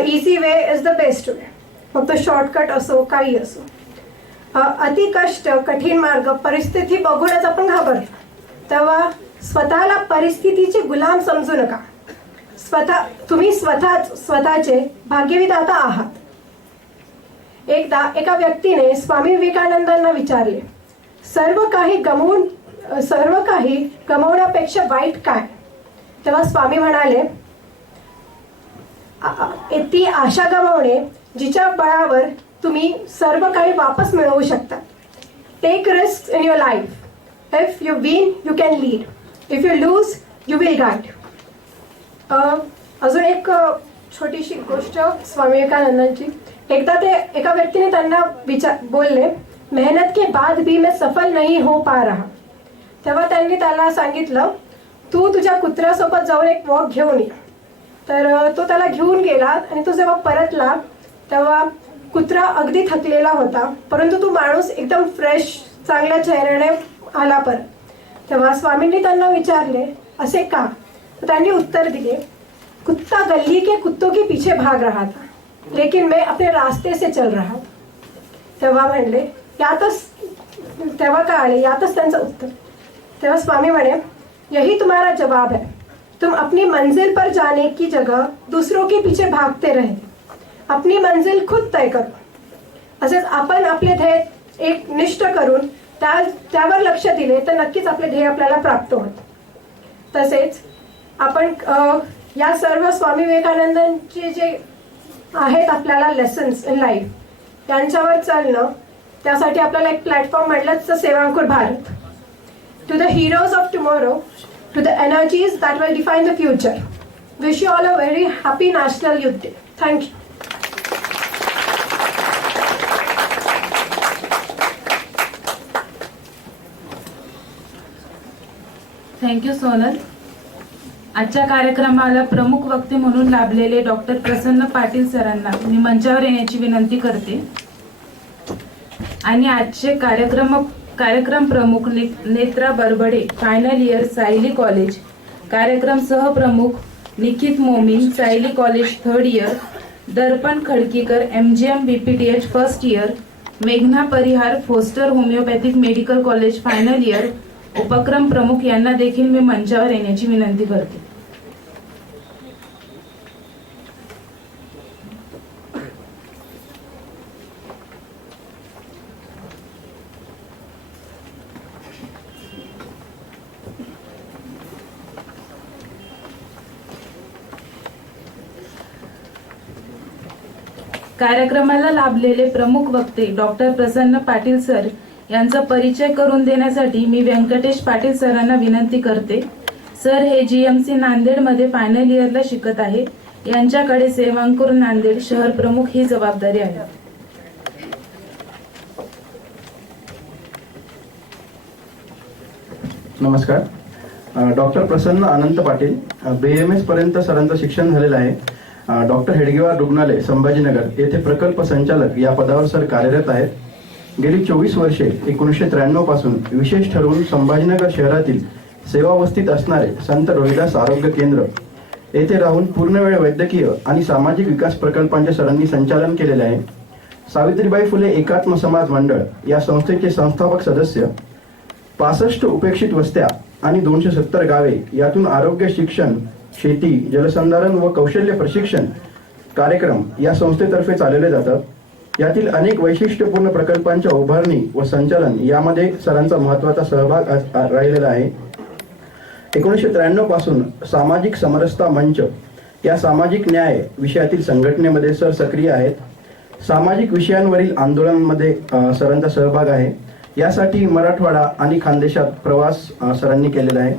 Easy way is the best way. मग तो शॉर्टकट असो काही असो. अति कष्ट कठीण मार्ग परिस्थिती बघूनच आपण घाबरतो. तेव्हा स्वतःला परिस्थितीचे गुलाम समजू नका. तुम्ही स्वतःचे भाग्यविधाता आहात. एकदा एका व्यक्तीने स्वामी विवेकानंदांना विचारले, सर्व काही गमवण्यापेक्षा वाईट काय? तेव्हा स्वामी म्हणाले, ती आशा गमावणे जिच्या बळावर तुम्ही सर्व काही वापस मिळवू शकता. Take risk in your life. If you win you can lead, if you lose you will guide. अजून एक छोटीशी गोष्ट स्वामी विवेकानंदांची. एकदा ते एका व्यक्तीने त्यांना बोलले, मेहनत के बाद भी मैं सफल नहीं हो पा रहा. तेव्हा त्यांनी त्याला सांगितलं, तू तुझ्या कुत्र्यासोबत जाऊन एक वॉक घेऊन ये. तर तो त्याला घेऊन गेला आणि तो जेव्हा परतला तेव्हा कुत्रा अगदी थकलेला होता, परंतु तो माणूस एकदम फ्रेश चांगल्या चेहऱ्याने आला परत. तेव्हा स्वामींनी त्यांना विचारले, असे का? तर त्यांनी उत्तर दिले, कुत्ता गली के कुत्तों के पीछे भाग रहा था, लेकिन मैं अपने रास्ते से चल रहा था. तेव्हा म्हणले तेव्हा काय आले यातच त्यांचं उत्तर. तेव्हा स्वामी म्हणे, यही तुम्हारा जवाब है. तुम अपनी मंजिल पर जाने की जगह दूसरों के पीछे भागते रहे. अपनी मंजिल खुद तय करो. असेच आपण आपले ध्येय एक निष्ठ करून त्यावर लक्ष दिले तर नक्कीच आपले ध्येय आपल्याला प्राप्त होत. तसेच आपण या सर्व स्वामी विवेकानंदांचे जे आहेत आपल्याला लेसन्स इन लाईफ त्यांच्यावर चालणं, त्यासाठी आपल्याला एक प्लॅटफॉर्म म्हटलंच तर Sevankur Bharat. To the heroes of tomorrow, to the energies that will define the future. Wish you all a very happy national youth day. Thank you. Thank you Sonal. आजच्या कार्यक्रमाला प्रमुख वक्ते म्हणून लाभलेले डॉक्टर प्रसन्न पाटील सरांना मी मंचावर येण्याची विनंती करते. आणि आजचे कार्यक्रम प्रमुख Netra Barbade, final year, Sayali college. कार्यक्रम सहप्रमुख Nikhit Momin, Sayali college 3rd year. Darpan Khadkikar, MGM BPTH 1st year. मेघना Parihar, Foster homeopathic medical college, final year. उपक्रम प्रमुख यांना देखील मी मंचावर येण्याची विनंती करते. कार्यक्रमाला लाभलेले प्रमुख वक्ते डॉक्टर प्रसन्न पाटील सर यांचा परिचय करून देण्यासाठी मी व्यंकटेश पाटील सरांना विनंती करते. सर हे GMC नांदेड मध्ये फायनल इयरला शिकत आहे. यांच्याकडे सेवांकुर नांदेड शहर प्रमुख ही जबाबदारी आहे. नमस्कार. डॉक्टर प्रसन्न अनंत पाटील, BMS पर्यंत सरांचं शिक्षण झालेलं आहे. डॉक्टर हेडगेवार रुग्णालय संभाजीनगर येथे प्रकल्प संचालक या पदावर सर कार्यरत आहेत. गेली 24 वर्षे 1993 पासून विशेष ठरवून संभाजीनगर शहरातील सेवावस्थित असणारे संत रोहिदास आरोग्य केंद्र येथे राहून पूर्णवेळ वैद्यकीय आणि सामाजिक विकास प्रकल्पांचे सरांनी संचालन केलेले आहे. सावित्रीबाई फुले एकात्म समाज मंडळ या संस्थेचे संस्थापक सदस्य, 65 उपेक्षित वस्त्या आणि 270 गावे यातून आरोग्य, शिक्षण, शेती, जलसंधारण व कौशल्य प्रशिक्षण कार्यक्रम या संस्थेतर्फे चालवले जातात. यातील अनेक वैशिष्ट्यपूर्ण प्रकल्पांच्या उभारणी व संचालन यामध्ये सरांचा महत्त्वाचा सहभाग राहिलेला आहे. 1993 पासून सामाजिक समरसता मंच या सामाजिक न्याय विषयातील संघटनेमध्ये सर सक्रिय आहेत. सामाजिक विषयांवरील आंदोलनांमध्ये सरांचा सहभाग आहे. यासाठी मराठवाडा आणि खानदेशात प्रवास सरांनी केलेला आहे.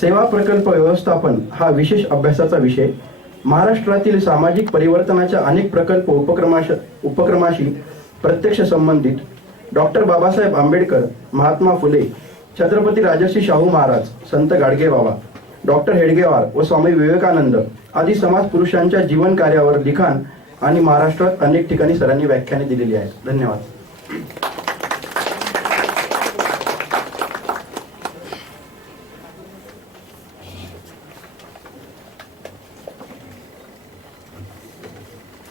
सेवा प्रकल्प व्यवस्थापन हा विशेष अभ्यासाचा विषय. महाराष्ट्रातील सामाजिक परिवर्तनाच्या अनेक प्रकल्प उपक्रमाशी प्रत्यक्ष संबंधित. डॉक्टर बाबासाहेब आंबेडकर, महात्मा फुले, छत्रपती राजर्षी शाहू महाराज, संत गाडगेबाबा, डॉक्टर हेडगेवार व स्वामी विवेकानंद आदी समाज पुरुषांच्या जीवन कार्यावर लिखाण आणि महाराष्ट्रात अनेक ठिकाणी सरांनी व्याख्याने दिलेली आहेत. धन्यवाद.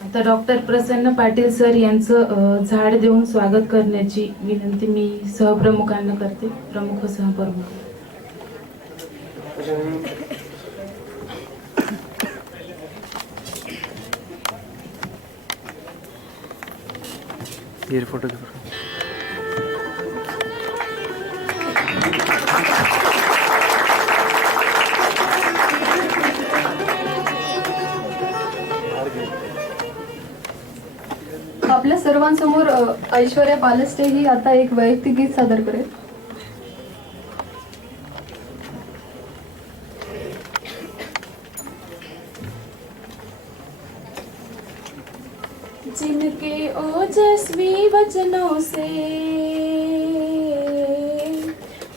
आता डॉक्टर प्रसन्न पाटील सर यांचं झाड देऊन स्वागत करण्याची विनंती मी सहप्रमुखांना करते. प्रमुख व सहप्रमुख. फोटो आपल्या सर्वांसमोर ऐश्वर्या बालस्टे ही आता एक वैयक्तिक गीत सादर करेल. जिनके ओजस्वी वचनों से,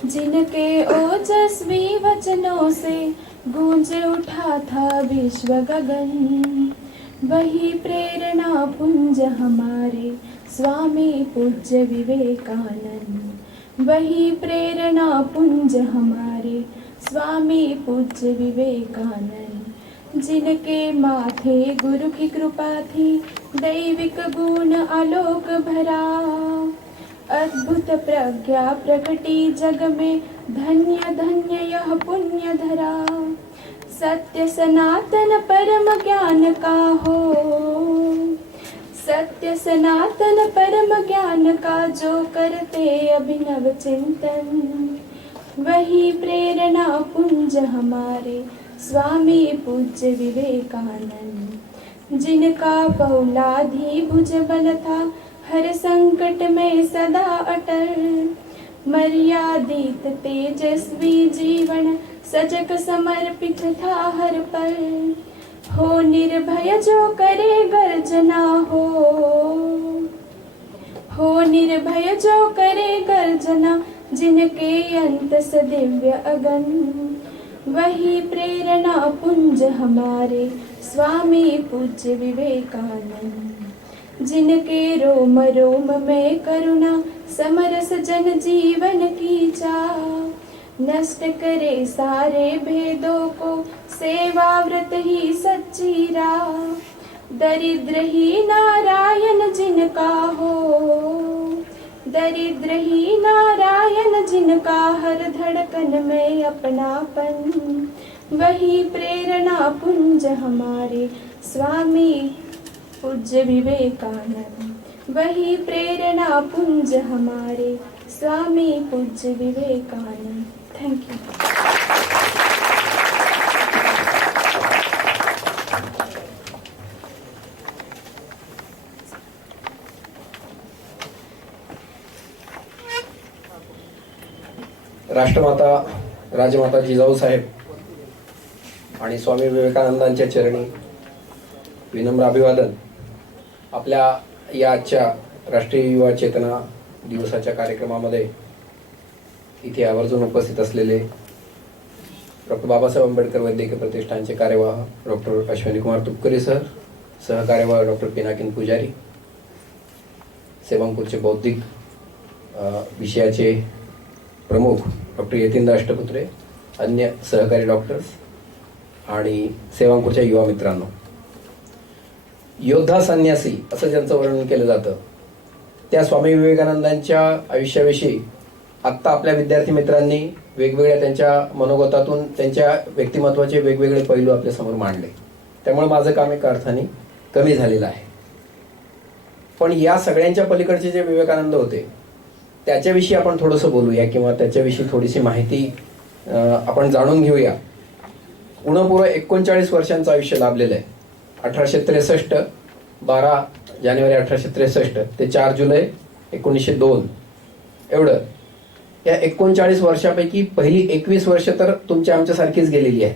जिनके ओजस्वी वचनों से गूंज उठा था विश्व गगन, वही प्रेरणा पुंज हमारे स्वामी पूज्य विवेकानंद, वही प्रेरणा पुंज हमारे स्वामी पूज्य विवेकानंद, जिनके माथे गुरु की कृपा थी, दैविक गुण आलोक भरा, अद्भुत प्रज्ञा प्रकटी जग में, धन्य धन्य यह पुण्य धरा, सत्य सनातन परम ज्ञान का हो, सत्य सनातन परम ज्ञान का जो करते अभिनव चिंतन, वही प्रेरणा पुंज हमारे स्वामी पूज्य विवेकानंद, जिनका पौलाधी भुज बल था, हर संकट में सदा अटल, मर्यादित तेजस्वी जीवन सजग समर्पित था हर पल, हो निर्भय जो करे गर्जना हो निर्भय जो करे गर्जना, जिनके अंत सदिव्य अगन, वही प्रेरणा पुंज हमारे स्वामी पूज्य विवेकानंद, जिनके रोम रोम में करुणा, समरस जन जीवन की चाह, नष्ट करे सारे भेदों को, सेवा व्रत ही सच्ची राह, दरिद्र ही नारायण जिनका हो, दरिद्र ही नारायण जिनका, हर धड़कन में अपनापन, वही प्रेरणा पुंज हमारे स्वामी पूज्य विवेकानंद, वही प्रेरणा पुंज हमारे स्वामी पूज्य विवेकानंद. Thank you. राष्ट्रमाता राजमाता जिजाऊ साहेब आणि स्वामी विवेकानंदांच्या चरणी विनम्र अभिवादन. आपल्या या आजच्या राष्ट्रीय युवा चेतना दिवसाच्या कार्यक्रमामध्ये इथे आवर्जून उपस्थित असलेले डॉक्टर बाबासाहेब आंबेडकर वैद्यकीय प्रतिष्ठानचे कार्यवाह डॉक्टर अश्विनी कुमार तुपकरे सर, सहकार्यवाह डॉक्टर पिनाकिन पुजारी, सेवांपूरचे बौद्धिक विषयाचे प्रमुख डॉक्टर यतींद्र अष्टपुत्रे, अन्य सहकारी डॉक्टर्स आणि सेवांपूरच्या युवा मित्रांनो, योद्धा संन्यासी असं ज्यांचं वर्णन केलं जातं त्या स्वामी विवेकानंदांच्या आयुष्याविषयी आत्ता आपल्या विद्यार्थी मित्रांनी वेगवेगळ्या त्यांच्या मनोगतातून त्यांच्या व्यक्तिमत्वाचे वेगवेगळे पैलू आपल्या समोर मांडले. त्यामुळे माझं काम एका अर्थाने कमी झालेलं आहे. पण या सगळ्यांच्या पलीकडचे जे विवेकानंद होते त्याच्याविषयी आपण थोडंसं बोलूया किंवा त्याच्याविषयी थोडीशी माहिती आपण जाणून घेऊया. उणपुरं 39 वर्षांचं आयुष्य लाभलेलं आहे. 1863, 12 जानेवारी 1863 ते 4 जुलै 1902 एवढं. या 39 वर्षापैकी पहिली 21 वर्ष तर तुमच्या आमच्यासारखीच गेलेली आहे.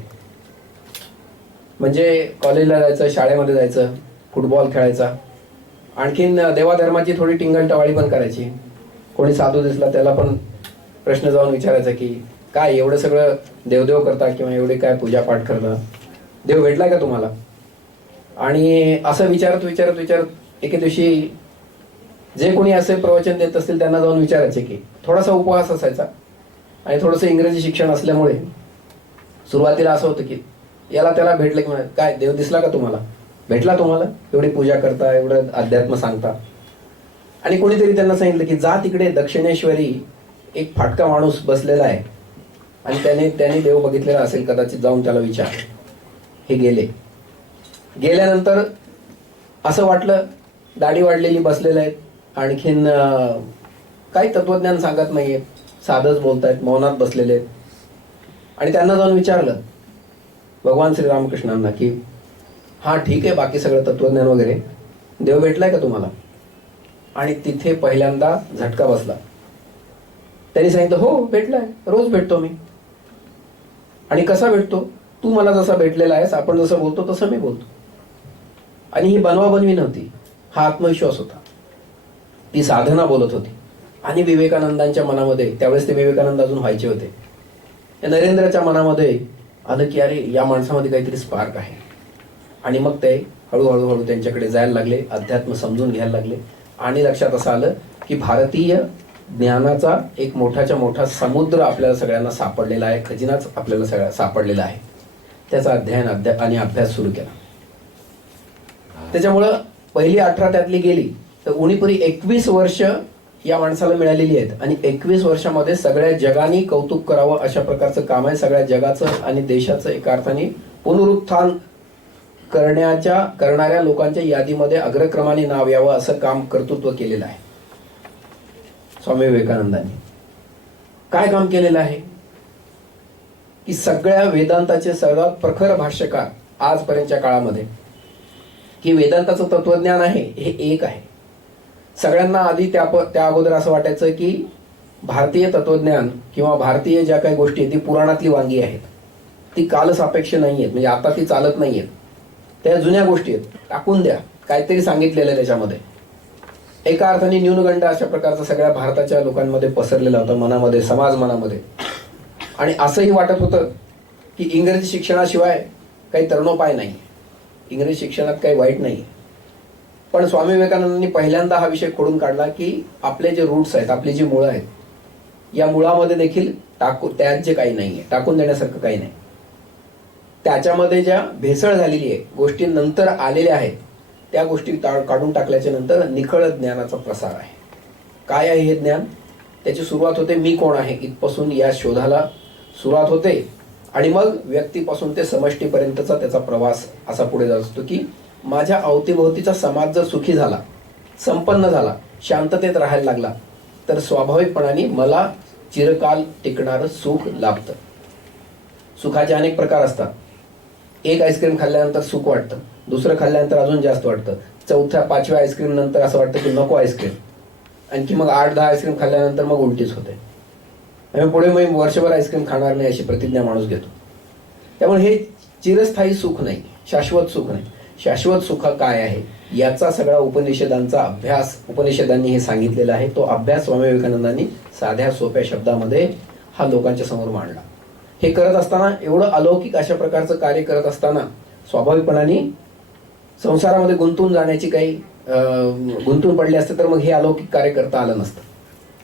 म्हणजे कॉलेजला जायचं, शाळेमध्ये जायचं, फुटबॉल खेळायचा, आणखीन देवाधर्माची थोडी टिंगलटवाळी पण करायची. कोणी साधू दिसला त्याला पण प्रश्न जाऊन विचारायचा की काय एवढं सगळं देवदेव करता किंवा एवढे काय पूजापाठ करता, देव भेटलाय का तुम्हाला? आणि असं विचारत एके दिवशी जे कोणी असे प्रवचन देत असतील त्यांना जाऊन विचारायचे की थोडासा उपवास असायचा आणि थोडंसं इंग्रजी शिक्षण असल्यामुळे सुरुवातीला असं होतं की याला त्याला भेटलं की काय देव दिसला का तुम्हाला, भेटला तुम्हाला, एवढी पूजा करता, एवढं अध्यात्म सांगता. आणि कोणीतरी त्यांना सांगितलं की जा तिकडे दक्षिणेश्वरी एक फाटका माणूस बसलेला आहे आणि त्याने देव बघितलेला असेल, कदाचित जाऊन त्याला विचार. हे गेल्यानंतर असं वाटलं दाढी वाढलेली बसलेले आहेत, आणखीन काही तत्वज्ञान सांगत नाहीये, साधंच बोलतायत, मौनात बसलेले आहेत. आणि त्यांना जाऊन विचारलं भगवान श्रीरामकृष्णांना की हा ठीक आहे बाकी सगळं तत्वज्ञान वगैरे, देव भेटलाय का तुम्हाला? आणि तिथे पहिल्यांदा झटका बसला. त्यांनी सांगितलं हो भेटलाय, रोज भेटतो मी. आणि कसा भेटतो? तू मला जसा भेटलेला आहेस, आपण जसं बोलतो तसं मी बोलतो. आणि ही बनवाबनवी नव्हती, हा आत्मविश्वास होता, ती साधना बोलत होती. आणि विवेकानंदांच्या मनामध्ये, त्यावेळेस ते विवेकानंद अजून व्हायचे होते, नरेंद्रच्या मनामध्ये आलं की अरे या माणसामध्ये काहीतरी स्पार्क आहे. आणि मग ते हळूहळू त्यांच्याकडे जायला लागले, अध्यात्म समजून घ्यायला लागले. आणि लक्षात असं आलं की भारतीय ज्ञानाचा एक मोठाच्या मोठा समुद्र आपल्याला सगळ्यांना सापडलेला आहे, खजिनाच आपल्याला सगळ्या सापडलेला आहे. त्याचा अध्ययन आणि अभ्यास सुरू केला. त्याच्यामुळं पहिली 18 त्यातली गेली तर उणीपुरी 21 वर्ष या माणसाला मिळालेली आहेत. आणि 21 वर्षामध्ये सगळ्या जगाने कौतुक करावं अशा प्रकारचं काम आहे. सगळ्या जगाचं आणि देशाचं एका अर्थाने पुनरुत्थान करणाऱ्या लोकांच्या यादीमध्ये अग्रक्रमाने नाव यावं असं काम कर्तृत्व केलेलं आहे. स्वामी विवेकानंदांनी काय काम केलेलं आहे की सगळ्या वेदांताचे सर्वात प्रखर भाष्यकार आजपर्यंतच्या काळामध्ये, की वेदांताचं तत्वज्ञान आहे हे एक आहे. सगळ्यांना आधी त्या अगोदर असं वाटायचं की भारतीय तत्वज्ञान किंवा भारतीय ज्या काही गोष्टी आहेत ती पुराणातली वांगी आहेत, ती कालसापेक्ष नाही आहेत, म्हणजे आता ती चालत नाही आहेत, त्या जुन्या गोष्टी आहेत, टाकून द्या, काहीतरी सांगितलेलं आहे त्याच्यामध्ये. एका अर्थाने न्यूनगंड अशा प्रकारचा सगळ्या भारताच्या लोकांमध्ये पसरलेला होता, मनामध्ये, समाज मनामध्ये. आणि असंही वाटत होतं की इंग्रजी शिक्षणाशिवाय काही तरणोपाय नाही, इंग्रजी शिक्षणात काही वाईट नाही. पण स्वामी विवेकानंदांनी पहिल्यांदा हा विषय खोडून काढला की आपले जे रूट्स आहेत, आपली जी मुळं आहेत, या मुळामध्ये देखील त्यात जे काही नाहीये, टाकून देण्यासारखं काही नाही. त्याच्यामध्ये ज्या भेसळ झालेली आहे, गोष्टी नंतर आलेल्या आहेत, त्या गोष्टी काढून टाकल्याच्या नंतर निखळ ज्ञानाचा प्रसार आहे. काय आहे हे ज्ञान? त्याची सुरुवात होते मी कोण आहे इथपासून, या शोधाला सुरुवात होते. आणि मग व्यक्तीपासून ते समष्टीपर्यंतचा त्याचा प्रवास असा पुढे जात असतो की माझ्या अवतीभोवतीचा समाज जर सुखी झाला, संपन्न झाला, शांततेत राहायला लागला, तर स्वाभाविकपणाने मला चिरकाल टिकणारं सुख लाभतं. सुखाचे अनेक प्रकार असतात. एक आईस्क्रीम खाल्ल्यानंतर सुख वाटतं, दुसरं खाल्ल्यानंतर अजून जास्त वाटतं, 4थ्या 5व्या आईस्क्रीम नंतर असं वाटतं की नको आईस्क्रीम, आणखी मग 8-10 आईस्क्रीम खाल्ल्यानंतर मग उलटीच होते. आणि पुढे मग वर्षभर आईस्क्रीम खाणार नाही अशी प्रतिज्ञा माणूस घेतो. त्यामुळे हे चिरस्थायी सुख नाही, शाश्वत सुख नाही. शाश्वत सुख काय आहे याचा सगळा उपनिषदांचा अभ्यास, उपनिषदांनी हे सांगितलेला आहे. तो अभ्यास स्वामी विवेकानंदांनी साध्या सोप्या शब्दामध्ये हा लोकांच्या समोर मांडला. हे करत असताना, एवढं अलौकिक अशा प्रकारचं कार्य करत असताना स्वाभाविकपणाने संसारामध्ये गुंतून जाण्याची काही गुंतून पडले असते तर मग हे अलौकिक कार्य करता आलं नसतं.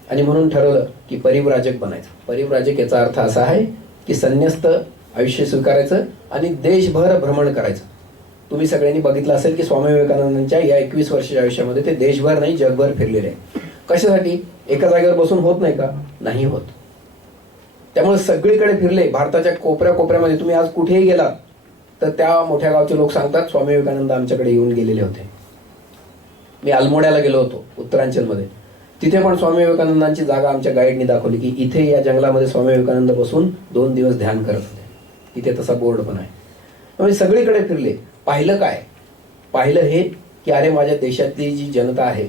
आणि म्हणून ठरवलं की परिव्राजक बनायचं. परिव्राजक याचा अर्थ असा आहे की संन्यस्त आयुष्य स्वीकारायचं आणि देशभर भ्रमण करायचं. तुम्ही सगळ्यांनी बघितलं असेल की स्वामी विवेकानंदांच्या या 21 वर्षाच्या आयुष्यामध्ये ते देशभर नाही जगभर फिरलेले आहे. कशासाठी? एका जागेवर बसून होत नाही का? नाही होत. त्यामुळे सगळीकडे फिरले. भारताच्या कोपऱ्या कोपऱ्यामध्ये तुम्ही आज कुठेही गेलात तर त्या मोठ्या गावचे लोक सांगतात स्वामी विवेकानंद आमच्याकडे येऊन गेलेले होते. मी अल्मोड्याला गेलो होतो उत्तरांचलमध्ये. तिथे पण स्वामी विवेकानंदांची जागा आमच्या गाईडनी दाखवली की इथे या जंगलामध्ये स्वामी विवेकानंद बसून 2 दिवस ध्यान करत होते. इथे तसा बोर्ड पण आहे. त्यामुळे सगळीकडे फिरले. पाहिलं काय? पाहिलं हे की अरे माझ्या देशातली जी जनता आहे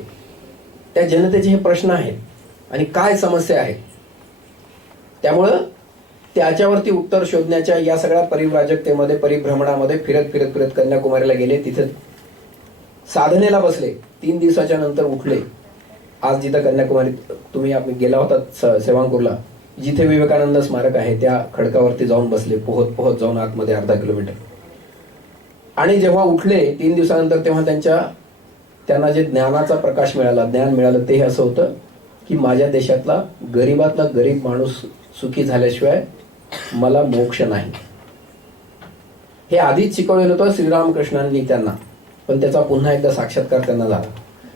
त्या जनतेचे हे प्रश्न आहेत आणि काय समस्या आहेत. त्यामुळं त्याच्यावरती उत्तर शोधण्याच्या या सगळ्या परिव्राजकतेमध्ये, परिभ्रमणामध्ये फिरत फिरत फिरत कन्याकुमारीला गेले. तिथे साधनेला बसले. 3 दिवसाच्या नंतर उठले. आज जिथं कन्याकुमारीत तुम्ही गेला होता सेवांपूरला, जिथे विवेकानंद स्मारक आहे त्या खडकावरती जाऊन बसले. पोहत पोहत जाऊन आतमध्ये 1/2 किलोमीटर. आणि जेव्हा उठले 3 दिवसानंतर तेव्हा त्यांना जे ज्ञानाचा प्रकाश मिळाला, ज्ञान मिळालं, ते असं होतं की माझ्या देशातला गरीबातला गरीब माणूस सुखी झाल्याशिवाय मला मोक्ष नाही. हे आधीच शिकवलेलं होतं श्रीरामकृष्णांनी त्यांना, पण त्याचा पुन्हा एकदा साक्षात्कार त्यांना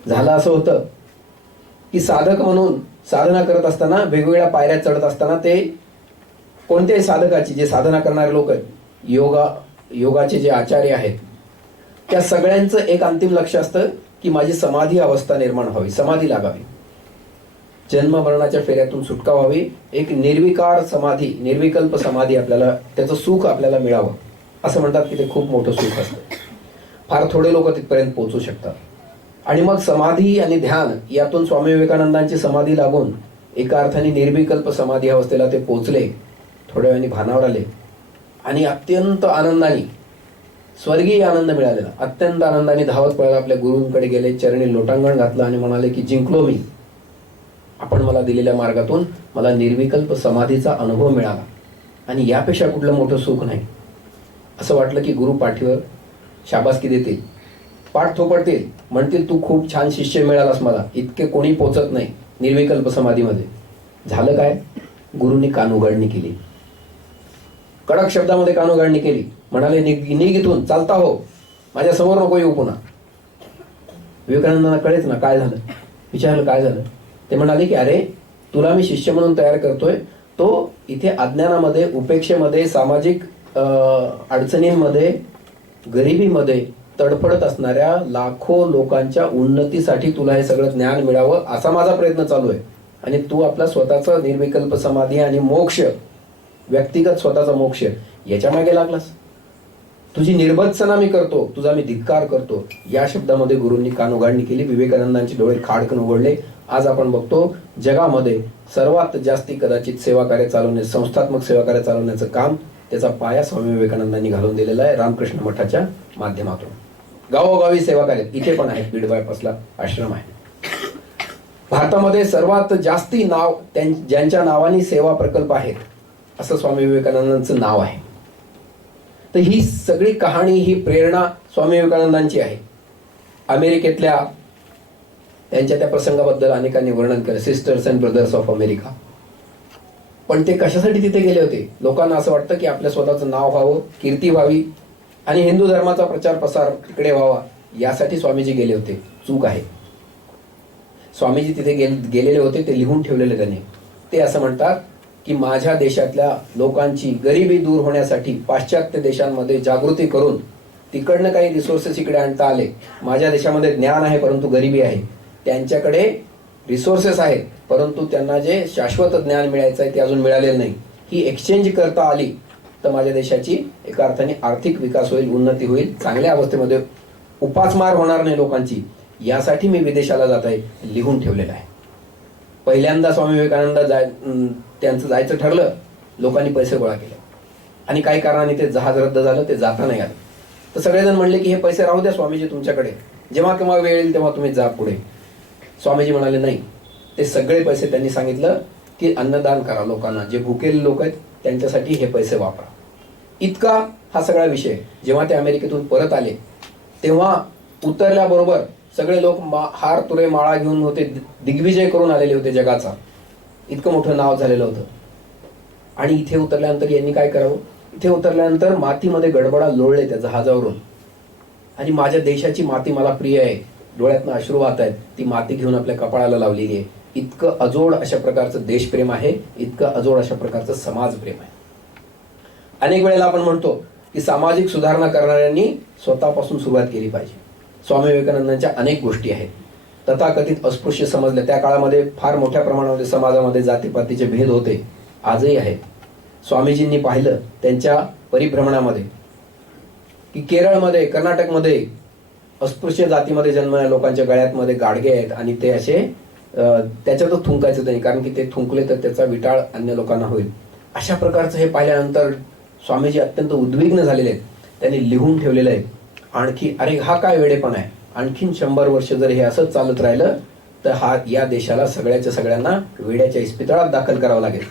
झाला. असं होतं की साधक म्हणून साधना करत असताना, वेगवेगळ्या पायऱ्या चढत असताना, ते कोणत्याही साधकाची, जे साधना करणारे लोक आहेत, योगाचे जे आचार्य आहेत, त्या सगळ्यांचं एक अंतिम लक्ष असतं की माझी समाधी अवस्था निर्माण व्हावी, समाधी लागावी, जन्म मरणाच्या फेऱ्यातून सुटका व्हावी, एक निर्विकार समाधी, निर्विकल्प समाधी, आपल्याला त्याचं सुख आपल्याला मिळावं. असं म्हणतात की ते खूप मोठं सुख असतं. फार थोडे लोक तिथपर्यंत पोहोचू शकतात. आणि मग समाधी आणि ध्यान यातून स्वामी विवेकानंदांची समाधी लागून एका अर्थाने निर्विकल्प समाधी अवस्थेला ते पोहोचले. थोड्या वेळाने भानावर आले आणि अत्यंत आनंदाने, स्वर्गीय आनंद मिळालेला, अत्यंत आनंदाने धावत पळत आपल्या गुरूंकडे गेले. चरणी लोटांगण घातलं आणि म्हणाले की जिंकलो मी. आपण मला दिलेल्या मार्गातून मला निर्विकल्प समाधीचा अनुभव मिळाला आणि यापेक्षा कुठलं मोठं सुख नाही. असं वाटलं की गुरु पाठीवर शाबासकी देतील, पाठ थोपडतील, म्हणतील तू खूप छान शिष्य मिळालास मला, इतके कोणी पोचत नाही निर्विकल्प समाधीमध्ये. झालं काय? गुरुंनी कानउघाडणी केली, कडक शब्दामध्ये कानउघाडणी केली. म्हणाले निघ इथून, चालता हो, माझ्या समोर नको येऊ पुन्हा. विवेकानंदांना कळेच ना काय झालं. विचारलं काय झालं. ते म्हणाले की अरे तुला मी शिष्य म्हणून तयार करतोय, तो इथे अज्ञानामध्ये, उपेक्षेमध्ये, सामाजिक अडचणींमध्ये, गरिबीमध्ये तडफडत असणाऱ्या लाखो लोकांच्या उन्नतीसाठी तुला हे सगळं ज्ञान मिळावं असा माझा प्रयत्न चालू आहे. आणि तू आपला स्वतःचा निर्विकल्प समाधी आणि मोक्ष, व्यक्तिगत स्वतःचा मोक्ष, याच्या मागे लागलास. तुझी निर्भत्सना मी करतो, तुझा मी धिक्कार करतो. या शब्दामध्ये गुरूंनी कानउघाडणी केली. विवेकानंदांचे डोळे खाडकन उघडले. आज आपण बघतो जगामध्ये सर्वात जास्ती कदाचित सेवा कार्य चालवणे, संस्थात्मक सेवा कार्य चालवण्याचं काम, त्याचा पाया स्वामी विवेकानंदांनी घालून दिलेला आहे रामकृष्ण मठाच्या माध्यमातून. गावोगावी सेवा कार्य इथे पण आहे. बीड बायपासला आश्रम आहे. भारतामध्ये सर्वात जास्ती नाव ज्यांच्या नावाने सेवा प्रकल्प आहेत असं स्वामी विवेकानंदांचं नाव आहे. तर ही सगळी कहाणी, ही प्रेरणा स्वामी विवेकानंदांची आहे. अमेरिकेतल्या त्यांच्या त्या प्रसंगाबद्दल अनेकांनी वर्णन केलं, sisters and brothers of America. पण ते कशासाठी तिथे गेले होते? लोकांना असं वाटतं की आपल्या स्वतःचं नाव व्हावं, कीर्ती व्हावी आणि हिंदू धर्माचा प्रचार प्रसार तिकडे व्हावा, यासाठी स्वामीजी गेले होते. चूक आहे. स्वामीजी तिथे गेलेले होते, ते लिहून ठेवलेले त्यांनी. ते असं म्हणतात की माझ्या देशातल्या लोकांची गरिबी दूर होण्यासाठी पाश्चात्य देशांमध्ये जागृती करून तिकडनं काही रिसोर्सेस इकडे आणता आले. माझ्या देशामध्ये ज्ञान आहे परंतु गरिबी आहे. त्यांच्याकडे रिसोर्सेस आहेत परंतु त्यांना जे शाश्वत ज्ञान मिळायचं आहे ते अजून मिळालेलं नाही. ही एक्सचेंज करता आली तर माझ्या देशाची एका अर्थाने आर्थिक विकास होईल, उन्नती होईल, चांगल्या अवस्थेमध्ये उपासमार होणार नाही लोकांची. यासाठी मी विदेशाला जात आहे, लिहून ठेवलेलं आहे. पहिल्यांदा स्वामी विवेकानंद त्यांचं जायचं ठरलं, लोकांनी पैसे गोळा केले आणि काही कारणाने ते जहाज रद्द झालं, ते जाता नाही आलं. तर सगळेजण म्हणले की हे पैसे राहू द्या स्वामीजी तुमच्याकडे, जेव्हा केव्हा वेळ येईल तेव्हा तुम्ही जा पुढे. स्वामीजी म्हणाले नाही. ते सगळे पैसे त्यांनी सांगितलं की अन्नदान करा लोकांना, जे भुकेले लोक आहेत त्यांच्यासाठी हे पैसे वापरा. इतका हा सगळा विषय. जेव्हा ते अमेरिकेतून परत आले तेव्हा उतरल्याबरोबर सगळे लोक हार तुरे माळा घेऊन होते, दिग्विजय करून आलेले होते जगाचा. इतकं मोठं नाव झालेलं होतं. आणि इथे उतरल्यानंतर यांनी काय करावं, इथे उतरल्यानंतर मातीमध्ये गडबडा लोळले त्या जहाजावरून. आणि माझ्या देशाची माती मला प्रिय आहे, डोळ्यातनं अश्रू वाहत आहेत, ती माती घेऊन आपल्या कपाळाला लावलेली आहे. इतकं अजोड अशा प्रकारचं देशप्रेम आहे, इतकं अजोड अशा प्रकारचं समाजप्रेम आहे. अनेक वेळेला आपण म्हणतो की सामाजिक सुधारणा करणाऱ्यांनी स्वतःपासून सुरुवात केली पाहिजे. स्वामी विवेकानंदांच्या अनेक गोष्टी आहेत. तथाकथित अस्पृश्य समजले, त्या काळामध्ये फार मोठ्या प्रमाणामध्ये समाजामध्ये जातीपातीचे भेद होते, आजही आहेत. स्वामीजींनी पाहिलं त्यांच्या परिभ्रमणामध्ये की केरळमध्ये, कर्नाटकमध्ये अस्पृश्य जातीमध्ये जन्मलेल्या लोकांच्या गळ्यातमध्ये गाडगे आहेत आणि ते असे त्याच्यातच थुंकायचं नाही, कारण की ते थुंकले तर त्याचा विटाळ अन्य लोकांना होईल. अशा प्रकारचं हे पाहिल्यानंतर स्वामीजी अत्यंत उद्विग्न झालेले आहेत. त्यांनी लिहून ठेवलेलं आहे आणखी, अरे हा काय वेडेपण आहे, आणखीन 100 वर्ष जर हे असंच चालत राहिलं तर या देशाला सगळ्यांना वेड्याच्या इस्पितळात दाखल करावं लागेल.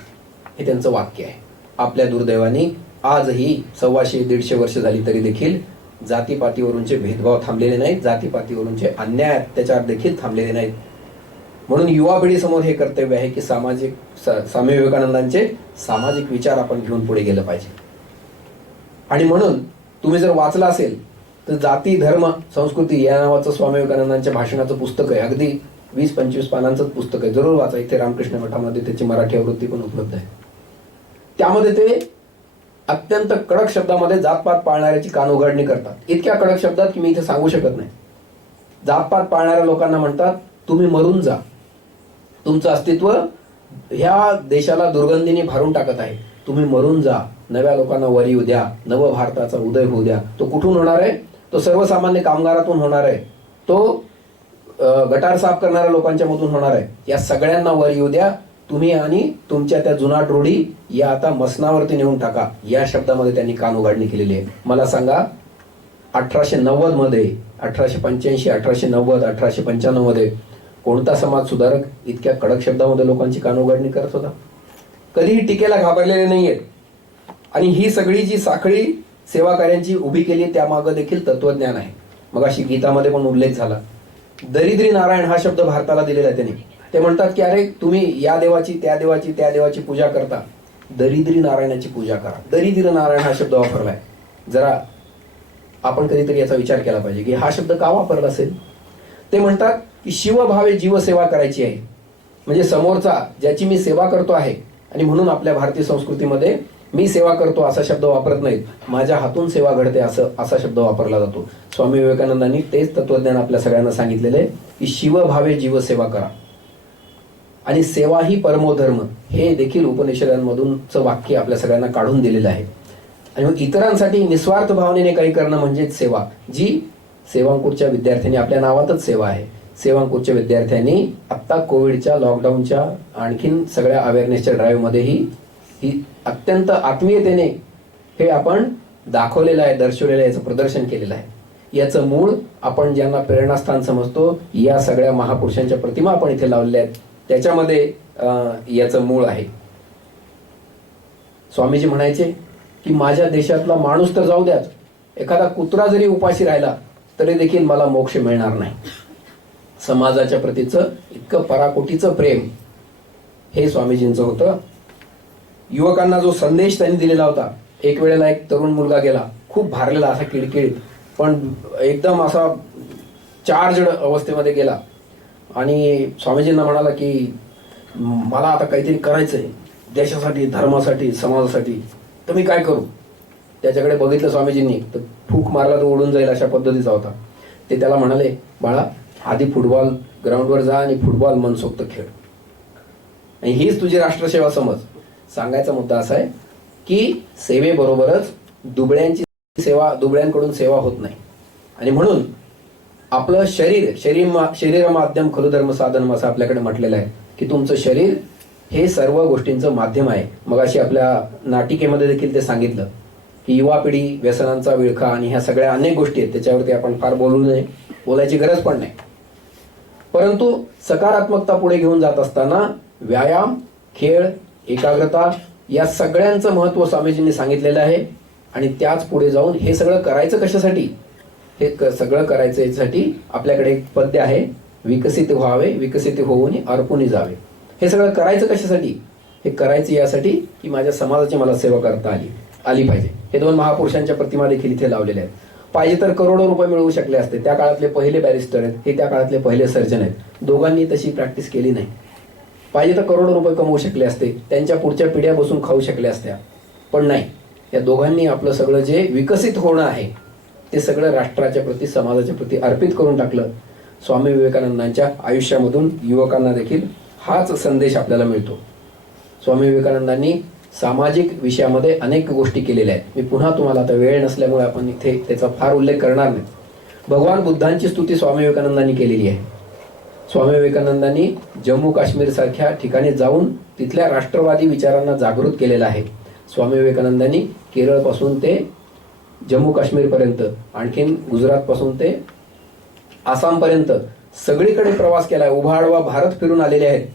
हे त्यांचं वाक्य आहे. आपल्या दुर्दैवाने आजही 125-150 वर्ष झाली तरी देखील जातीपातीवरूनचे भेदभाव थांबलेले नाहीत, जातीपातीवरूनचे अन्याय अत्याचार देखील थांबलेले नाहीत. म्हणून युवा पिढीसमोर हे कर्तव्य आहे की स्वामी विवेकानंदांचे सामाजिक विचार आपण घेऊन पुढे गेलं पाहिजे. आणि म्हणून तुम्ही जर वाचलं असेल तर जाती धर्म संस्कृती या नावाचं स्वामी विवेकानंदांच्या भाषणाचं पुस्तक आहे. अगदी 20-25 पानांचंच पुस्तक आहे, जरूर वाचा. इथे रामकृष्ण मठामध्ये त्याची मराठी आवृत्ती पण उपलब्ध आहे. त्यामध्ये ते अत्यंत कडक शब्दामध्ये जातपात पाळणाऱ्याची कानउघाडणी करतात. इतक्या कडक शब्दात की मी इथे सांगू शकत नाही. जातपात पाळणाऱ्या लोकांना म्हणतात तुम्ही मरून जा, तुमचं अस्तित्व ह्या देशाला दुर्गंधीने भरून टाकत आहे, तुम्ही मरून जा, नव्या लोकांना वर येऊ द्या, नव भारताचा उदय होऊ द्या. तो कुठून होणार आहे? तो सर्वसामान्य कामगारातून होणार आहे, तो गटार साफ करणाऱ्या लोकांच्या मधून होणार आहे. या सगळ्यांना वर येऊ द्या तुम्ही आणि तुमच्या त्या जुनाट रूढी या आता मसनावरती नेऊन टाका. या शब्दामध्ये त्यांनी कानउघाडणी केलेली आहे. मला सांगा 1890 मध्ये, 1885, 1890, 1895 मध्ये कोणता समाज सुधारक इतक्या कडक शब्दामध्ये लोकांची कानउघाडणी करत होता? कधीही टीकेला घाबरलेले नाहीयेत. आणि ही सगळी जी साखळी सेवा कार्यांची उभी केली त्यामागं देखील तत्वज्ञान आहे. मग अशी गीतामध्ये पण उल्लेख झाला. दरिद्री नारायण हा शब्द भारताला दिलेला आहे त्यांनी. ते म्हणतात की अरे तुम्ही या देवाची त्या देवाची त्या देवाची पूजा करता, दरिद्री नारायणाची पूजा करा. दरिद्र नारायण हा शब्द वापरलाय. जरा आपण कधीतरी याचा विचार केला पाहिजे की हा शब्द का वापरला असेल. ते म्हणतात की शिवभावे जीवसेवा करायची आहे, म्हणजे समोरचा ज्याची मी सेवा करतो आहे. आणि म्हणून आपल्या भारतीय संस्कृतीमध्ये मी सेवा करतो असा शब्द वापरत नाहीत, माझ्या हातून सेवा घडते असा शब्द वापरला जातो. स्वामी विवेकानंदांनी तेच तत्वज्ञान आपल्या सगळ्यांना सांगितलेलं आहे की शिवभावे जीवसेवा करा आणि सेवा ही परमोधर्म, हे देखील उपनिषदांमधूनच वाक्य आपल्या सगळ्यांना काढून दिलेलं आहे. आणि मग इतरांसाठी निस्वार्थ भावनेने काही करणं म्हणजेच सेवा, जी सेवांकुरच्या विद्यार्थ्यांनी, आपल्या नावातच सेवा आहे, सेवांकुरच्या विद्यार्थ्यांनी आत्ता कोविडच्या लॉकडाऊनच्या आणखीन सगळ्या अवेअरनेसच्या ड्राईव्हमध्येही ही अत्यंत आत्मीयतेने हे आपण दाखवलेलं आहे, दर्शवलेलं आहे, याचं प्रदर्शन केलेलं आहे. याचं मूळ आपण ज्यांना प्रेरणास्थान समजतो या सगळ्या महापुरुषांच्या प्रतिमा आपण इथे लावलेल्या आहेत, त्याच्यामध्ये याचं मूळ आहे. स्वामीजी म्हणायचे की माझ्या देशातला माणूस तर जाऊ द्याच, एखादा कुत्रा जरी उपाशी राहिला तरी देखील मला मोक्ष मिळणार नाही. समाजाच्या प्रतीचं इतकं पराकोटीचं प्रेम हे स्वामीजींचं होतं. युवकांना जो संदेश त्यांनी दिलेला होता, एक वेळेला एक तरुण मुलगा गेला, खूप भारलेला, असा किडकिडीत, पण एकदम असा चार्जड अवस्थेमध्ये गेला आणि स्वामीजींना म्हणाला की मला आता काहीतरी करायचंय देशासाठी, धर्मासाठी, समाजासाठी, तर मी काय करू? त्याच्याकडे बघितलं स्वामीजींनी तर फूक मारला तर उडून जाईल अशा पद्धतीचा होता. ते त्याला म्हणाले, बाळा आधी फुटबॉल ग्राउंडवर जा आणि फुटबॉल मनसोक्त खेळ, आणि हीच तुझी राष्ट्रसेवा समज. सांगायचा मुद्दा असा आहे की सेवेबरोबरच दुबळ्यांकडून सेवा होत नाही. आणि म्हणून आपलं शरीर माध्यम खलु धर्म साधन असं आपल्याकडे म्हटलेलं आहे की तुमचं शरीर हे सर्व गोष्टींचं माध्यम आहे. मग अशी आपल्या नाटिकेमध्ये देखील ते सांगितलं की युवा पिढी व्यसनांचा विळखा आणि ह्या सगळ्या अनेक गोष्टी आहेत, त्याच्यावरती आपण फार बोलायची गरज पण नाही. परंतु सकारात्मकता पुढे घेऊन जात असताना व्यायाम खेळ, एकाग्रता या सगळ्यांचं महत्त्व स्वामीजींनी सांगितलेलं आहे. आणि त्याच पुढे जाऊन हे सगळं करायचं कशासाठी? सगळं करायचं यासाठी आपल्याकडे एक पद्य आहे, विकसित व्हावे विकसित होऊन अर्पुनी जावे. हे सगळं करायचं कशासाठी? हे करायचं यासाठी की माझ्या समाजाची मला सेवा करता आली पाहिजे. हे 2 महापुरुषांच्या प्रतिमा देखील इथे लावलेल्या आहेत. पाहिजे तर करोडो रुपये मिळवू शकले असते. त्या काळातले पहिले बॅरिस्टर आहेत, हे त्या काळातले पहिले सर्जन आहेत. दोघांनी तशी प्रॅक्टिस केली नाही. पाहिजे तर करोडो रुपये कमवू शकले असते, त्यांच्या पुढच्या पिढ्या बसून खाऊ शकल्या असत्या, पण नाही. या दोघांनी आपलं सगळं जे विकसित होणं आहे ते सगळं राष्ट्राच्या प्रती, समाजाच्या प्रती अर्पित करून टाकलं. स्वामी विवेकानंदांच्या आयुष्यामधून युवकांना देखील हाच संदेश आपल्याला मिळतो. स्वामी विवेकानंदांनी सामाजिक विषयामध्ये अनेक गोष्टी केलेल्या आहेत. मी पुन्हा तुम्हाला आता वेळ नसल्यामुळे आपण इथे त्याचा फार उल्लेख करणार नाही. भगवान बुद्धांची स्तुती स्वामी विवेकानंदांनी केलेली आहे. स्वामी विवेकानंदांनी जम्मू काश्मीर सारख्या ठिकाणी जाऊन तिथल्या राष्ट्रवादी विचारांना जागृत केलेलं आहे. स्वामी विवेकानंदांनी केरळपासून ते जम्मू काश्मीर पर्यंत, आणखीन गुजरात पासून ते आसाम पर्यंत सगळीकडे प्रवास केला आहे. उभा आडवा भारत फिरून आलेले आहेत.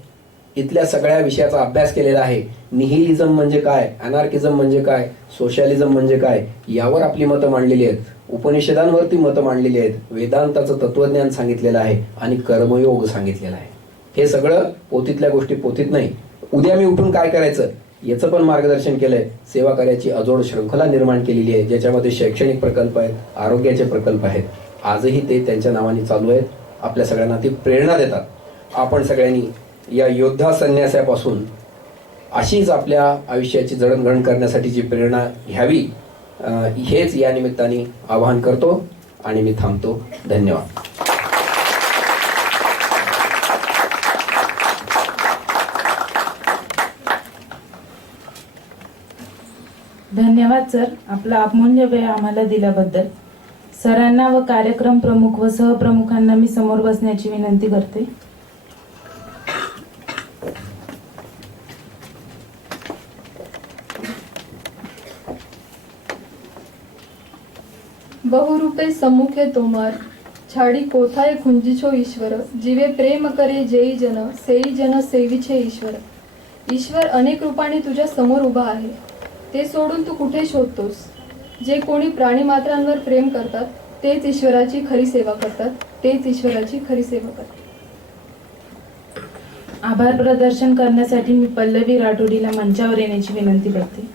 इथल्या सगळ्या विषयाचा अभ्यास केलेला आहे. निहिलिझम म्हणजे काय, अनार्किझम म्हणजे काय, सोशलिझम म्हणजे काय, यावर आपली मतं मांडलेली आहेत. उपनिषदांवरती मतं मांडलेली आहेत. वेदांताचं तत्वज्ञान सांगितलेलं आहे आणि कर्मयोग सांगितलेला आहे. हे सगळं पोथीतल्या गोष्टी पोथीत नाही. उद्या मी उठून काय करायचं याचं पण मार्गदर्शन केलंय. सेवा कार्याची अजोड शृंखला निर्माण केलेली आहे, ज्याच्यामध्ये शैक्षणिक प्रकल्प आहेत, आरोग्याचे प्रकल्प आहेत. आजही ते त्यांच्या नावाने चालू आहेत. आपल्या सगळ्यांना ती प्रेरणा देतात. आपण सगळ्यांनी या योद्धा संन्यासापासून अशीच आपल्या आयुष्याची जडणघडण करण्यासाठीची प्रेरणा घ्यावी, हेच या निमित्ताने आवाहन करतो आणि मी थांबतो. धन्यवाद. धन्यवाद सर, आपला अमूल्य वेळ आम्हाला दिल्याबद्दल. सरांना व कार्यक्रम प्रमुख व सहप्रमुखांना मी समोर बसण्याची विनंती करते. बहुरूपे सम्मुखे तोमार, छाडी कोथाय खुंजिछो ईश्वर, जीवे प्रेम करे जेई जन, सेई जन सेविछे ईश्वर. ईश्वर अनेक रूपाने तुझ्या समोर उभा आहे. ते सोडून तू कुठे शोधतोस? जे कोणी प्राणीमात्रांवर प्रेम करतात तेच ईश्वराची खरी सेवा करतात, तेच ईश्वराची खरी सेवा करतात. आभार प्रदर्शन करण्यासाठी मी पल्लवी राठोडीला मंचावर येण्याची विनंती करते.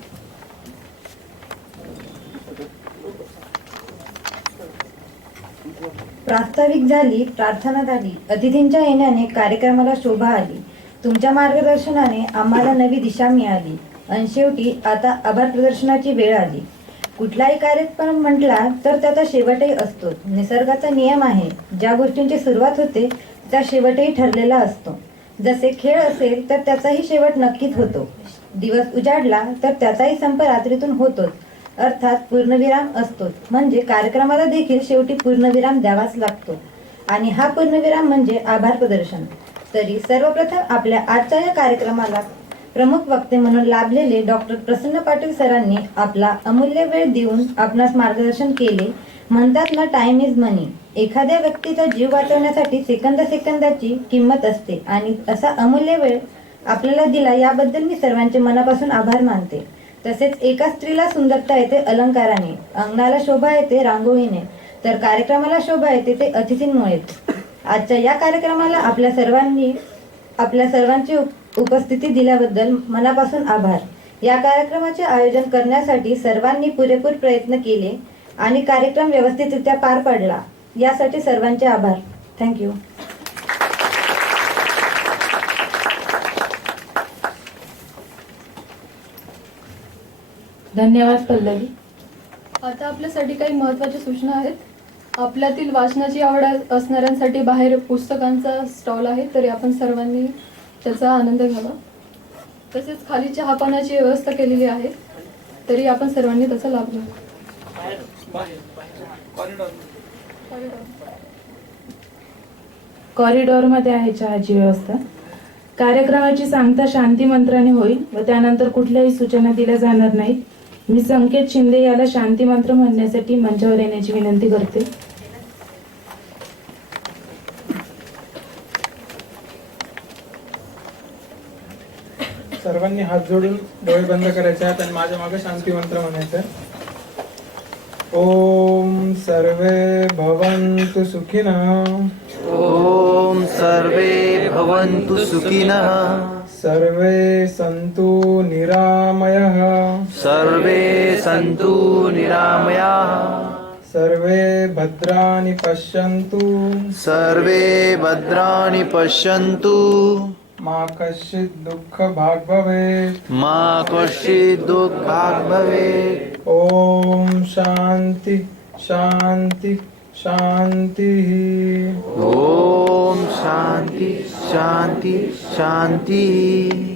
प्रास्ताविक झाली, प्रार्थना झाली. अतिथींच्या येण्याने कार्यक्रमाला शोभा आली. तुमच्या मार्गदर्शनाने आम्हाला नवी दिशा मिळाली. आणि शेवटी आता आभार प्रदर्शनाची वेळ आली. कुठलाही कार्यक्रम म्हटला तर त्याचा शेवटही असतो. निसर्गाचा नियम आहे, ज्या गोष्टींची सुरुवात होते त्या शेवटही ठरलेला असतो. जसे खेळ असेल तर त्याचाही शेवट नक्कीच होतो. दिवस उजाडला तर त्याचाही संप रात्रीतून होतोच, अर्थात पूर्णविराम असतोच. म्हणजे कार्यक्रमाला देखील शेवटी पूर्णविराम द्यावाच लागतो. आणि हा पूर्णविराम म्हणजे आभार प्रदर्शन. तरी सर्वप्रथम आपल्या आजच्या या कार्यक्रमाला प्रमुख वक्ते म्हणून लाभलेले डॉक्टर प्रसन्न पाटील सरांनी आपला अमूल्य वेळ देऊन आपणास मार्गदर्शन केले. म्हणतात ना, टाइम इज मनी. एखाद्या व्यक्तीचा जीव वाचवण्यासाठी सेकंदाची किंमत असते आणि असा अमूल्य वेळ आपल्याला दिला याबद्दल मी सर्वांचे मनापासून आभार मानते. तसेच एका स्त्रीला सुंदरता येते अलंकाराने, अंगणाला शोभा येते रांगोळीने, तर कार्यक्रमाला शोभा येते ते अतिथींमुळे. आजच्या या कार्यक्रमाला आपल्या सर्वांची उपस्थिती दिल्याबद्दल मनापासून आभार. या कार्यक्रमाचे आयोजन करण्यासाठी सर्वांनी पुरेपूर प्रयत्न केले आणि कार्यक्रम व्यवस्थितरित्या पार पडला, यासाठी सर्वांचे आभार. थँक्यू. धन्यवाद पल्लवी. आता आपल्यासाठी काही महत्त्वाच्या सूचना आहेत. आपल्यातील वाचनाची आवड असणाऱ्यांसाठी बाहेर पुस्तकांचा स्टॉल आहे, तरी आपण सर्वांनी त्याचा आनंद घ्यावा. तसेच खाली चहापानाची व्यवस्था केलेली आहे, तरी आपण सर्वांनी त्याचा लाभ घ्यावा. कॉरिडॉरमध्ये आहे चहाची व्यवस्था. कार्यक्रमाची सांगता शांती मंत्राने होईल व त्यानंतर कुठल्याही सूचना दिल्या जाणार नाहीत. मी संकेत शिंदे याला शांती मंत्र म्हणण्यासाठी मंचावर येण्याची विनंती करते. सर्वांनी हात जोडून डोळे बंद करायचे आहेत आणि माझ्या मागे शांती मंत्र म्हणायचं. ओम सर्वे भवन्तु सुखिनः. ओम सर्वे भवन्तु सुखिनः. सर्वे सन्तु निरामयः. सर्वे सन्तु निरामयाः. सर्वे भद्राणि पश्यन्तु. सर्वे भद्राणि पश्यन्तु. मा कश्चित् दुःख भाग् भवेत्. मा कश्चित् दुःख भाग् भवेत्. ओम शांति शांति शांति. ओम शांति शांति शांति.